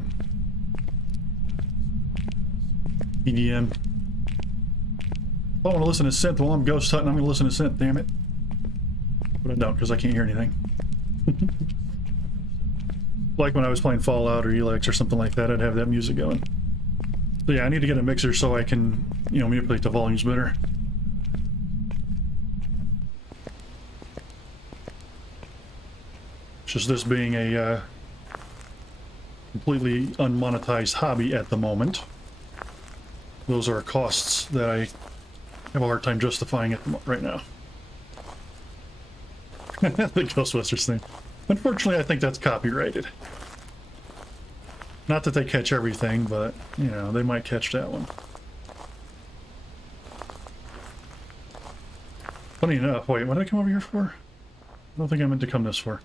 EDM. If I want to listen to synth while I'm ghost hunting, I'm going to listen to synth, damn it. But I don't, because I can't hear anything. Like when I was playing Fallout or Elex or something like that, I'd have that music going. So yeah, I need to get a mixer so I can, you know, manipulate the volumes better. It's just this being a completely unmonetized hobby at the moment. Those are costs that I have a hard time justifying it right now. The Ghostbusters thing. Unfortunately, I think that's copyrighted. Not that they catch everything, but, you know, they might catch that one. Funny enough, wait, what did I come over here for? I don't think I meant to come this far.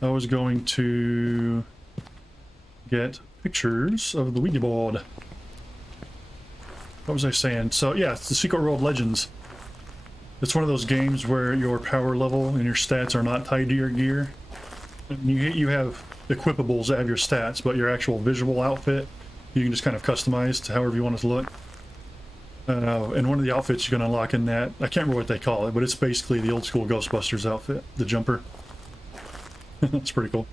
I was going to get pictures of the Ouija board. What was I saying? So yeah, it's the Secret World Legends. It's one of those games where your power level and your stats are not tied to your gear. You have equipables that have your stats, but your actual visual outfit, you can just kind of customize to however you want it to look. And one of the outfits you can unlock in that, I can't remember what they call it, but it's basically the old school Ghostbusters outfit, the jumper. That's pretty cool.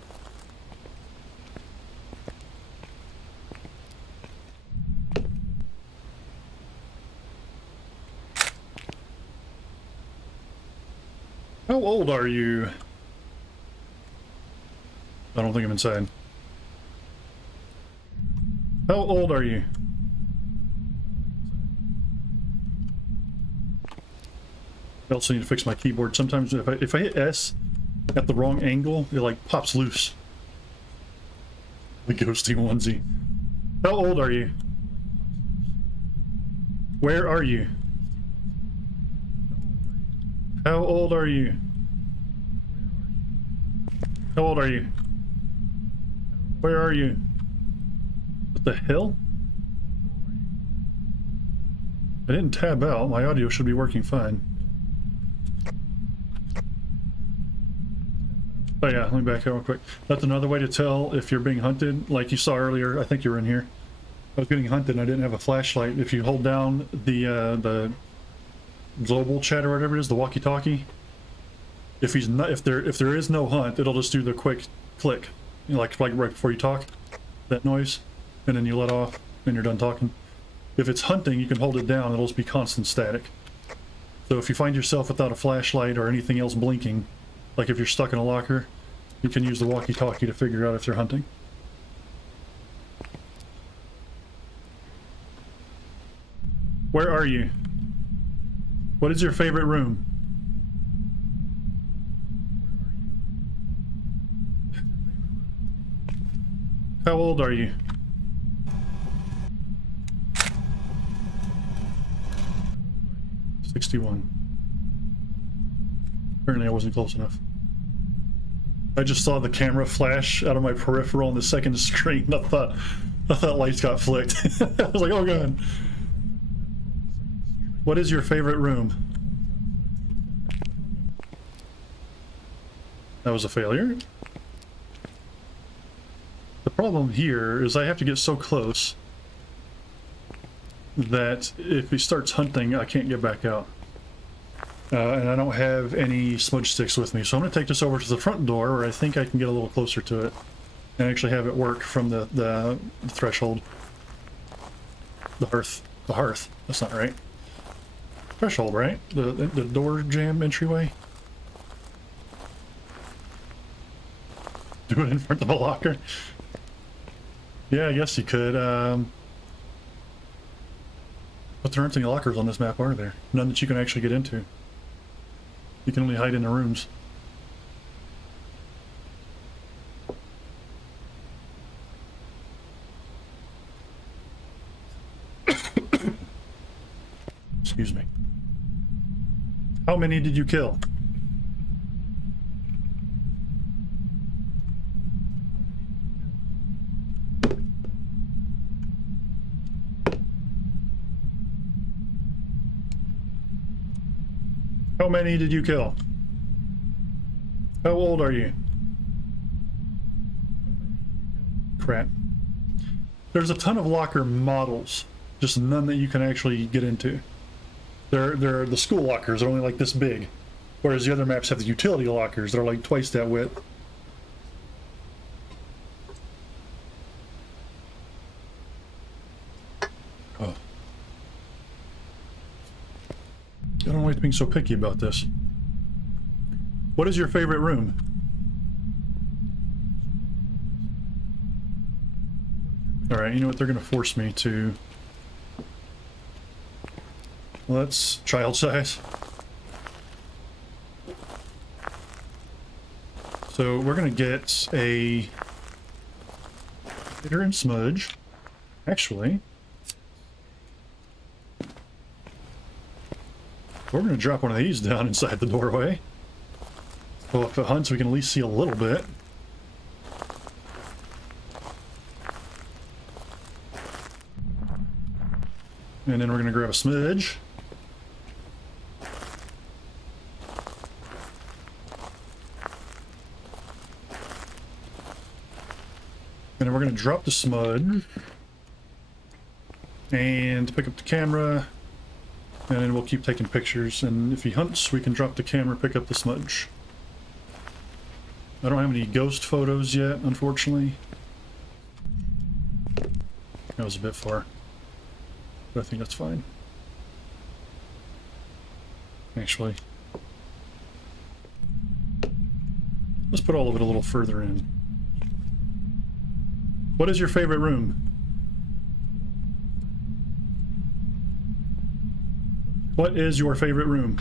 How old are you? I don't think I'm inside. How old are you? I also need to fix my keyboard. Sometimes if I hit S at the wrong angle, it like pops loose. The ghosty onesie. How old are you? Where are you? How old are you? How old are you? Where are you? What the hell? I didn't tab out. My audio should be working fine. Oh yeah, let me back out real quick. That's another way to tell if you're being hunted. Like you saw earlier, I think you were in here. I was getting hunted and I didn't have a flashlight. If you hold down the global chat or whatever it is, the walkie-talkie, if he's not, if there is no hunt, it'll just do the quick click, you know, like right before you talk, that noise, and then you let off and you're done talking. If it's hunting, you can hold it down, it'll just be constant static. So if you find yourself without a flashlight or anything else blinking, like if you're stuck in a locker, you can use the walkie-talkie to figure out if they're hunting. Where are you? What is your favorite room? How old are you? "61. Apparently I wasn't close enough. I just saw the camera flash out of my peripheral on the second screen. I thought lights got flicked. I was like, oh god. What is your favorite room? That was a failure. The problem here is I have to get so close that if he starts hunting, I can't get back out. And I don't have any smudge sticks with me, so I'm going to take this over to the front door where I think I can get a little closer to it and actually have it work from the threshold. The hearth. That's not right. Threshold, right? The door jam entryway? Do it in front of a locker? Yeah, I guess you could. But there aren't any lockers on this map, are there? None that you can actually get into. You can only hide in the rooms. Excuse me. How many did you kill? How many did you kill? How old are you? Crap. There's a ton of locker models, just none that you can actually get into. They're the school lockers are only like this big, whereas the other maps have the utility lockers that are like twice that width. Oh. I don't like being so picky about this. What is your favorite room? Alright, you know what? They're going to force me to... Well, that's child size. So we're going to get a... Hitter and smudge. Actually... We're going to drop one of these down inside the doorway. So if it hunts, we can at least see a little bit. And then we're going to grab a smudge. And then we're going to drop the smudge. And pick up the camera. And then we'll keep taking pictures. And if he hunts, we can drop the camera, pick up the smudge. I don't have any ghost photos yet, unfortunately. That was a bit far. But I think that's fine. Actually, let's put all of it a little further in. What is your favorite room? What is your favorite room?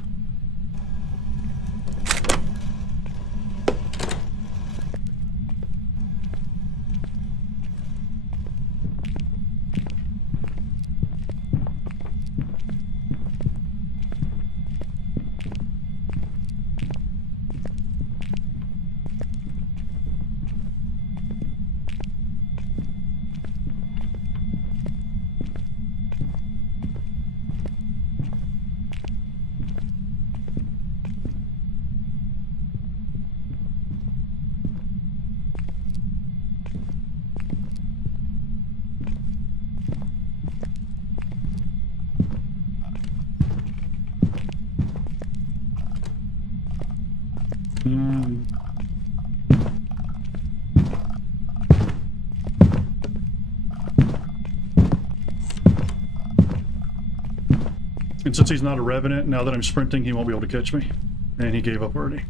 And since he's not a revenant, now that I'm sprinting, he won't be able to catch me. And he gave up already.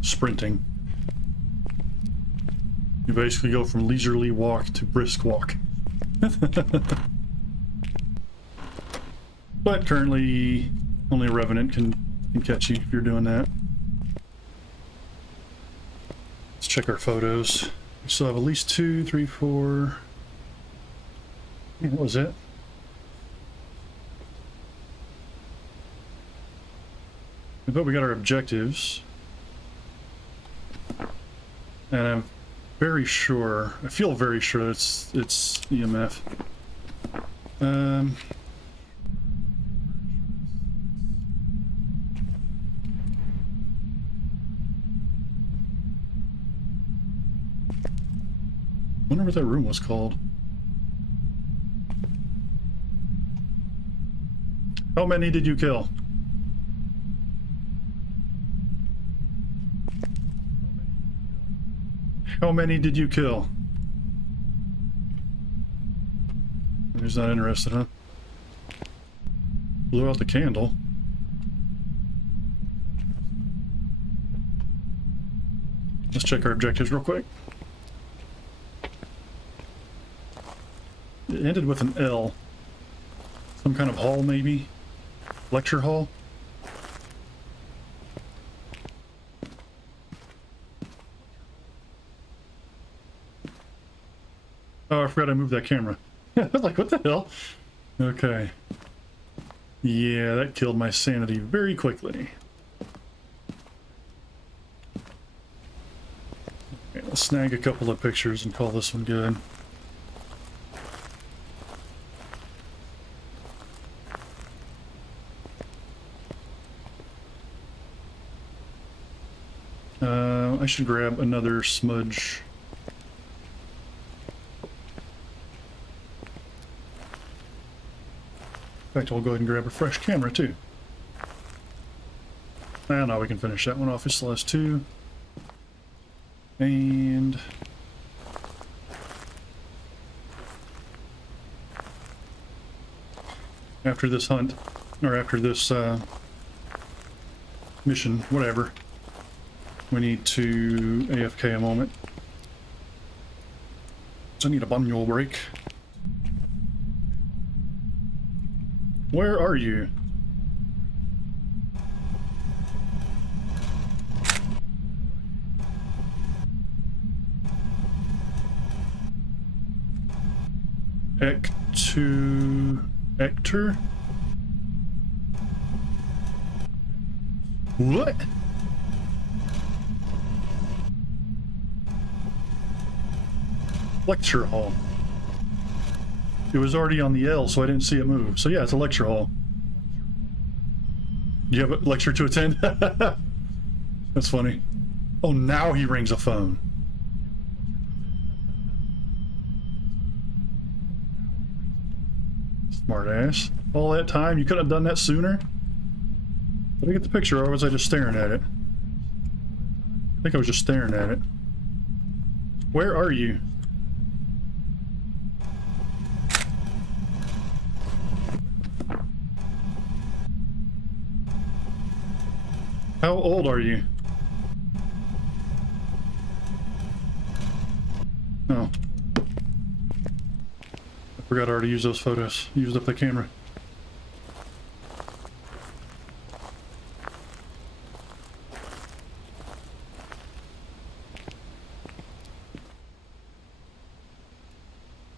Sprinting. You basically go from leisurely walk to brisk walk. But currently, only a revenant can catch you if you're doing that. Let's check our photos. We still have at least 2, 3, 4. What was it? But we got our objectives. And I'm very sure, I feel very sure it's EMF. I wonder what that room was called. How many did you kill? How many did you kill? He's not interested, huh? Blew out the candle. Let's check our objectives real quick. It ended with an L. Some kind of hall, maybe? Lecture hall? Oh, I forgot I moved that camera. I was like, what the hell? Okay. Yeah, that killed my sanity very quickly. Okay, let's snag a couple of pictures and call this one good. I should grab another smudge. In fact, I'll go ahead and grab a fresh camera too. And now we can finish that one off. It still has 2. And after this hunt, or after this mission, whatever, we need to AFK a moment. So I need a manual break. Where are you? Ector? What? Lecture hall. It was already on the L, so I didn't see it move. So yeah, it's a lecture hall. Do you have a lecture to attend? That's funny. Oh, now he rings a phone. Smart ass. All that time, you couldn't have done that sooner? Did I get the picture, or was I just staring at it? I think I was just staring at it. Where are you? How old are you? Oh. I forgot I already used those photos. Used up the camera.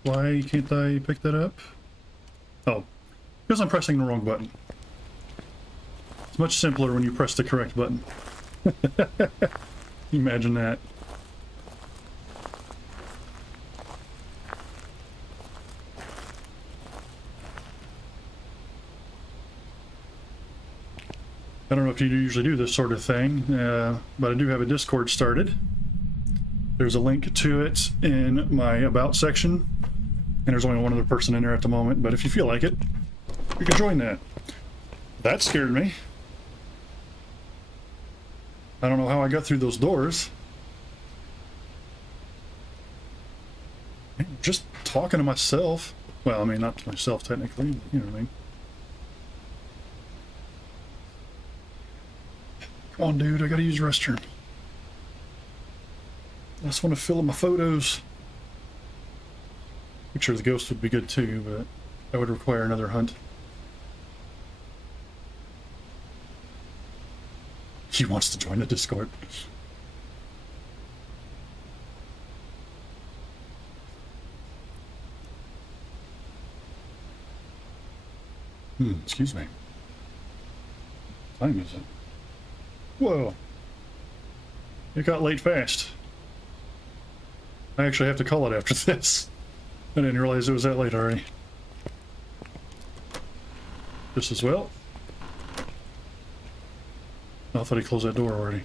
Why can't I pick that up? Oh, because I'm pressing the wrong button. It's much simpler when you press the correct button. Imagine that. I don't know if you usually do this sort of thing, but I do have a Discord started. There's a link to it in my About section, and there's only one other person in there at the moment, but if you feel like it, you can join that. That scared me. I don't know how I got through those doors. I'm just talking to myself. Well, I mean, not to myself technically, but you know what I mean. Come on, dude, I gotta use the restroom. I just want to fill in my photos. Picture of the ghost would be good too, but that would require another hunt. He wants to join the Discord. Excuse me. What time is it? Whoa. It got late fast. I actually have to call it after this. I didn't realize it was that late already. Just as well. I thought he closed that door already.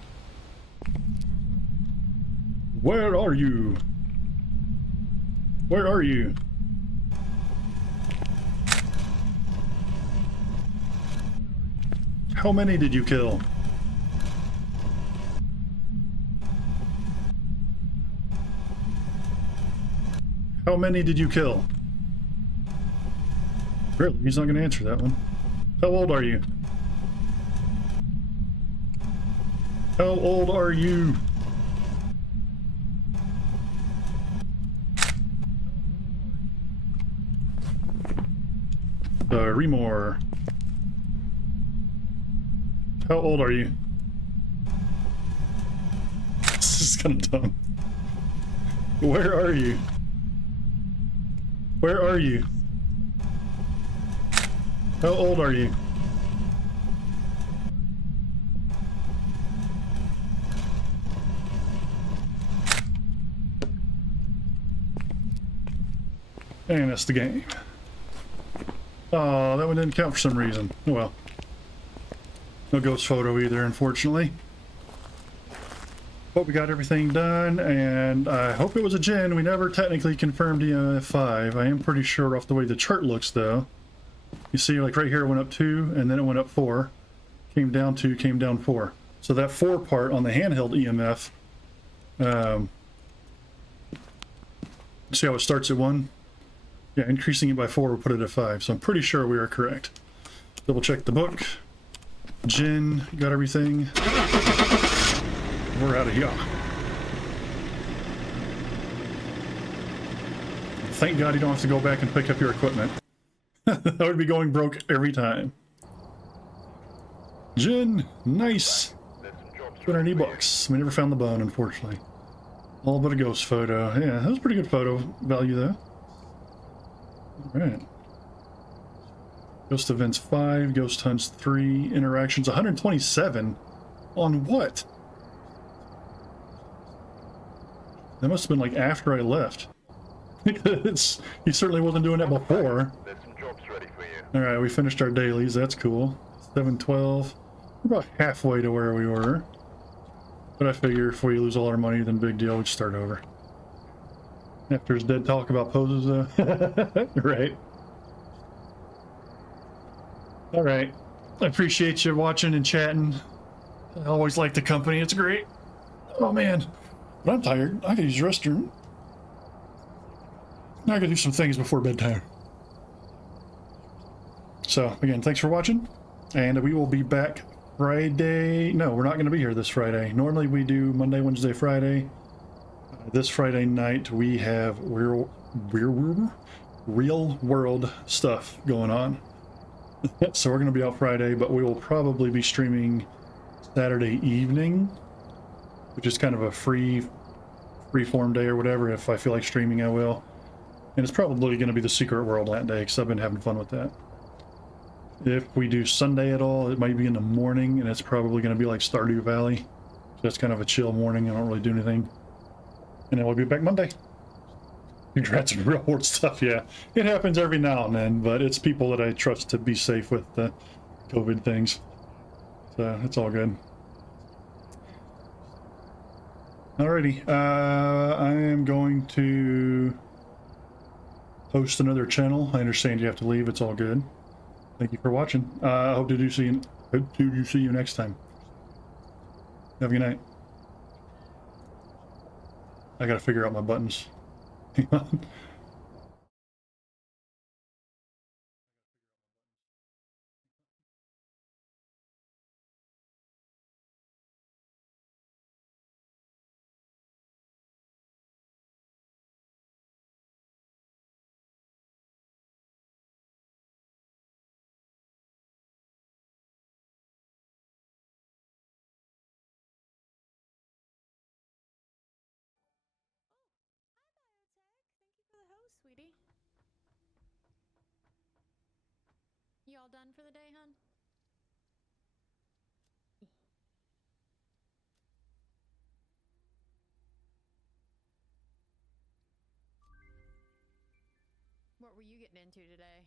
Where are you? Where are you? How many did you kill? How many did you kill? Really? He's not going to answer that one. How old are you? How old are you? Remore. How old are you? This is kind of dumb. Where are you? Where are you? How old are you? And that's the game. Oh, that one didn't count for some reason. Oh well. No ghost photo either, unfortunately. But we got everything done, and I hope it was a Jinn. We never technically confirmed EMF 5. I am pretty sure off the way the chart looks, though. You see, like right here it went up 2, and then it went up 4. Came down 2, came down 4. So that 4 part on the handheld EMF, see how it starts at 1? Yeah, increasing it by 4 will put it at 5, so I'm pretty sure we are correct. Double check the book. Jinn, got everything. We're out of here. Thank God you don't have to go back and pick up your equipment. That would be going broke every time. Jinn, nice. $280. We never found the bone, unfortunately. All but a ghost photo. Yeah, that was a pretty good photo value, though. Alright. Ghost events 5, ghost hunts 3, interactions 127. On what? That must have been like after I left. Because he certainly wasn't doing that before. There's some jobs ready for you. All right, we finished our dailies. That's cool. 712. We're about halfway to where we were. But I figure if we lose all our money, then big deal. We just start over. After his dead talk about poses, right. All right. I appreciate you watching and chatting. I always like the company. It's great. Oh, man. But I'm tired. I gotta use the restroom. I gotta do some things before bedtime. So, again, thanks for watching. And we will be back Friday. No, we're not going to be here this Friday. Normally we do Monday, Wednesday, Friday. This Friday night we have real world stuff going on. So we're going to be out Friday, but we will probably be streaming Saturday evening, which is kind of a free form day or whatever. If I feel like streaming, I will. And it's probably going to be the Secret World that day because I've been having fun with that. If we do Sunday at all, it might be in the morning, and it's probably going to be like Stardew Valley. So that's kind of a chill morning. I don't really do anything. And then we'll be back Monday. Congrats on real world stuff, yeah. It happens every now and then, but it's people that I trust to be safe with the COVID things. So it's all good. Alrighty, I am going to host another channel. I understand you have to leave. It's all good. Thank you for watching. I hope to see you next time. Have a good night. I gotta figure out my buttons. Hang on. Hi, Biotech. Thank you for the host, sweetie. You all done for the day, hun? What were you getting into today?